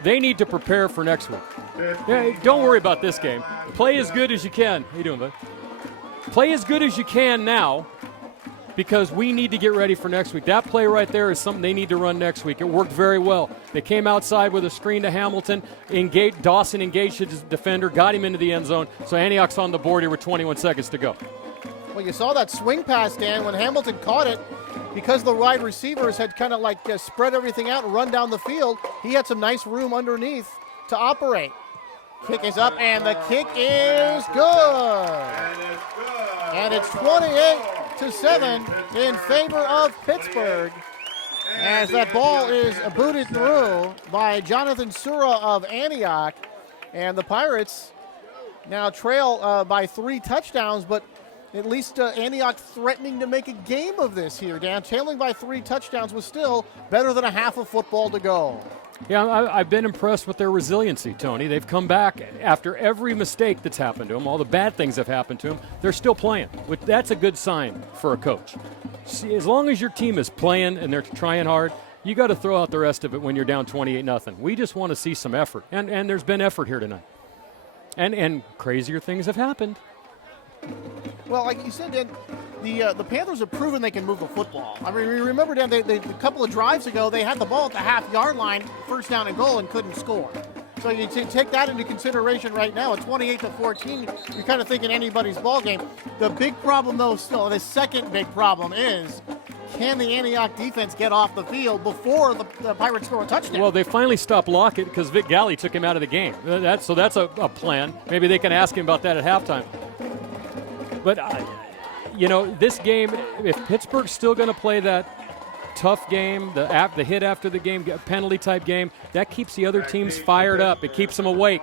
they need to prepare for next week. Yeah, don't worry about this game. Play as good as you can. How you doing, bud? Play as good as you can now, because we need to get ready for next week. That play right there is something they need to run next week. It worked very well. They came outside with a screen to Hamilton. Dawson engaged his defender, got him into the end zone. So Antioch's on the board here with 21 seconds to go. Well, you saw that swing pass, Dan, when Hamilton caught it. Because the wide receivers had kind of like spread everything out and run down the field, he had some nice room underneath to operate. Kick is up, and the kick is good. And it's 28-7 in favor of Pittsburgh, as that ball is booted through by Jonathan Sura of Antioch. And the Pirates now trail by 3 touchdowns, but at least Antioch threatening to make a game of this here, Dan. Trailing by 3 touchdowns was still better than a half of football to go. Yeah, I've been impressed with their resiliency, Tony. They've come back after every mistake that's happened to them, all the bad things that have happened to them. They're still playing. That's a good sign for a coach. See, as long as your team is playing and they're trying hard, you got to throw out the rest of it when you're down 28-0. We just want to see some effort, and there's been effort here tonight. And crazier things have happened. Well, like you said, Dan, the Panthers have proven they can move the football. I mean, remember, Dan, a couple of drives ago, they had the ball at the half-yard line, first down and goal, and couldn't score. So you take that into consideration right now. At 28-14, you're kind of thinking anybody's ball game. The big problem, though, still, the second big problem is, can the Antioch defense get off the field before the Pirates score a touchdown? Well, they finally stopped Lockett because Vic Galley took him out of the game. So that's a plan. Maybe they can ask him about that at halftime. But, this game, if Pittsburgh's still going to play that tough game, the hit after the game, penalty type game, that keeps the other teams fired up. It keeps them awake.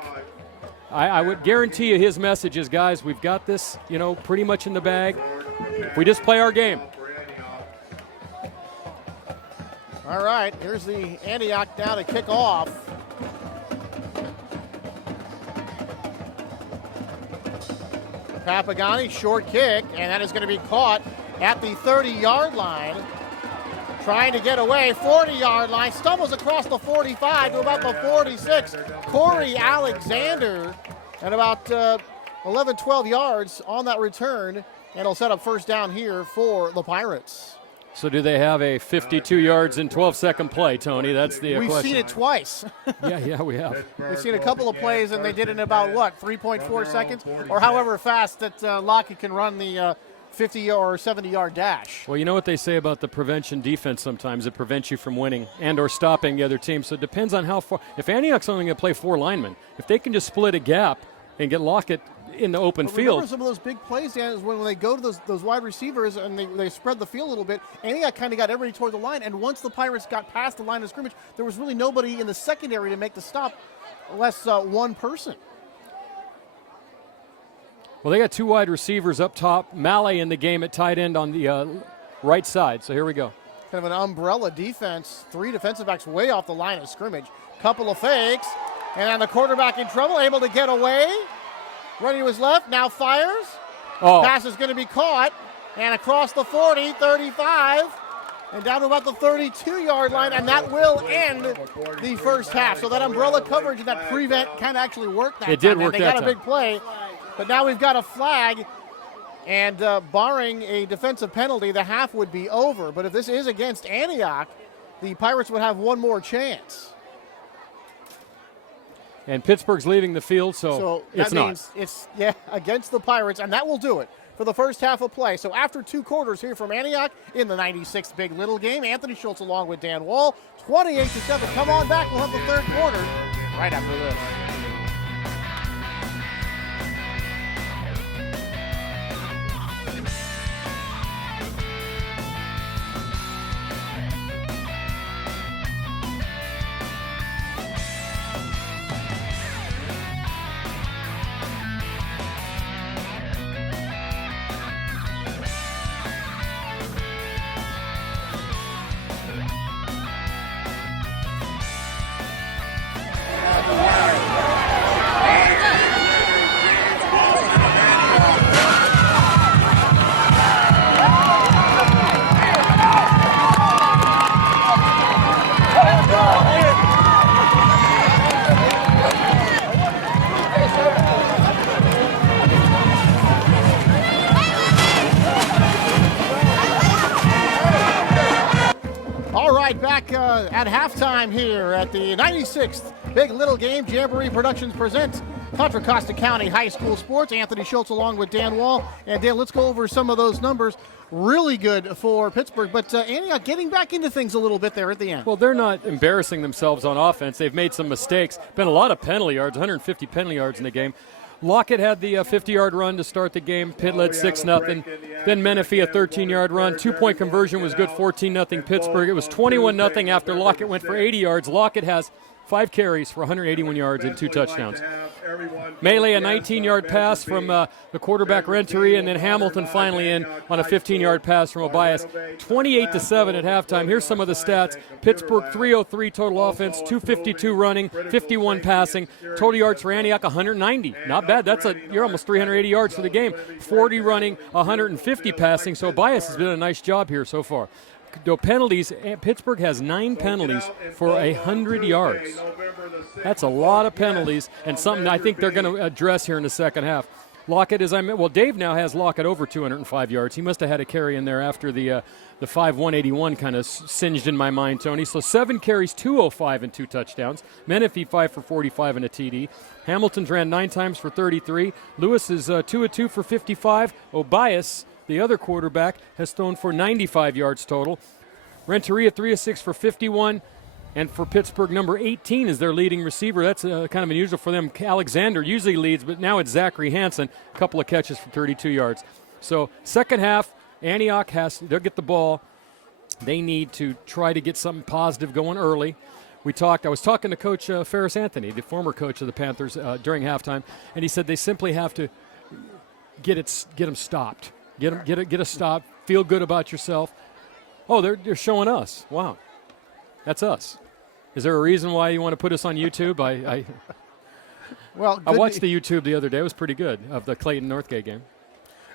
I would guarantee you his message is, guys, we've got this, pretty much in the bag. If we just play our game. All right, here's the Antioch now to kick off. Papagani, short kick, and that is going to be caught at the 30-yard line. Trying to get away, 40-yard line, stumbles across the 45 to about the 46. Corey Alexander at about 11, 12 yards on that return, and it'll set up first down here for the Pirates. So do they have a 52 yards in 12-second play, Tony? That's the question. We've seen it twice. Yeah, we have. We've seen a couple of plays, and they did it in about, 3.4 seconds? Or however fast that Lockett can run the 50 or 70-yard dash. Well, you know what they say about the prevention defense sometimes. It prevents you from winning and or stopping the other team. So it depends on how far. If Antioch's only going to play 4 linemen, if they can just split a gap and get Lockett in the open field. Remember some of those big plays, Dan, is when they go to those wide receivers and they spread the field a little bit. Antioch kind of got everybody toward the line, and once the Pirates got past the line of scrimmage, there was really nobody in the secondary to make the stop, unless one person. Well, they got 2 wide receivers up top. Mallet in the game at tight end on the right side. So here we go. Kind of an umbrella defense. 3 defensive backs way off the line of scrimmage. Couple of fakes, and the quarterback in trouble, able to get away. Running to his left, now fires. Pass is going to be caught, and across the 40, 35, and down to about the 32-yard line, and that will end the first half. So that umbrella coverage and that prevent kind of actually worked that time. It did work that time. They got a big play, but now we've got a flag, and barring a defensive penalty, the half would be over. But if this is against Antioch, the Pirates would have one more chance. And Pittsburgh's leaving the field, so it's not. It's against the Pirates, and that will do it for the first half of play. So after 2 quarters here from Antioch in the 96th Big Little game, Anthony Schultz along with Dan Wall, 28-7. Come on back, we'll have the third quarter right after this. Back at halftime here at the 96th Big Little Game. Jamboree Productions presents Contra Costa County High School Sports. Anthony Schultz along with Dan Wall. And Dan, let's go over some of those numbers. Really good for Pittsburgh, but Antioch getting back into things a little bit there at the end. Well, they're not embarrassing themselves on offense. They've made some mistakes. Been a lot of penalty yards, 150 penalty yards in the game. Lockett had the 50-yard run to start the game. Pitt led 6-0. Then Menifee a 13-yard run. 2-point conversion was good, 14-0 Pittsburgh. It was 21-0 after Lockett went for 80 yards. Lockett has 5 carries for 181 yards and 2 touchdowns. Melee, a 19-yard pass from the quarterback Renteria, and then Hamilton finally in on a 15-yard pass from Obias. 28-7 at halftime. Here's some of the stats. Pittsburgh 303 total offense, 252 running, 51 passing. Total yards for Antioch 190. Not bad. You're almost 380 yards for the game. 40 running, 150 passing. So Obias has done a nice job here so far. No penalties. Pittsburgh has 9 penalties for 100 yards. That's a lot of penalties, and something I think they're going to address here in the second half. Lockett, Dave now has Lockett over 205 yards. He must have had a carry in there after the 5-181 kind of singed in my mind, Tony. So 7 carries, 205 and 2 touchdowns. Menifee 5 for 45 and a TD. Hamilton's ran 9 times for 33. Lewis is 2 of 2 for 55. Obias, the other quarterback, has thrown for 95 yards total. Renteria 3 of 6 for 51. And for Pittsburgh, number 18 is their leading receiver. That's kind of unusual for them. Alexander usually leads, but now it's Zachary Hansen. A couple of catches for 32 yards. So second half, Antioch they'll get the ball They need to try to get something positive going early. I was talking to Coach Ferris Anthony, the former coach of the Panthers, during halftime, and he said they simply have to get them stopped. Get a stop. Feel good about yourself. Oh, they're showing us. Wow, that's us. Is there a reason why you want to put us on YouTube? I watched the YouTube the other day. It was pretty good, of the Clayton Northgate game.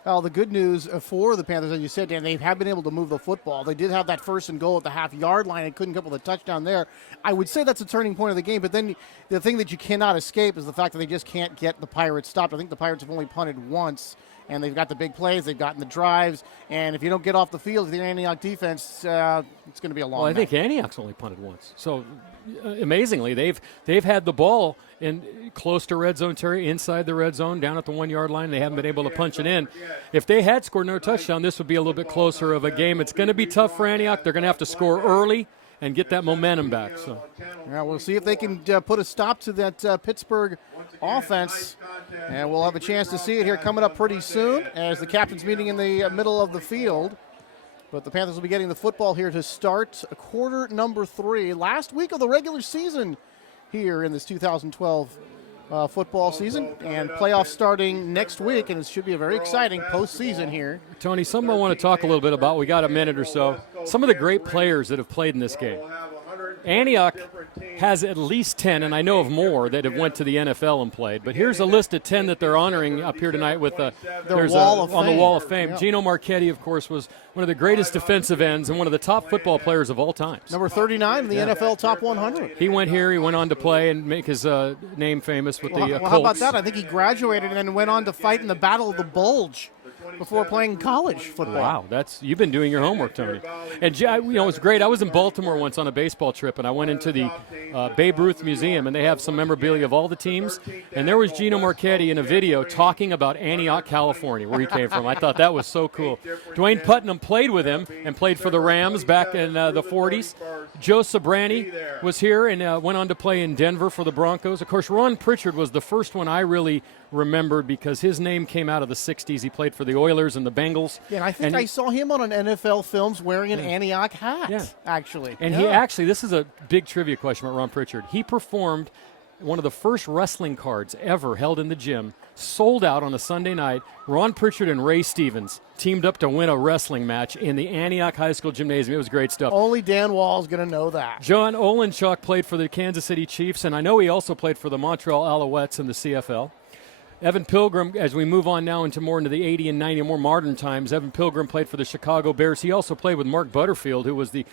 Well, the good news for the Panthers, as you said, Dan, they have been able to move the football. They did have that 1st and goal at the half-yard line and couldn't come up with a touchdown there. I would say that's a turning point of the game, but then the thing that you cannot escape is the fact that they just can't get the Pirates stopped. I think the Pirates have only punted once, and they've got the big plays, they've gotten the drives, and if you don't get off the field with the Antioch defense, it's going to be a long Well, I night. think Antioch's only punted once. So, amazingly, they've had the ball in close to red zone territory, inside the red zone, down at the 1 yard line. They haven't been able to punch it in. If they had scored another touchdown, this would be a little bit closer of a game. It's going to be tough for Antioch. They're going to have to score early and get that momentum back. So, yeah, we'll see if they can put a stop to that Pittsburgh offense, and we'll have a chance to see it here coming up pretty soon as the captain's meeting in the middle of the field. But the Panthers will be getting the football here to start quarter number 3. Last week of the regular season here in this 2012 football season, and playoffs starting next week, and it should be a very exciting postseason here. Tony, something I want to talk a little bit about. We got a minute or so. Some of the great players that have played in this game. Antioch has at least 10, and I know of more that have went to the NFL and played. But here's a list of 10 that they're honoring up here tonight with on the Wall of Fame. Yeah. Gino Marchetti, of course, was one of the greatest defensive ends and one of the top football players of all time. Number 39 in the NFL Top 100. He went here. He went on to play and make his name famous with the Colts. How about that? I think he graduated and then went on to fight in the Battle of the Bulge before playing college football. Wow, you've been doing your homework, Tony. And it was great. I was in Baltimore once on a baseball trip, and I went into the Babe Ruth Museum, and they have some memorabilia of all the teams. And there was Gino Marchetti in a video talking about Antioch, California, where he came from. I thought that was so cool. Dwayne Putnam played with him and played for the Rams back in the 40s. Joe Sobrani was here and went on to play in Denver for the Broncos. Of course, Ron Pritchard was the first one I really remembered because his name came out of the 60s. He played for the Oilers and the Bengals. Yeah, and I think I saw him on an NFL Films wearing an Antioch hat, actually. And he actually, this is a big trivia question about Ron Pritchard. He performed one of the first wrestling cards ever held in the gym, sold out on a Sunday night. Ron Pritchard and Ray Stevens teamed up to win a wrestling match in the Antioch High School Gymnasium. It was great stuff. Only Dan Wall's going to know that. John Olenchuk played for the Kansas City Chiefs, and I know he also played for the Montreal Alouettes in the CFL. Evan Pilgrim, as we move on now into the 80 and 90 more modern times, Evan Pilgrim played for the Chicago Bears. He also played with Mark Butterfield, who was the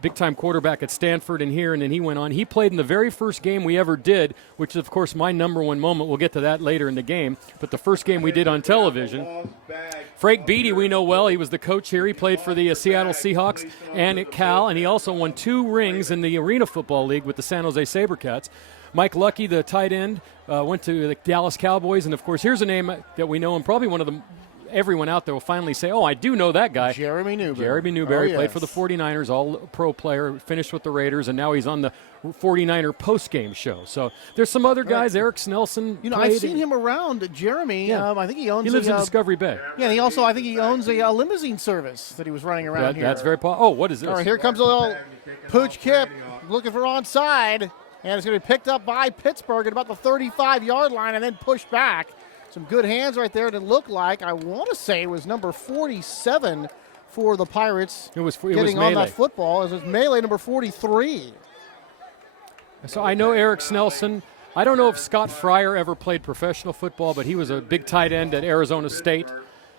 big-time quarterback at Stanford and here, and then he went on. He played in the very first game we ever did, which is, of course, my number one moment. We'll get to that later in the game. But the first game we did on television, Frank Beatty, we know well. He was the coach here. He played for the Seattle Seahawks and at Cal, and he also won 2 rings in the Arena Football League with the San Jose SaberCats. Mike Luckey, the tight end, went to the Dallas Cowboys. And, of course, here's a name that we know, and probably one of the everyone out there will finally say, oh, I do know that guy. Jeremy Newberry. Jeremy Newberry played for the 49ers, all-pro player, finished with the Raiders, and now he's on the 49er post-game show. So there's some other guys, Eric Snelson. I've seen him around, Jeremy. Yeah. I think he owns He lives in Discovery Bay. Yeah, and I think he owns a limousine service that he was running around here. That's very possible. Oh, what is this? All right, here comes a little Pooch Kip looking for onside, and it's going to be picked up by Pittsburgh at about the 35-yard line and then pushed back. Some good hands right there. It looked like, I want to say it was number 47 for the Pirates. It was getting on that football. It was Melee number 43. So I know Eric Snelson. I don't know if Scott Fryer ever played professional football, but he was a big tight end at Arizona State.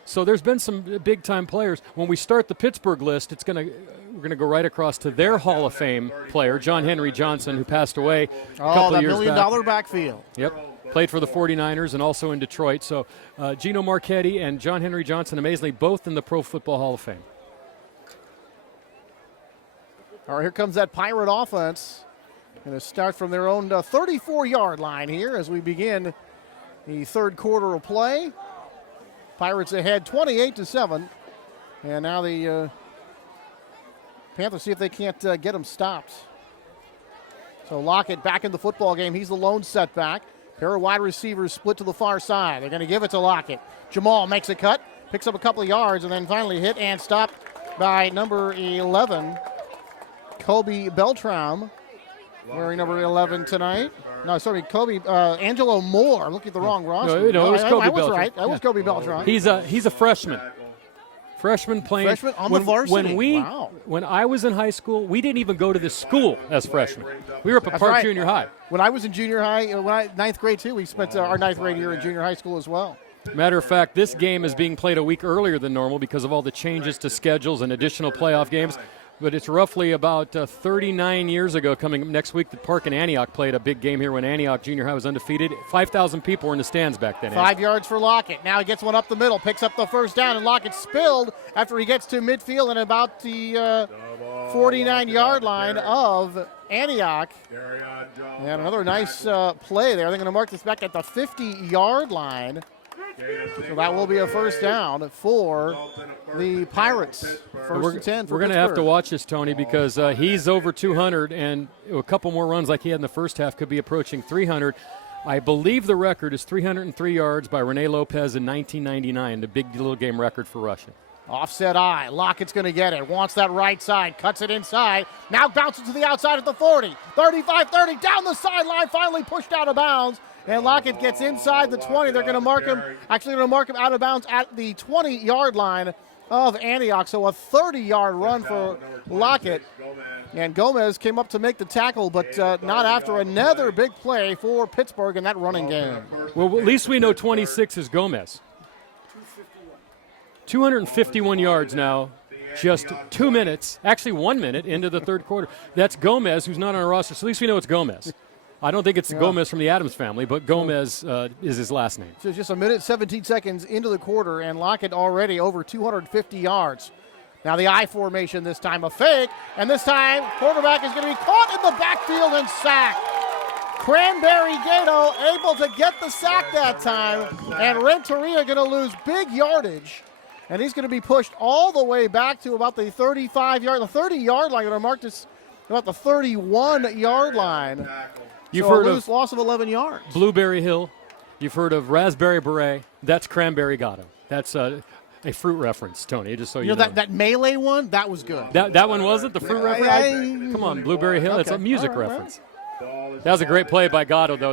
So there's been some big-time players. When we start the Pittsburgh list, we're going to go right across to their Hall of Fame player, John Henry Johnson, who passed away a couple of years back. $1 million backfield. Yep. Played for the 49ers and also in Detroit. So Gino Marchetti and John Henry Johnson, amazingly, both in the Pro Football Hall of Fame. All right, here comes that Pirate offense. Going to start from their own 34-yard line here as we begin the third quarter of play. Pirates ahead 28-7. And now the Panthers see if they can't get them stopped. So Lockett back in the football game. He's the lone setback. Pair of wide receivers split to the far side. They're going to give it to Lockett. Jamal makes a cut, picks up a couple of yards, and then finally hit and stopped by number 11, Kobe Beltram, wearing number 11 tonight. No, sorry, Angelo Moore. I'm looking at the wrong roster. No, it was Kobe I was Beltram. right. That was Kobe Beltram. He's a freshman. Freshman playing. Freshman on the varsity. When I was in high school, we didn't even go to this school as freshmen. We were up at Park Junior High. When I was in junior high, ninth grade too, we spent our ninth grade year in junior high school as well. Matter of fact, this game is being played a week earlier than normal because of all the changes to schedules and additional playoff games. But it's roughly about 39 years ago, coming up next week, that Park and Antioch played a big game here when Antioch Junior High was undefeated. 5,000 people were in the stands back then. 5 yards for Lockett. Now he gets one up the middle, picks up the first down, and Lockett spilled after he gets to midfield and about the 49-yard line of Antioch. And another nice play there. They're going to mark this back at the 50-yard line. So that will be a first down for the Pirates. First and 10 for We're going to have to watch this, Tony, because he's over 200, and a couple more runs like he had in the first half could be approaching 300. I believe the record is 303 yards by Rene Lopez in 1999, the big little game record for rushing. Offset eye. Lockett's going to get it. Wants that right side. Cuts it inside. Now bounces to the outside at the 40. 35-30. Down the sideline. Finally pushed out of bounds. And Lockett gets inside the 20. They're going to mark him. Actually going to mark him out of bounds at the 20-yard line of Antioch. So a 30-yard run for Lockett. And Gomez came up to make the tackle, but not after another big play for Pittsburgh in that running game. Well, at least we know 26 is Gomez. 251 yards now, just 2 minutes, actually 1 minute into the third quarter. That's Gomez, who's not on our roster, so at least we know it's Gomez. I don't think it's Gomez from the Adams family, but Gomez is his last name. So just a minute, 17 seconds into the quarter, and Lockett already over 250 yards. Now the I formation this time, a fake, and this time quarterback is going to be caught in the backfield and sacked. Cranberry Gato able to get the sack that time, and Renteria going to lose big yardage. And he's going to be pushed all the way back to about the 30-yard line. Going to mark this about the 31-yard line. You've so heard of loss of 11 yards. Blueberry Hill. You've heard of Raspberry Beret. That's Cranberry Gato. That's a fruit reference, Tony, just so you know. That melee one, that was good. That one was it, the fruit reference? Come on, Blueberry Hill. Okay. It's a music reference. That was a great play by Gato, though.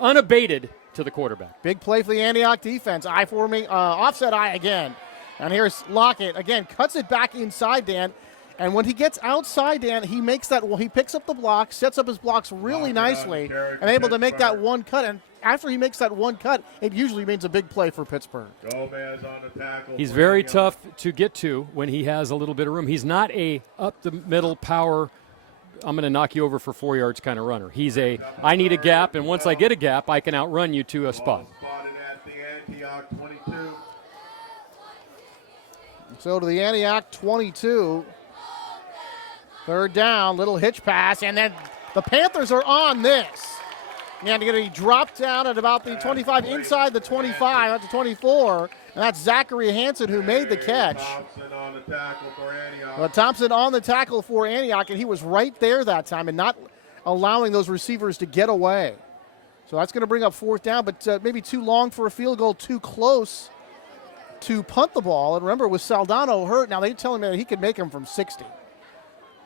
Unabated to the quarterback. Big play for the Antioch defense. Offset eye again. And here's Lockett again, cuts it back inside, Dan. And when he gets outside, Dan, he picks up the block, sets up his blocks really nicely, and able to make that one cut. And after he makes that one cut, it usually means a big play for Pittsburgh. He's very tough to get to when he has a little bit of room. He's not a up-the-middle power, I'm going to knock you over for 4 yards kind of runner. He's I need a gap, and once I get a gap, I can outrun you to a spot. So to the Antioch 22. Third down, little hitch pass, and then the Panthers are on this. And they're going to be dropped down at about the 25, inside the 25, at the 24. And that's Zachary Hansen who made the catch. Thompson on the tackle for Antioch, and he was right there that time and not allowing those receivers to get away. So that's going to bring up fourth down, but maybe too long for a field goal, too close to punt the ball. And remember, with Saldano hurt, now they're telling me that he could make him from 60.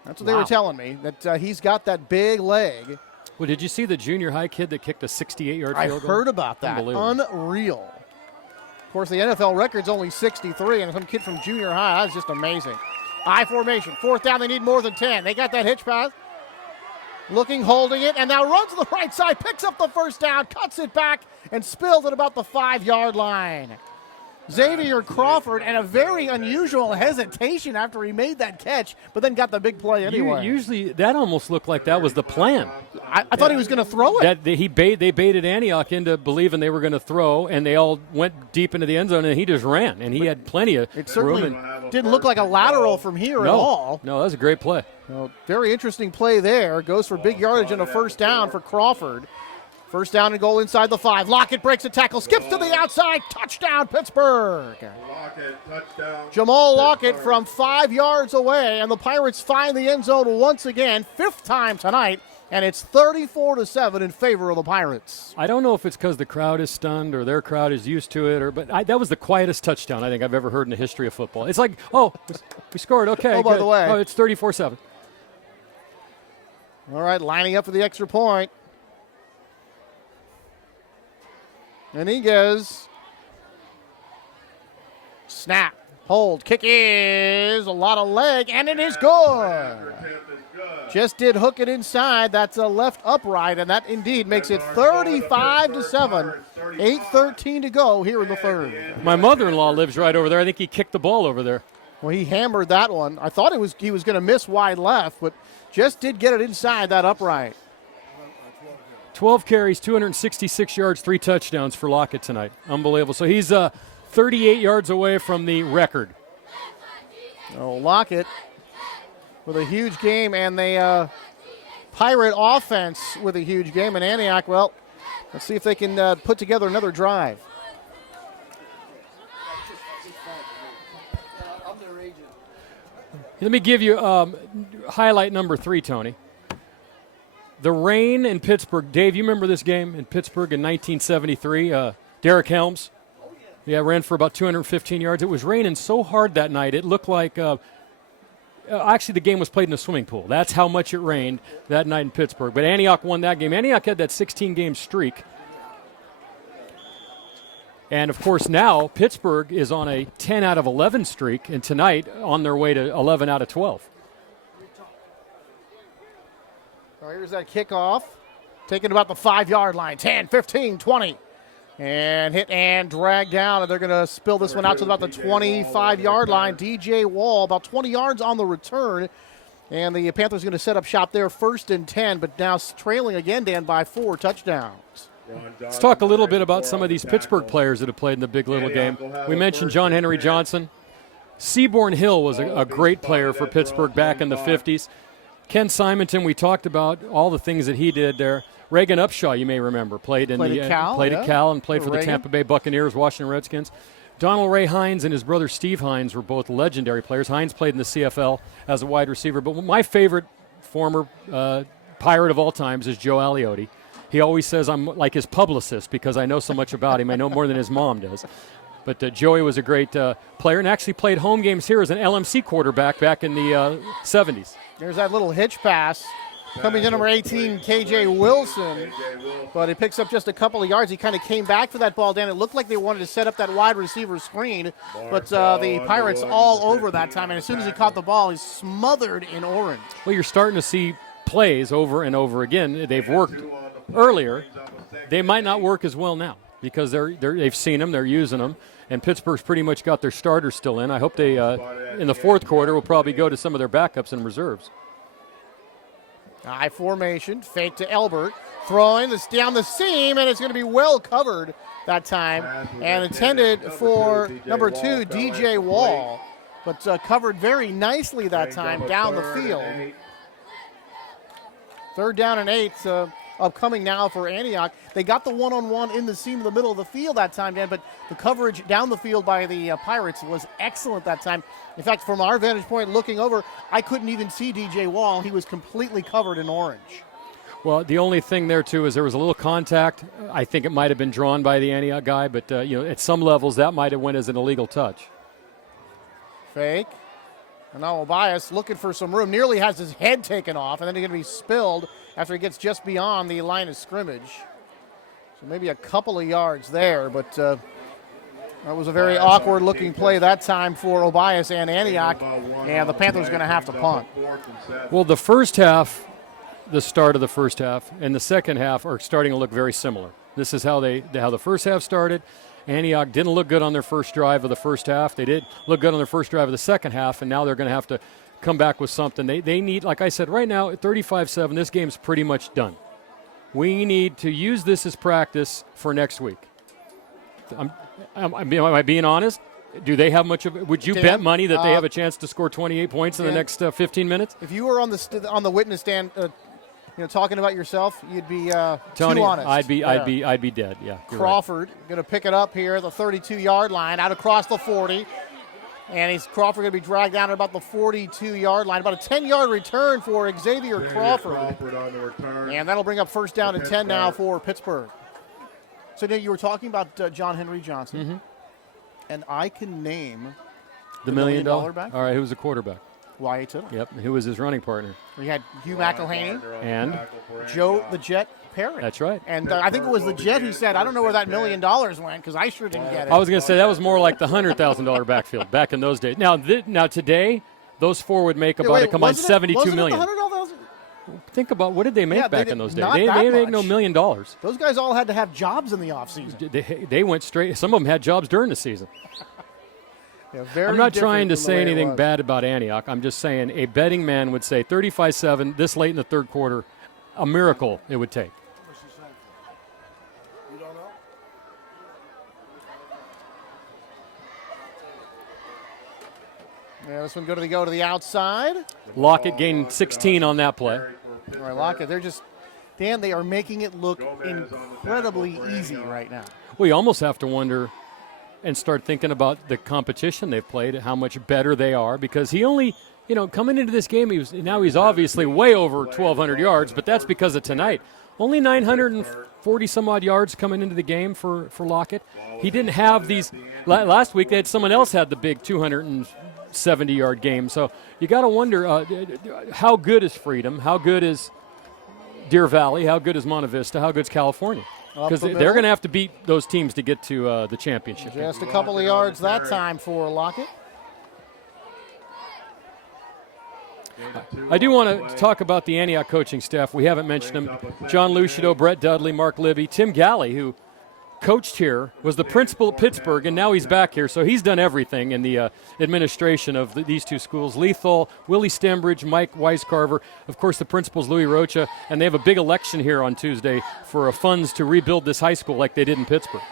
That's what they were telling me, that he's got that big leg. Well, did you see the junior high kid that kicked a 68-yard field goal? I heard about that. Unreal. Of course, the NFL record's only 63, and some kid from junior high, that's just amazing. I formation, fourth down, they need more than 10. They got that hitch pass. Looking, holding it, and now runs to the right side, picks up the first down, cuts it back, and spills at about the 5-yard line. Xavier Crawford, and a very unusual hesitation after he made that catch, but then got the big play anyway. Usually, that almost looked like that was the plan. I thought he was going to throw it. They baited Antioch into believing they were going to throw, and they all went deep into the end zone, and he just ran, and he had plenty of it certainly room. Didn't look like a lateral from here at all. No, that was a great play. Well, very interesting play there. Goes for big yardage and a first down for Crawford. First down and goal inside the 5. Lockett breaks a tackle, skips to the outside. Touchdown, Pittsburgh. Lockett, touchdown. Jamal Lockett from 5 yards away, and the Pirates find the end zone once again, 5th time tonight, and it's 34-7 in favor of the Pirates. I don't know if it's because the crowd is stunned or their crowd is used to it, but that was the quietest touchdown I think I've ever heard in the history of football. It's like, oh, we scored, okay. Oh, by the way. Oh, it's 34-7. All right, lining up for the extra point. Iniguez. Snap. Hold. Kick is a lot of leg, and it is good. Just did hook it inside. That's a left upright, and that indeed makes it 35-7. 8:13 to go here in the third. My mother-in-law lives right over there. I think he kicked the ball over there. Well, he hammered that one. I thought he was going to miss wide left, but just did get it inside that upright. 12 carries, 266 yards, 3 touchdowns for Lockett tonight. Unbelievable. So he's 38 yards away from the record. Oh, Lockett with a huge game, and the Pirate offense with a huge game. And Antioch, well, let's see if they can put together another drive. Let me give you highlight number 3, Tony. The rain in Pittsburgh. Dave, you remember this game in Pittsburgh in 1973? Derek Helms. Yeah, ran for about 215 yards. It was raining so hard that night, it looked like actually the game was played in a swimming pool. That's how much it rained that night in Pittsburgh. But Antioch won that game. Antioch had that 16-game streak. And, of course, now Pittsburgh is on a 10 out of 11 streak, and tonight on their way to 11 out of 12. All right, here's that kickoff. Taking about the 5-yard line. 10, 15, 20. And hit and drag down, and they're going to spill this one out to about the 25-yard line. DJ Wall, about 20 yards on the return. And the Panthers going to set up shop there, 1st and 10, but now trailing again, Dan, by 4 touchdowns. Let's talk a little bit about some of these Pittsburgh players that have played in the big little game. We mentioned John Henry Johnson. Seaborn Hill was a great player for Pittsburgh back in the 50s. Ken Simonton, we talked about all the things that he did there. Reagan Upshaw, you may remember, played at Cal and played for the Tampa Bay Buccaneers, Washington Redskins. Donald Ray Hines and his brother Steve Hines were both legendary players. Hines played in the CFL as a wide receiver. But my favorite former Pirate of all times is Joe Aliotti. He always says I'm like his publicist because I know so much about him. I know more than his mom does. But Joey was a great player and actually played home games here as an LMC quarterback back in the 70s. There's that little hitch pass. Coming to number 18, K.J. Wilson, but he picks up just a couple of yards. He kind of came back for that ball, Dan. It looked like they wanted to set up that wide receiver screen, but the Pirates all over that time, and as soon as he caught the ball, he's smothered in orange. Well, you're starting to see plays over and over again. They've worked earlier. They might not work as well now because they've seen them, they're using them, and Pittsburgh's pretty much got their starters still in. I hope they, in the fourth quarter, will probably go to some of their backups and reserves. High formation, fake to Elbert, throwing this down the seam, and it's going to be well covered that time, and intended for number 2, DJ Wall, but covered very nicely that time down the field. 3rd down and 8, upcoming now for Antioch. They got the one-on-one in the seam in the middle of the field that time, Dan, but the coverage down the field by the Pirates was excellent that time. In fact, from our vantage point looking over, I couldn't even see DJ Wall. He was completely covered in orange. Well, the only thing there, too, is there was a little contact. I think it might have been drawn by the Antioch guy, but at some levels that might have went as an illegal touch. Fake. And now Obias looking for some room. Nearly has his head taken off, and then he's going to be spilled after he gets just beyond the line of scrimmage. So maybe a couple of yards there, but that was a very awkward-looking play that time for Obias and Antioch, and the Panthers are going to have to punt. Well, the first half, the start of the first half, and the second half are starting to look very similar. This is how the first half started. Antioch didn't look good on their first drive of the first half. They did look good on their first drive of the second half, and now they're going to have to come back with something. They need, like I said, right now at 35-7, this game's pretty much done. We need to use this as practice for next week. Am I being honest? Do they have much of it? Would you bet money that they have a chance to score 28 points in the next 15 minutes? If you were on the witness stand talking about yourself, you'd be Tony, too honest. I'd be dead. Yeah. You're Crawford going to pick it up here at the 32-yard line, out across the 40. And Crawford going to be dragged down at about the 42-yard line. About a 10-yard return for Xavier Crawford. on the return. And that'll bring up first down and 10 now for Pittsburgh. So now you were talking about John Henry Johnson. Mm-hmm. And I can name the $1 million back. All right, who was the quarterback? Y.A. Tittle. Yep, who was his running partner? We had Hugh McElhaney And Joe the Jet Perry. that's right. And I think it was the Jet who said, I don't know where that $1 million went, because I sure didn't get it. I was going to say that was more like the $100,000 backfield back in those days. Now today, those four would make about a combined $72 million. Think about what did they make back in those days? They make no $1 million. Those guys all had to have jobs in the offseason. They went straight. Some of them had jobs during the season. I'm not trying to say anything bad about Antioch. I'm just saying a betting man would say 35-7 this late in the third quarter, a miracle it would take. You don't know? Yeah, this one go to the outside. Lockett gained 16 on that play. All right, Lockett, they are making it look incredibly easy right now. Well, you almost have to wonder and start thinking about the competition they've played, how much better they are, because he only, coming into this game, he's obviously way over 1,200 yards, but that's because of tonight. Only 940 some odd yards coming into the game for Lockett. He didn't have these last week. They had someone else had the big 270-yard game. So you got to wonder how good is Freedom, how good is Deer Valley, how good is Monte Vista, how good is California? Because they're going to have to beat those teams to get to the championship. Just a couple of yards that time for Lockett. I do want to talk about the Antioch coaching staff. We haven't mentioned them. John Lucido, Brett Dudley, Mark Libby, Tim Galley, who coached here, was the principal at Pittsburgh, and now he's back here. So he's done everything in the administration of these two schools. Lethal, Willie Stembridge, Mike Weiscarver, of course the principal's Louis Rocha, and they have a big election here on Tuesday for funds to rebuild this high school like they did in Pittsburgh.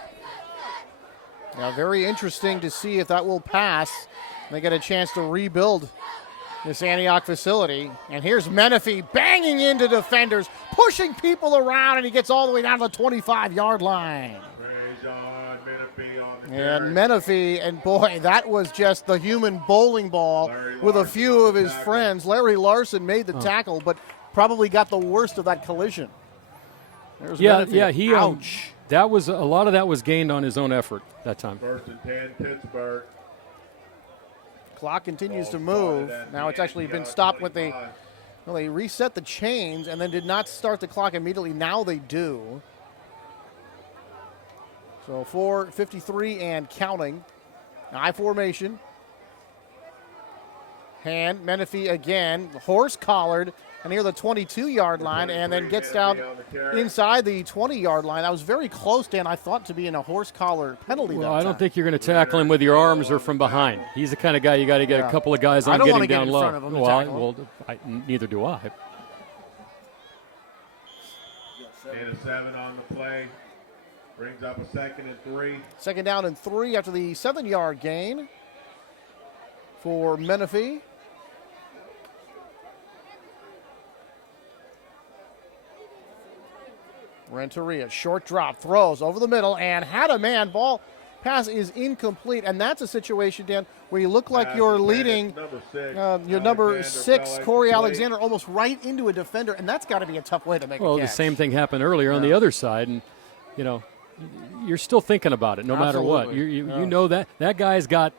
Now, very interesting to see if that will pass. They get a chance to rebuild this Antioch facility. And here's Menifee banging into defenders, pushing people around, and he gets all the way down to the 25-yard line. And Menifee, and boy, that was just the human bowling ball with a few of his friends. Larry Larson made the tackle, but probably got the worst of that collision. There's Menifee. Ouch. That was a lot of that was gained on his own effort that time. First and 10, Pittsburgh. Clock continues to move. Now it's actually been stopped with they reset the chains and then did not start the clock immediately. Now they do. So 4:53 and counting. I formation. Hand, Menifee again, horse collared, and near the 22-yard line, and then gets down inside the 20-yard line. That was very close, Dan, I thought, to be in a horse collar penalty. Well, I don't think you're going to tackle him with your arms or from behind. He's the kind of guy you got to get a couple of guys on getting down low. Neither do I. And a 7 on the play. Brings up a 2nd and 3. Second down and 3 after the 7-yard gain for Menifee. Renteria, short drop, throws over the middle, and had a man. Ball pass is incomplete, and that's a situation, Dan, where you look like you're leading your number 6, Corey Alexander, almost right into a defender, and that's got to be a tough way to make a catch. Well, the same thing happened earlier on the other side, and, you're still thinking about it no matter what. You know that guy's got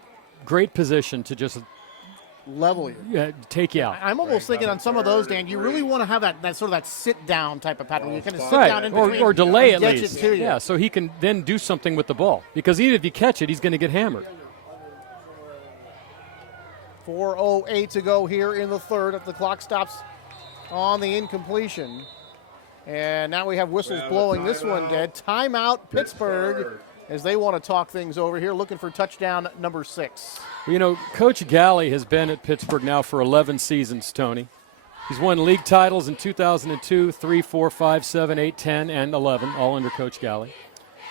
great position to just level you, take you out. I'm almost thinking on some of those, Dan, you really want to have that sort of that sit down type of pattern. You kind of sit down in between or delay at least. It to you. Yeah, so he can then do something with the ball, because even if you catch it, he's going to get hammered. 4:08 to go here in the third. If the clock stops on the incompletion. And now we have whistles blowing this one dead. Timeout, Pittsburgh, as they want to talk things over here, looking for touchdown number 6. Coach Galley has been at Pittsburgh now for 11 seasons, Tony. He's won league titles in 2002, 3, 4, 5, 7, 8, 10, and 11, all under Coach Galley.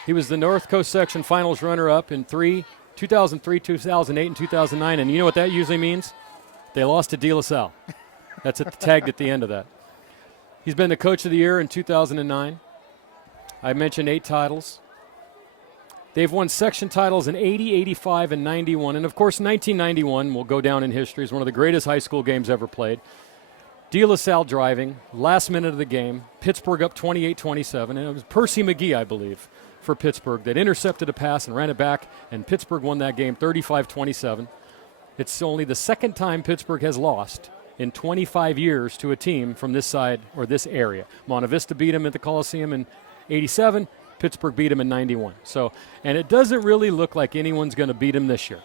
He was the North Coast Section Finals runner-up in 2003, 2008, and 2009, and you know what that usually means? They lost to De La Salle. That's tagged at the end of that. He's been the Coach of the Year in 2009. I mentioned 8 titles. They've won section titles in 80, 85, and 91. And, of course, 1991 will go down in history as one of the greatest high school games ever played. De La Salle driving, last minute of the game, Pittsburgh up 28-27. And it was Percy McGee, I believe, for Pittsburgh that intercepted a pass and ran it back, and Pittsburgh won that game 35-27. It's only the second time Pittsburgh has lost in 25 years to a team from this side or this area. Monte Vista beat them at the Coliseum in 87. Pittsburgh beat them in 91. So, and it doesn't really look like anyone's going to beat them this year.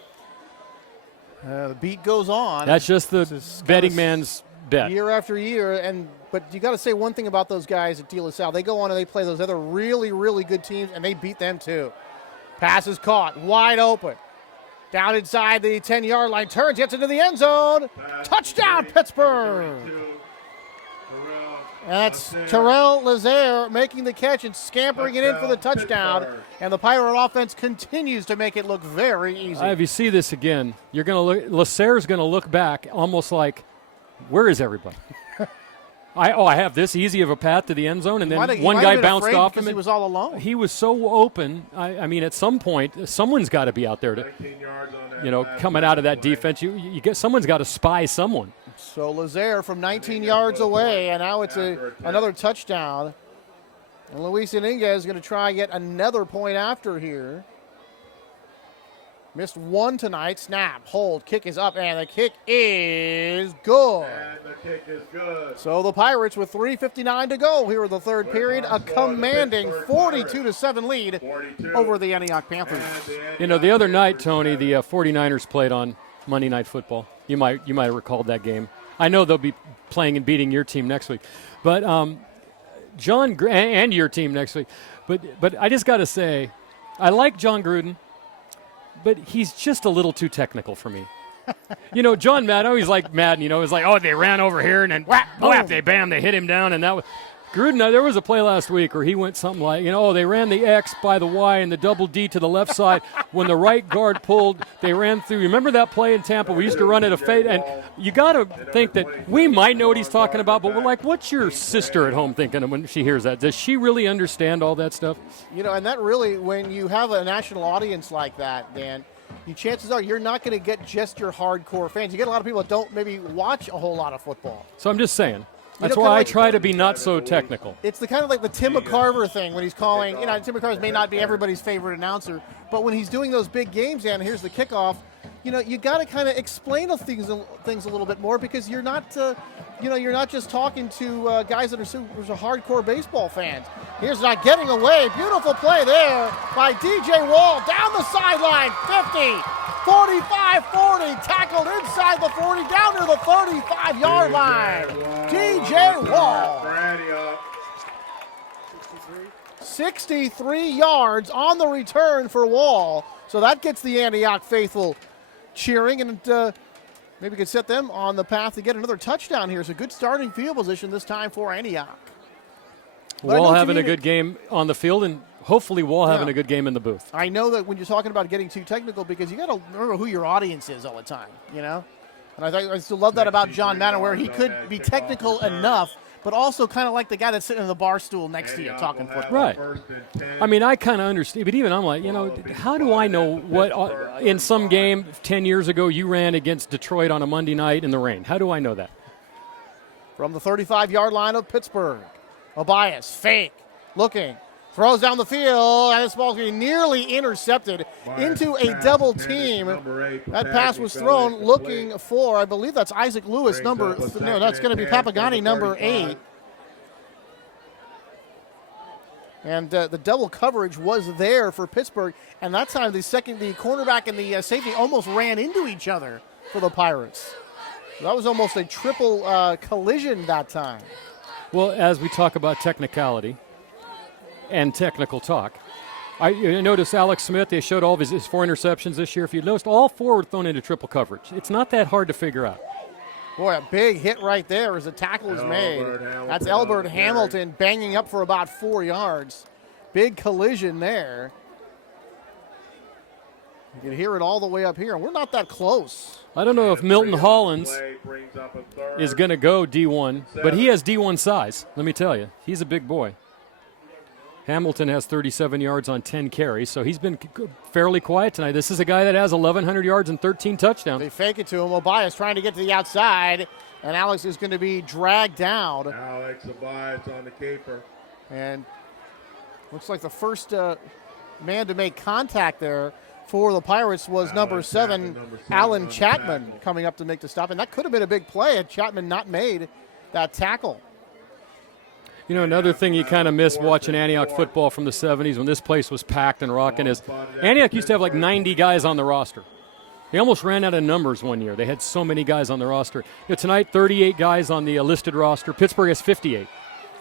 The beat goes on. That's just the betting man's bet. Year after year, but you got to say one thing about those guys at De La Salle. They go on and they play those other really, really good teams, and they beat them too. Pass is caught, wide open. Down inside the 10-yard line, turns, gets into the end zone. Touchdown, Pittsburgh! And that's Terrell Lazaire making the catch and scampering it in for the touchdown. And the Pirate offense continues to make it look very easy. If you see this again, you're going to look. Lazaire's going to look back almost like, where is everybody? I have this easy of a path to the end zone, and then one guy bounced off him. He was all alone. He was so open. I mean, at some point, someone's got to be out there to, coming out of that defense. You get someone's got to spy someone. So Lazaire from 19 yards away, and now it's another touchdown. And Luis Iniguez is going to try yet another point after here. Missed one tonight. Snap, hold, kick is up, and the kick is good. So the Pirates with 3:59 to go here in the third period, a commanding 42-7 lead over the Antioch Panthers. The other night, Tony, the 49ers played on Monday Night Football. You might have recalled that game. I know they'll be playing and beating your team next week, but and your team next week. But I just got to say, I like John Gruden, but he's just a little too technical for me. John Madden, I always like Madden, it's like, oh, they ran over here and then whap, they hit him down. And that was Gruden. There was a play last week where he went something like, they ran the X by the Y and the double D to the left side. When the right guard pulled, they ran through. Remember that play in Tampa? We used to run at a fade. And you got to think that we might know what he's talking about, but we're like, what's your sister at home thinking when she hears that? Does she really understand all that stuff? And that really, when you have a national audience like that, Dan, chances are you're not going to get just your hardcore fans. You get a lot of people that don't maybe watch a whole lot of football. So I'm just saying. That's why I try to be not so technical. It's the kind of like the Tim McCarver thing when he's calling. Tim McCarver may not be everybody's favorite announcer, but when he's doing those big games, and here's the kickoff, you got to kind of explain things a little bit more, because you're not just talking to guys that are super hardcore baseball fans. Here's not getting away. Beautiful play there by DJ Wall down the sideline. 50, 45, 40, tackled inside the 40, down to the 35-yard line. DJ Wall. 63 yards on the return for Wall. So that gets the Antioch faithful cheering, and maybe could set them on the path to get another touchdown here. It's a good starting field position this time for Antioch. Wall having a good game on the field, and hopefully Wall having a good game in the booth. I know that when you're talking about getting too technical, because you got to remember who your audience is all the time, And I still love that about John Madden, where he could be technical enough, but also kind of like the guy that's sitting in the bar stool next to you talking football. Right. I mean, I kind of understand, but even I'm like, how do I know what in some game 10 years ago you ran against Detroit on a Monday night in the rain? How do I know that? From the 35-yard line of Pittsburgh, Obias, fake, looking, throws down the field, and this ball's going to be nearly intercepted into a double team. That pass was thrown looking for, I believe that's Isaac Lewis, that's going to be Papagani, number 8. And the double coverage was there for Pittsburgh, and that time the cornerback and the safety almost ran into each other for the Pirates. That was almost a triple collision that time. Well, as we talk about technicality and technical talk, I noticed Alex Smith, they showed all of his 4 interceptions this year. If you noticed, all 4 were thrown into triple coverage. It's not that hard to figure out. Boy, a big hit right there as the tackle is made. That's Elbert Hamilton banging up for about 4 yards. Big collision there. You can hear it all the way up here. We're not that close. I don't know if Milton Hollins is going to go D1, but he has D1 size, let me tell you. He's a big boy. Hamilton has 37 yards on 10 carries, so he's been fairly quiet tonight. This is a guy that has 1,100 yards and 13 touchdowns. They fake it to him. Obias trying to get to the outside, and Alex is going to be dragged down. Alex Obias on the keeper. And looks like the first man to make contact there for the Pirates was number 7, Alan Chapman, coming up to make the stop. And that could have been a big play had Chapman not made that tackle. You know, another thing you kind of miss watching Antioch football from the 70s when this place was packed and rocking is Antioch used to have like 90 guys on the roster. They almost ran out of numbers one year. They had so many guys on the roster. You know, tonight, 38 guys on the listed roster. Pittsburgh has 58.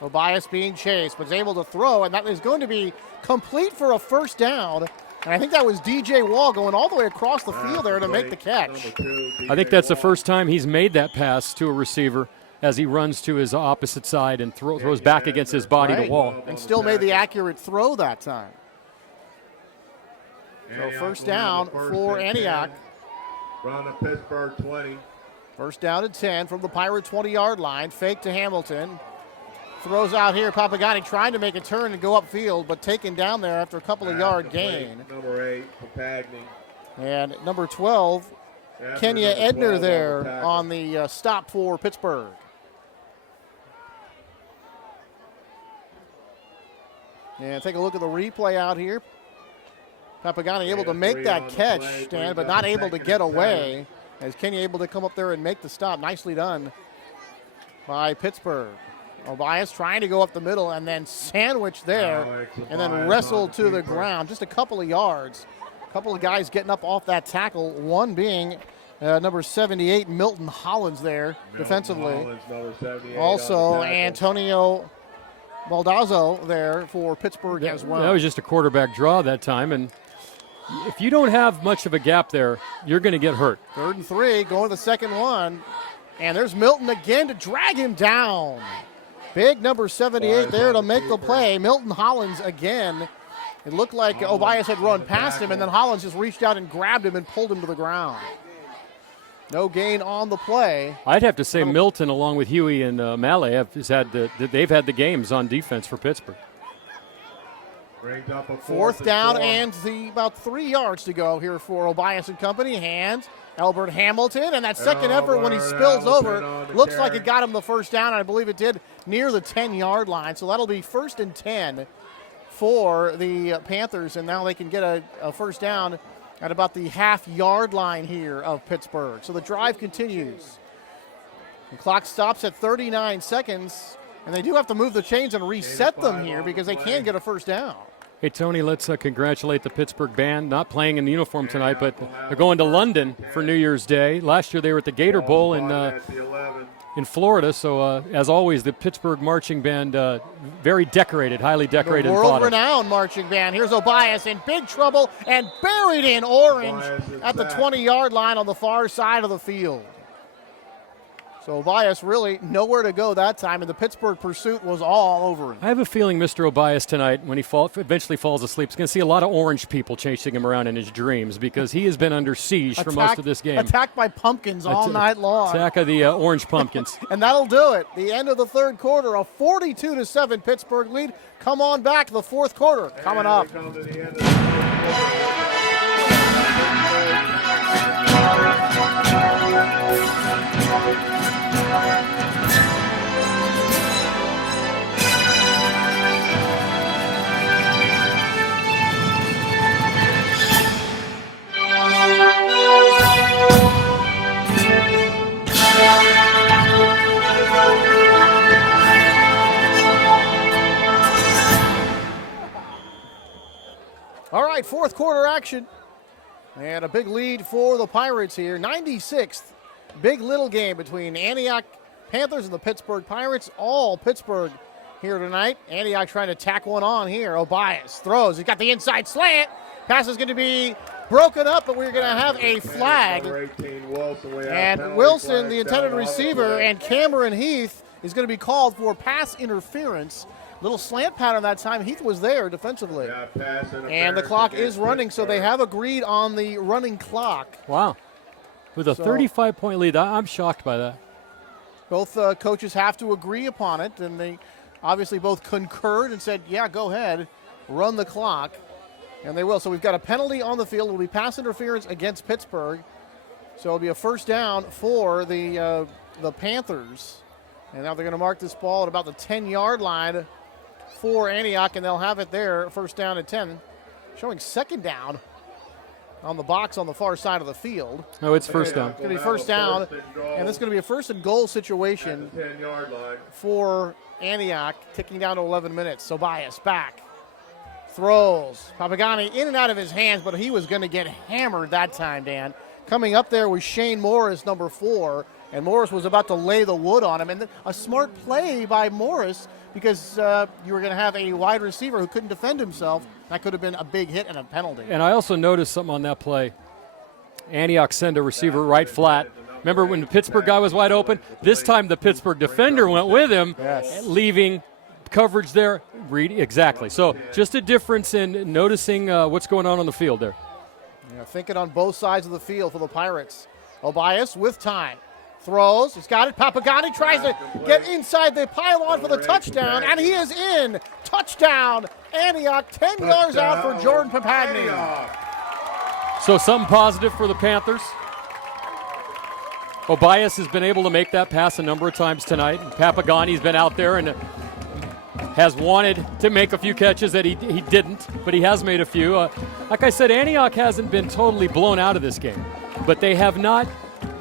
Obias being chased, but is able to throw, and that is going to be complete for a first down. And I think that was DJ Wall going all the way across the field there to make the catch. I think that's the first time he's made that pass to a receiver as he runs to his opposite side and throws back against his body to Wall. And still made the accurate throw that time. So first down for Antioch. Run to Pittsburgh 20. First down and 10 from the Pirate 20-yard line. Fake to Hamilton. Throws out here. Papagani trying to make a turn and go upfield, but taken down there after a couple of yard gain. Number 8, Papagni. And number 12, Kenya Edner there on the stop for Pittsburgh. And take a look at the replay out here. Papagani able to make that catch, Stan, but not able to get away. As Kenya able to come up there and make the stop. Nicely done by Pittsburgh. Obias trying to go up the middle and then sandwich there and then wrestled to the ground. Just a couple of yards. A couple of guys getting up off that tackle. One being number 78, Milton Hollins there defensively. Also Antonio Baldazzo there for Pittsburgh as well. That was just a quarterback draw that time, and if you don't have much of a gap there, you're going to get hurt. 3rd and 3, going to the second one. And there's Milton again to drag him down. Big number 78 there to make the play. Milton Hollins again. It looked like Obias had run past him, and then Hollins just reached out and grabbed him and pulled him to the ground. No gain on the play. I'd have to say Milton, along with Huey and Malley, they've had the games on defense for Pittsburgh. Fourth down and about 3 yards to go here for Obias and company. Hands Albert Hamilton, and that second effort when he spills over looks like it got him the first down, and I believe it did near the 10-yard line. So that'll be 1st and 10 for the Panthers, and now they can get a first down at about the half-yard line here of Pittsburgh. So the drive continues. The clock stops at 39 seconds, and they do have to move the chains and reset them here because they can get a first down. Hey, Tony, let's congratulate the Pittsburgh band. Not playing in the uniform tonight, but they're going to London for New Year's Day. Last year they were at the Gator Bowl in Florida. So, as always, the Pittsburgh marching band, very decorated, highly decorated. The world-renowned marching band. Here's Obias in big trouble and buried in orange at the 20-yard line on the far side of the field. So Obias really nowhere to go that time, and the Pittsburgh pursuit was all over him. I have a feeling Mr. Obias tonight, when he eventually falls asleep, is going to see a lot of orange people chasing him around in his dreams because he has been under siege for most of this game. Attacked by pumpkins all night long. Attack of the orange pumpkins. And that'll do it. The end of the third quarter, a 42-7 Pittsburgh lead. Come on back, the fourth quarter coming up. All right, fourth quarter action. And a big lead for the Pirates here. 96th big little game between Antioch Panthers and the Pittsburgh Pirates. All Pittsburgh here tonight. Antioch trying to tack one on here. Obias throws. He's got the inside slant. Pass is going to be broken up, but we're going to have a flag. And Wilson, the intended receiver, and Cameron Heath is going to be called for pass interference Little slant pattern that time. Heath was there defensively. And the clock is running, so they have agreed on the running clock. Wow. With a 35-point lead, I'm shocked by that. Both coaches have to agree upon it, and they obviously both concurred and said, yeah, go ahead, run the clock. And they will. So we've got a penalty on the field. It will be pass interference against Pittsburgh. So it'll be a first down for the Panthers. And now they're going to mark this ball at about the 10-yard line for Antioch, and they'll have it there, first down at 10. Showing second down on the box on the far side of the field. No, it's first down. It's going to be first down, and this is going to be a first and goal situation for Antioch, ticking down to 11 minutes. So Bias back, throws. Papagani in and out of his hands, but he was going to get hammered that time, Dan. Coming up there was Shane Morris, number 4, and Morris was about to lay the wood on him. And a smart play by Morris, because you were going to have a wide receiver who couldn't defend himself. That could have been a big hit and a penalty. And I also noticed something on that play. Antioch sent a receiver right flat. Remember when the Pittsburgh guy was wide open? This time the Pittsburgh defender went with him, leaving coverage there. Exactly. So just a difference in noticing what's going on the field there. Yeah, thinking on both sides of the field for the Pirates. Obias with time. Throws. He's got it. Papagani tries to get inside the pylon for the touchdown, and he is in. Touchdown. Antioch, 10 yards out for Jordan Papagani. So something positive for the Panthers. Obias has been able to make that pass a number of times tonight. Papagani's been out there and has wanted to make a few catches that he didn't, but he has made a few. Like I said, Antioch hasn't been totally blown out of this game, but they have not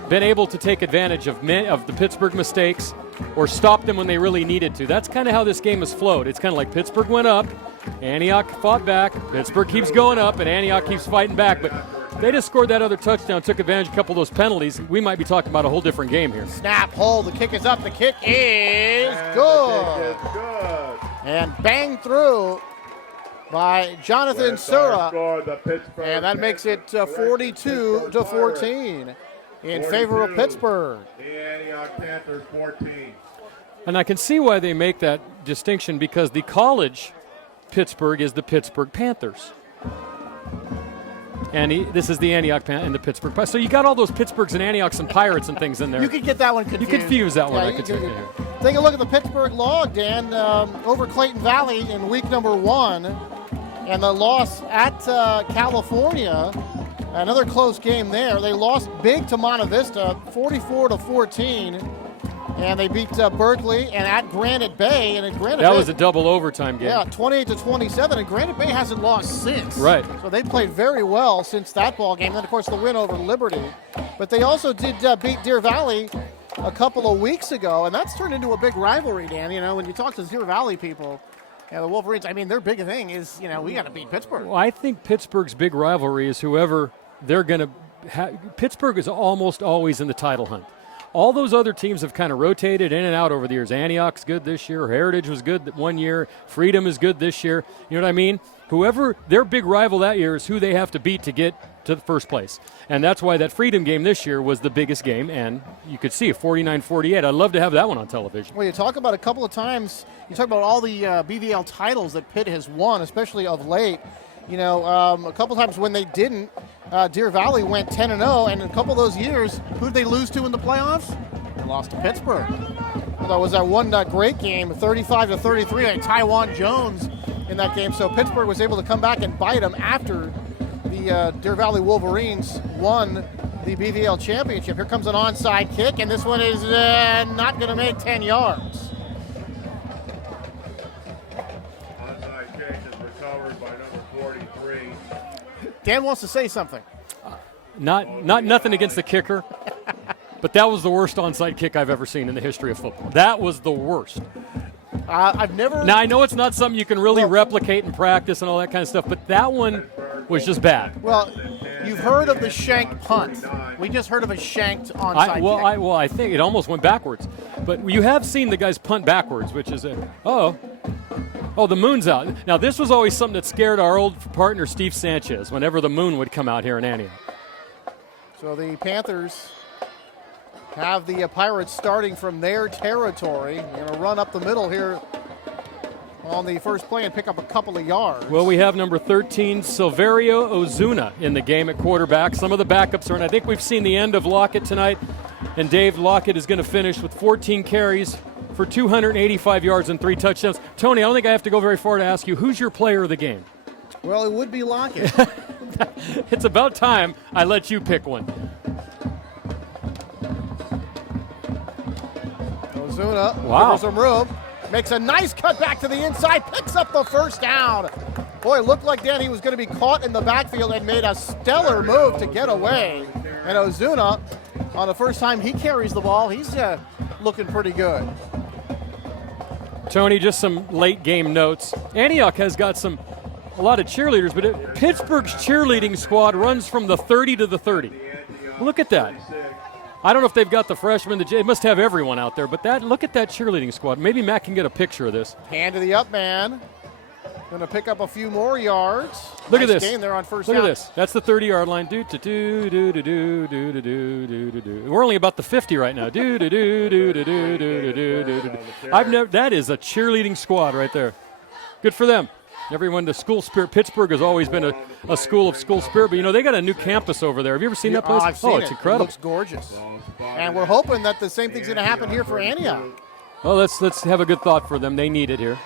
been able to take advantage of the Pittsburgh mistakes or stop them when they really needed to. That's kind of how this game has flowed. It's kind of like Pittsburgh went up, Antioch fought back, Pittsburgh keeps going up, and Antioch keeps fighting back. But they just scored that other touchdown, took advantage of a couple of those penalties. We might be talking about a whole different game here. Snap, hold, the kick is up, the kick is good. And banged through by Jonathan Sura. And that makes it 42-14 in favor of Pittsburgh. The Antioch Panthers 14. And I can see why they make that distinction, because the college Pittsburgh is the Pittsburgh Panthers. And this is the Antioch and the Pittsburgh Pirates. So you got all those Pittsburghs and Antiochs and Pirates and things in there. You could get that one confused. You confuse that one. Yeah, take a look at the Pittsburgh log, Dan, over Clayton Valley in week number 1. And the loss at California, another close game there. They lost big to Monte Vista, 44-14. And they beat Berkeley and at Granite Bay. And at Granite that Bay, was a double overtime game. Yeah, 28-27. And Granite Bay hasn't lost since. Right. So they played very well since that ball game. Then, of course, the win over Liberty. But they also did beat Deer Valley a couple of weeks ago. And that's turned into a big rivalry, Dan. You know, when you talk to Deer Valley people, the Wolverines, I mean, their big thing is, we got to beat Pittsburgh. Well, I think Pittsburgh's big rivalry is whoever they're going to Pittsburgh is almost always in the title hunt. All those other teams have kind of rotated in and out over the years. Antioch's good this year. Heritage was good one year. Freedom is good this year. You know what I mean? Whoever their big rival that year is who they have to beat to get to the first place. And that's why that Freedom game this year was the biggest game. And you could see a 49-48. I'd love to have that one on television. Well, you talk about a couple of times, you talk about all the BVL titles that Pitt has won, especially of late. A couple times when they didn't, Deer Valley went 10-0, and a couple of those years, who did they lose to in the playoffs? They lost to Pittsburgh. Well, that was that one great game, 35-33, and Taiwan Jones in that game. So Pittsburgh was able to come back and bite them after the Deer Valley Wolverines won the BVL championship. Here comes an onside kick, and this one is not going to make 10 yards. Dan wants to say something. Nothing against the kicker, but that was the worst onside kick I've ever seen in the history of football. That was the worst. I've never. Now I know it's not something you can really replicate in practice and all that kind of stuff, but that one was just bad. Well, you've heard of the shanked punt. We just heard of a shanked onside kick. I think it almost went backwards, but you have seen the guys punt backwards, which is the moon's out. Now, this was always something that scared our old partner, Steve Sanchez, whenever the moon would come out here in Antioch. So the Panthers have the Pirates starting from their territory. They're going to run up the middle here on the first play and pick up a couple of yards. Well, we have number 13, Silverio Ozuna, in the game at quarterback. Some of the backups are in. I think we've seen the end of Lockett tonight. And Dave, Lockett is going to finish with 14 carries for 285 yards and 3 touchdowns. Tony, I don't think I have to go very far to ask you, who's your player of the game? Well, it would be Lockett. It's about time I let you pick one. Ozuna, wow. Gives some room, makes a nice cut back to the inside, picks up the first down. Boy, it looked like Dan he was going to be caught in the backfield and made a stellar move to get away. And Ozuna, on the first time he carries the ball, he's looking pretty good. Tony, just some late game notes. Antioch has got a lot of cheerleaders, but Pittsburgh's cheerleading squad runs from the 30 to the 30. Look at that. I don't know if they've got the freshmen. They must have everyone out there, but look at that cheerleading squad. Maybe Matt can get a picture of this. Hand to the up man. Going to pick up a few more yards. Look at this. Game there on first Look down. at this. That's the 30-yard line. We're only about the 50 right now. That is a cheerleading squad right there. Good for them. Everyone, the school spirit. Pittsburgh has always been a school of school spirit, but they got a new campus over there. Have you ever seen that place? I've seen it's incredible. It looks gorgeous. And we're hoping that the same thing's going to happen here for Antioch. Well, let's have a good thought for them. They need it here.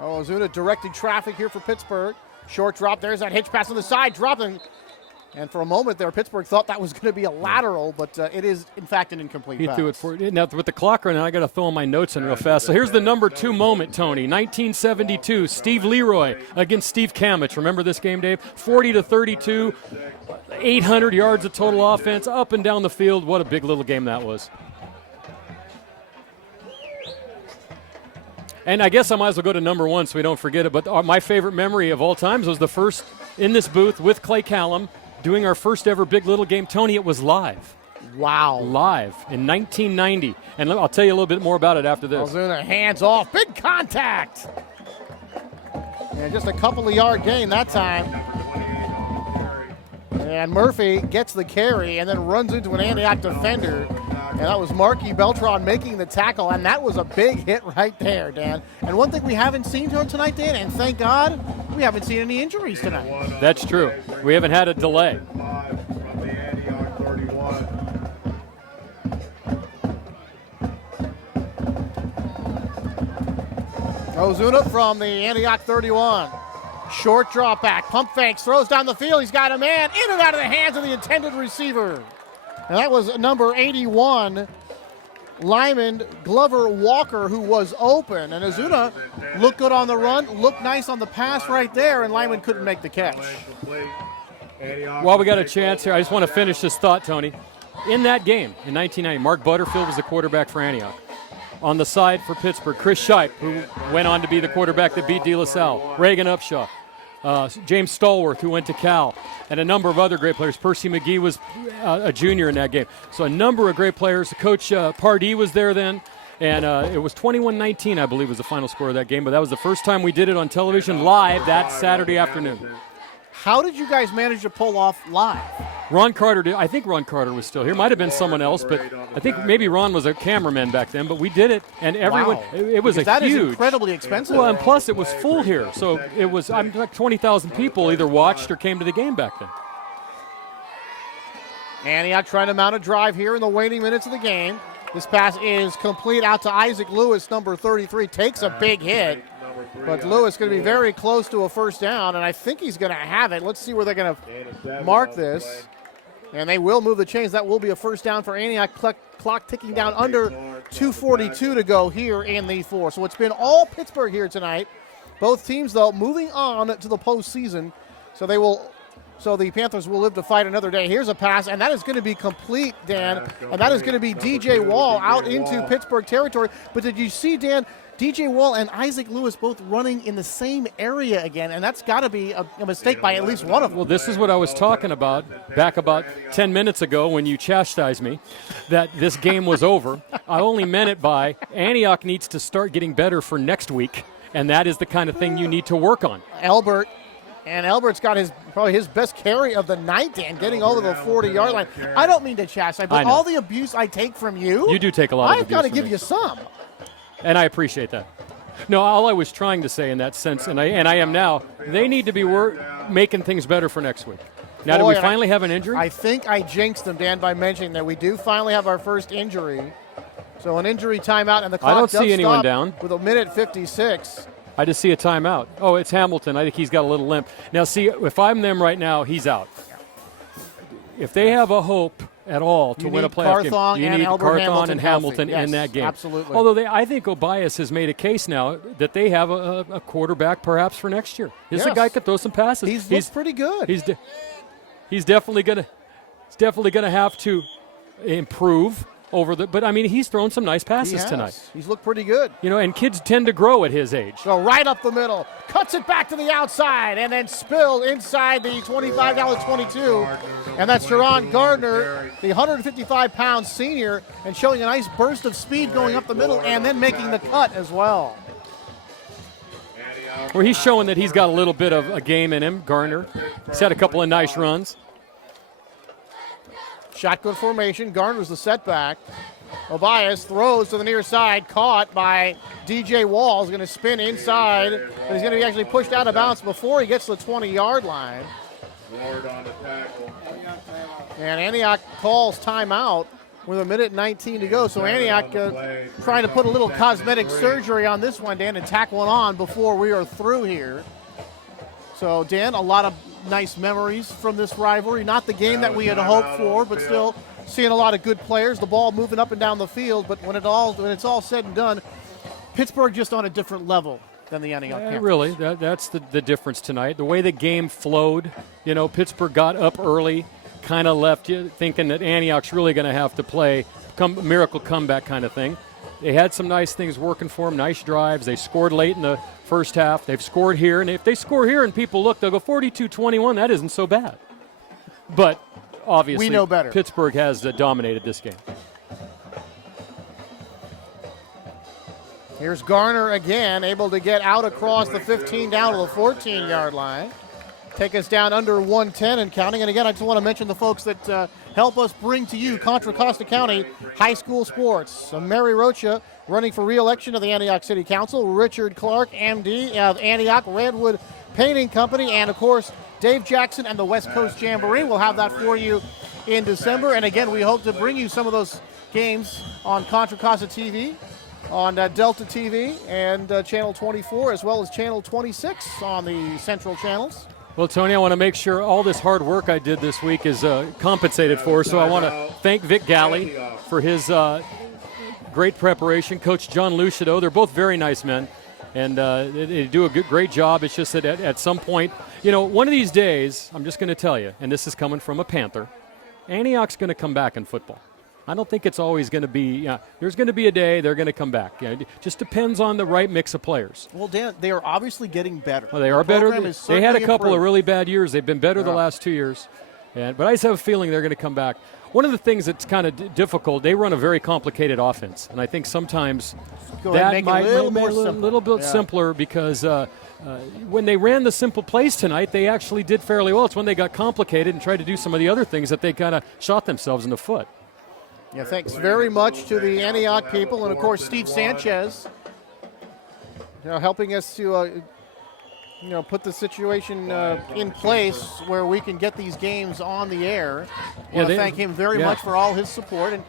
Oh, Ozuna directing traffic here for Pittsburgh. Short drop. There's that hitch pass on the side, dropping. And for a moment there, Pittsburgh thought that was going to be a lateral, but it is, in fact, an incomplete pass. He threw it for it. Now, with the clock running, I got to throw my notes in real fast. So here's the number 2 moment, Tony. 1972, Steve Leroy against Steve Kamich. Remember this game, Dave? 40-32, 800 yards of total offense, up and down the field. What a big little game that was. And I guess I might as well go to number 1 so we don't forget it. But my favorite memory of all times was the first in this booth with Clay Callum doing our first ever Big Little game. Tony, it was live. Wow. Live in 1990. And I'll tell you a little bit more about it after this. Ozuna hands off. Big contact. And just a couple of yard gain that time. And Murphy gets the carry and then runs into an Antioch defender. And that was Marky Beltran making the tackle, and that was a big hit right there, Dan. And one thing we haven't seen tonight, Dan, and thank God, we haven't seen any injuries tonight. That's true. We haven't had a delay. Ozuna from the Antioch 31. Short drop back, pump fakes, throws down the field. He's got a man in and out of the hands of the intended receiver. And that was number 81, Lyman Glover Walker, who was open. And Ozuna looked good on the run, looked nice on the pass right there, and Lyman couldn't make the catch. While we got a chance here, I just want to finish this thought, Tony. In that game, in 1990, Mark Butterfield was the quarterback for Antioch. On the side for Pittsburgh, Chris Shipe, who went on to be the quarterback that beat De La Salle, Reagan Upshaw, James Stallworth, who went to Cal, and a number of other great players. Percy McGee was a junior in that game. So a number of great players. Coach Pardee was there then, and it was 21-19, I believe, was the final score of that game. But that was the first time we did it on television live that Saturday afternoon. How did you guys manage to pull off live? Ron Carter did. I think Ron Carter was still here. Might have been someone else, but I think maybe Ron was a cameraman back then. But we did it, and everyone. Wow. It was Because a huge. that is incredibly expensive. Well, and plus it was full here, so it was. I'm like 20,000 people either watched or came to the game back then. Antioch trying to mount a drive here in the waning minutes of the game. This pass is complete out to Isaac Lewis, number 33. Takes a big hit. But Lewis going to be very close to a first down, and I think he's going to have it. Let's see where they're going to mark this. And they will move the chains. That will be a first down for Antioch. Clock ticking down under 2:42 to go here in the 4. So it's been all Pittsburgh here tonight. Both teams, though, moving on to the postseason. So the Panthers will live to fight another day. Here's a pass, and that is going to be complete, Dan. And that is going to be DJ Wall out into Pittsburgh territory. But did you see, Dan, DJ Wall and Isaac Lewis both running in the same area again, and that's got to be a mistake by at least one of them. Well, this is what I was talking about back about 10 minutes ago when you chastised me that this game was over. I only meant it by Antioch needs to start getting better for next week, and that is the kind of thing you need to work on. Albert's got probably his best carry of the night, Dan, getting over the 40-yard line. I don't mean to chastise, but all the abuse I take from you, You do take a lot of abuse I've got to from give me. you some. And I appreciate that. No, all I was trying to say in that sense, and I am now, they need to be making things better for next week. Now, do we finally have an injury? I think I jinxed them, Dan, by mentioning that we do finally have our first injury. So an injury timeout, and the clock I don't does see anyone stop down. with a minute 56. I just see a timeout. Oh, it's Hamilton. I think he's got a little limp. Now, see, if I'm them right now, he's out. If they have a hope at all to win a playoff game, you need Carthon and Hamilton in that game. Absolutely. Although I think Obias has made a case now that they have a quarterback perhaps for next year. He's a guy who could throw some passes. He's pretty good. He's definitely gonna have to improve over the. But I mean, he's thrown some nice passes tonight. He's looked pretty good. You know, and kids tend to grow at his age. So right up the middle, cuts it back to the outside, and then spilled inside the $25.22. And that's Jerron Gardner, the 155-pound senior, and showing a nice burst of speed going up the middle and then making the cut as well. Where he's showing that he's got a little bit of a game in him, Gardner. He's had a couple of nice runs. Shotgun formation. Gardner's the setback. Obias throws to the near side, caught by DJ Walls. Going to spin inside, but he's going to be actually pushed out of bounds before he gets to the 20-yard line. Ward on the tackle. And Antioch calls timeout with a minute 19 to go. So Antioch trying to put a little cosmetic surgery on this one, Dan, and tack one on before we are through here. So, Dan, a lot of nice memories from this rivalry. Not the game that we had hoped for, but still seeing a lot of good players. The ball moving up and down the field. But when it's all said and done, Pittsburgh just on a different level than the Antioch Panthers. Really, that's the difference tonight. The way the game flowed, you know, Pittsburgh got up early, kind of left you thinking that Antioch's really going to have to play miracle comeback kind of thing. They had some nice things working for them, nice drives. They scored late in the first half. They've scored here, and if they score here and people look, they'll go 42-21. That isn't so bad. But obviously, we know better. Pittsburgh has dominated this game. Here's Garner again, able to get out across the 15 down to the 14-yard line. Take us down under 110 and counting. And again, I just want to mention the folks that help us bring to you Contra Costa County High School Sports. Mary Rocha running for re-election to the Antioch City Council. Richard Clark, MD of Antioch Redwood Painting Company. And, of course, Dave Jackson and the West Coast Jamboree. We'll have that for you in December. And, again, we hope to bring you some of those games on Contra Costa TV, on Delta TV, and Channel 24, as well as Channel 26 on the Central channels. Well, Tony, I want to make sure all this hard work I did this week is compensated for. So I want to thank Vic Galley for his great preparation. Coach John Lucido, they're both very nice men, and they do a great job. It's just that at some point, you know, one of these days, I'm just going to tell you, and this is coming from a Panther, Antioch's going to come back in football. I don't think it's always going to be, there's going to be a day they're going to come back. It just depends on the right mix of players. Well, Dan, they are obviously getting better. Well, they are better. They had a couple of really bad years. They've been better the last 2 years. But I just have a feeling they're going to come back. One of the things that's kind of difficult, they run a very complicated offense. And I think sometimes that might be a little bit simpler because when they ran the simple plays tonight, they actually did fairly well. It's when they got complicated and tried to do some of the other things that they kind of shot themselves in the foot. Yeah, thanks very much to the Antioch people, and of course Steve Sanchez, helping us to, put the situation in place where we can get these games on the air. I want to thank him very much for all his support, and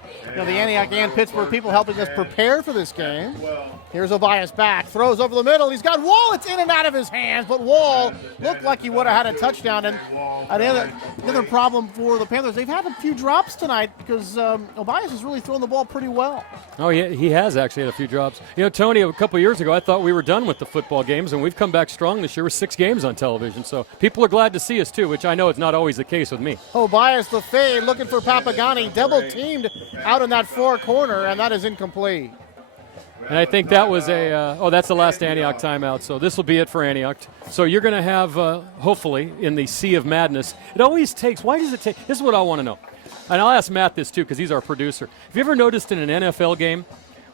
the Antioch and Pittsburgh people helping us prepare for this game. Here's Obias back, throws over the middle. He's got Wall. It's in and out of his hands, but Wall looked like he would have had a touchdown. And the other problem for the Panthers, they've had a few drops tonight because Obias has really thrown the ball pretty well. Oh, yeah, he has actually had a few drops. Tony, a couple years ago, I thought we were done with the football games, and we've come back strong this year with 6 games on television. So people are glad to see us, too, which I know is not always the case with me. Obias, the fade, looking for Papagani, double-teamed out in that far corner, and that is incomplete. And I think that was that's the last Antioch timeout. So this will be it for Antioch. So you're going to have, hopefully, in the sea of madness. It always takes, why does it take, this is what I want to know. And I'll ask Matt this too because he's our producer. Have you ever noticed in an NFL game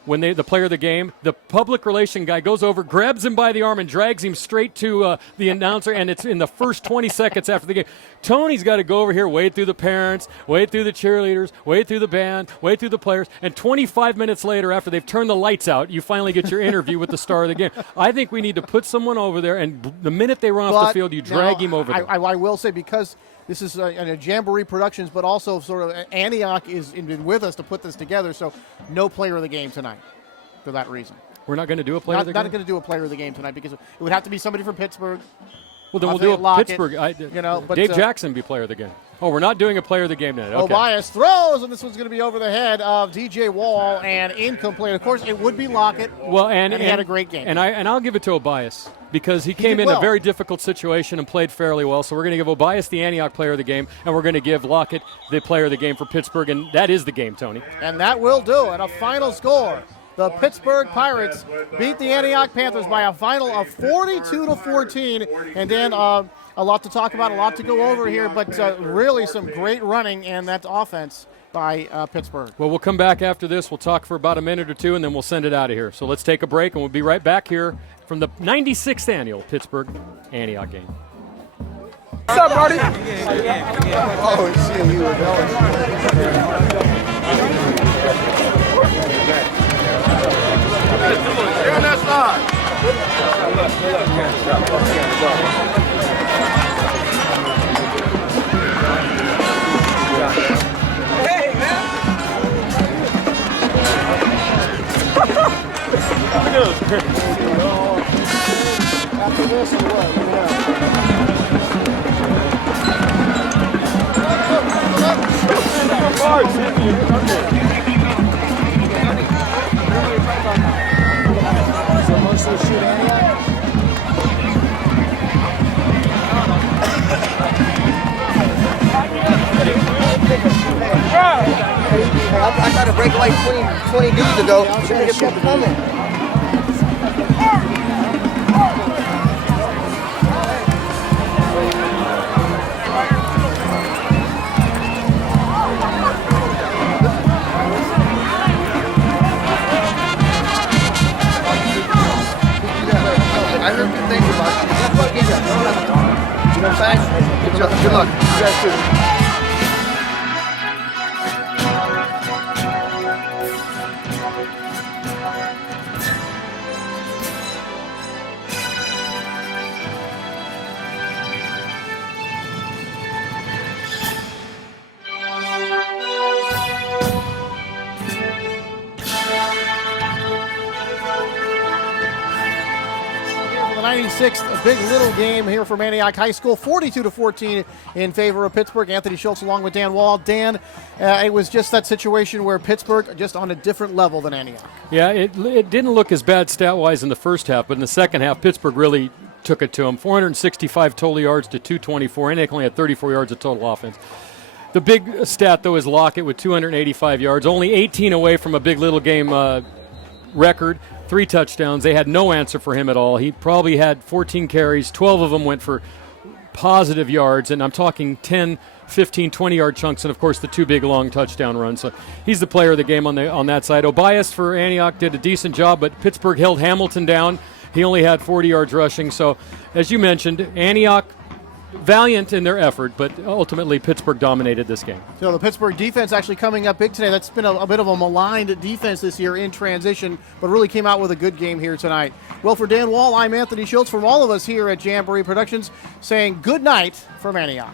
when the player of the game, the public relation guy goes over, grabs him by the arm, and drags him straight to the announcer, and it's in the first 20 seconds after the game. Tony's got to go over here, wade through the parents, wade through the cheerleaders, wade through the band, wade through the players, and 25 minutes later, after they've turned the lights out, you finally get your interview with the star of the game. I think we need to put someone over there, and the minute they run off the field, you drag him over there. I will say, because this is a Jamboree Productions, but also sort of Antioch is with us to put this together, so no player of the game tonight for that reason. We're not going to do a player of the game? Not going to do a player of the game tonight because it would have to be somebody from Pittsburgh. Well, then we'll do a Lockett, Pittsburgh. But Dave Jackson be player of the game. Oh, we're not doing a player of the game tonight. Okay. Obias throws, and this one's going to be over the head of DJ Wall and incomplete. Of course, it would be Lockett. Well, and he had a great game. And I'll give it to Obias because he came in a very difficult situation and played fairly well. So we're going to give Obias the Antioch player of the game, and we're going to give Lockett the player of the game for Pittsburgh, and that is the game, Tony. And that will do it. A final score. The Pittsburgh Pirates beat the Antioch Panthers by a final of 42-14. And Dan, a lot to talk about, a lot to go over here, but really some great running and that offense by Pittsburgh. Well, we'll come back after this. We'll talk for about a minute or two, and then we'll send it out of here. So let's take a break, and we'll be right back here from the 96th annual Pittsburgh Antioch game. What's up, buddy? Oh, seeing you You're on that side. Hey, man. After this or what? So mostly shoot Antioch? I tried to break like 20 dudes ago. Trying to get people coming. I heard good things about you. You know what I'm saying? Good luck. You guys too. The 96th Big Little game here from Antioch High School, 42-14 in favor of Pittsburgh. Anthony Schultz along with Dan Wall. Dan, it was just that situation where Pittsburgh just on a different level than Antioch. Yeah, it didn't look as bad stat-wise in the first half, but in the second half, Pittsburgh really took it to them. 465 total yards to 224. Antioch only had 34 yards of total offense. The big stat, though, is Lockett with 285 yards, only 18 away from a Big Little game record. 3 touchdowns. They had no answer for him at all. He probably had 14 carries. 12 of them went for positive yards, and I'm talking 10, 15, 20-yard chunks, and, of course, the 2 big, long touchdown runs. So he's the player of the game on that side. Obias for Antioch did a decent job, but Pittsburgh held Hamilton down. He only had 40 yards rushing. So, as you mentioned, Antioch valiant in their effort, but ultimately Pittsburgh dominated this game. So the Pittsburgh defense actually coming up big today. That's been a bit of a maligned defense this year in transition, but really came out with a good game here tonight. Well, for Dan Wall, I'm Anthony Schultz. From all of us here at Jamboree Productions, saying good night from Antioch.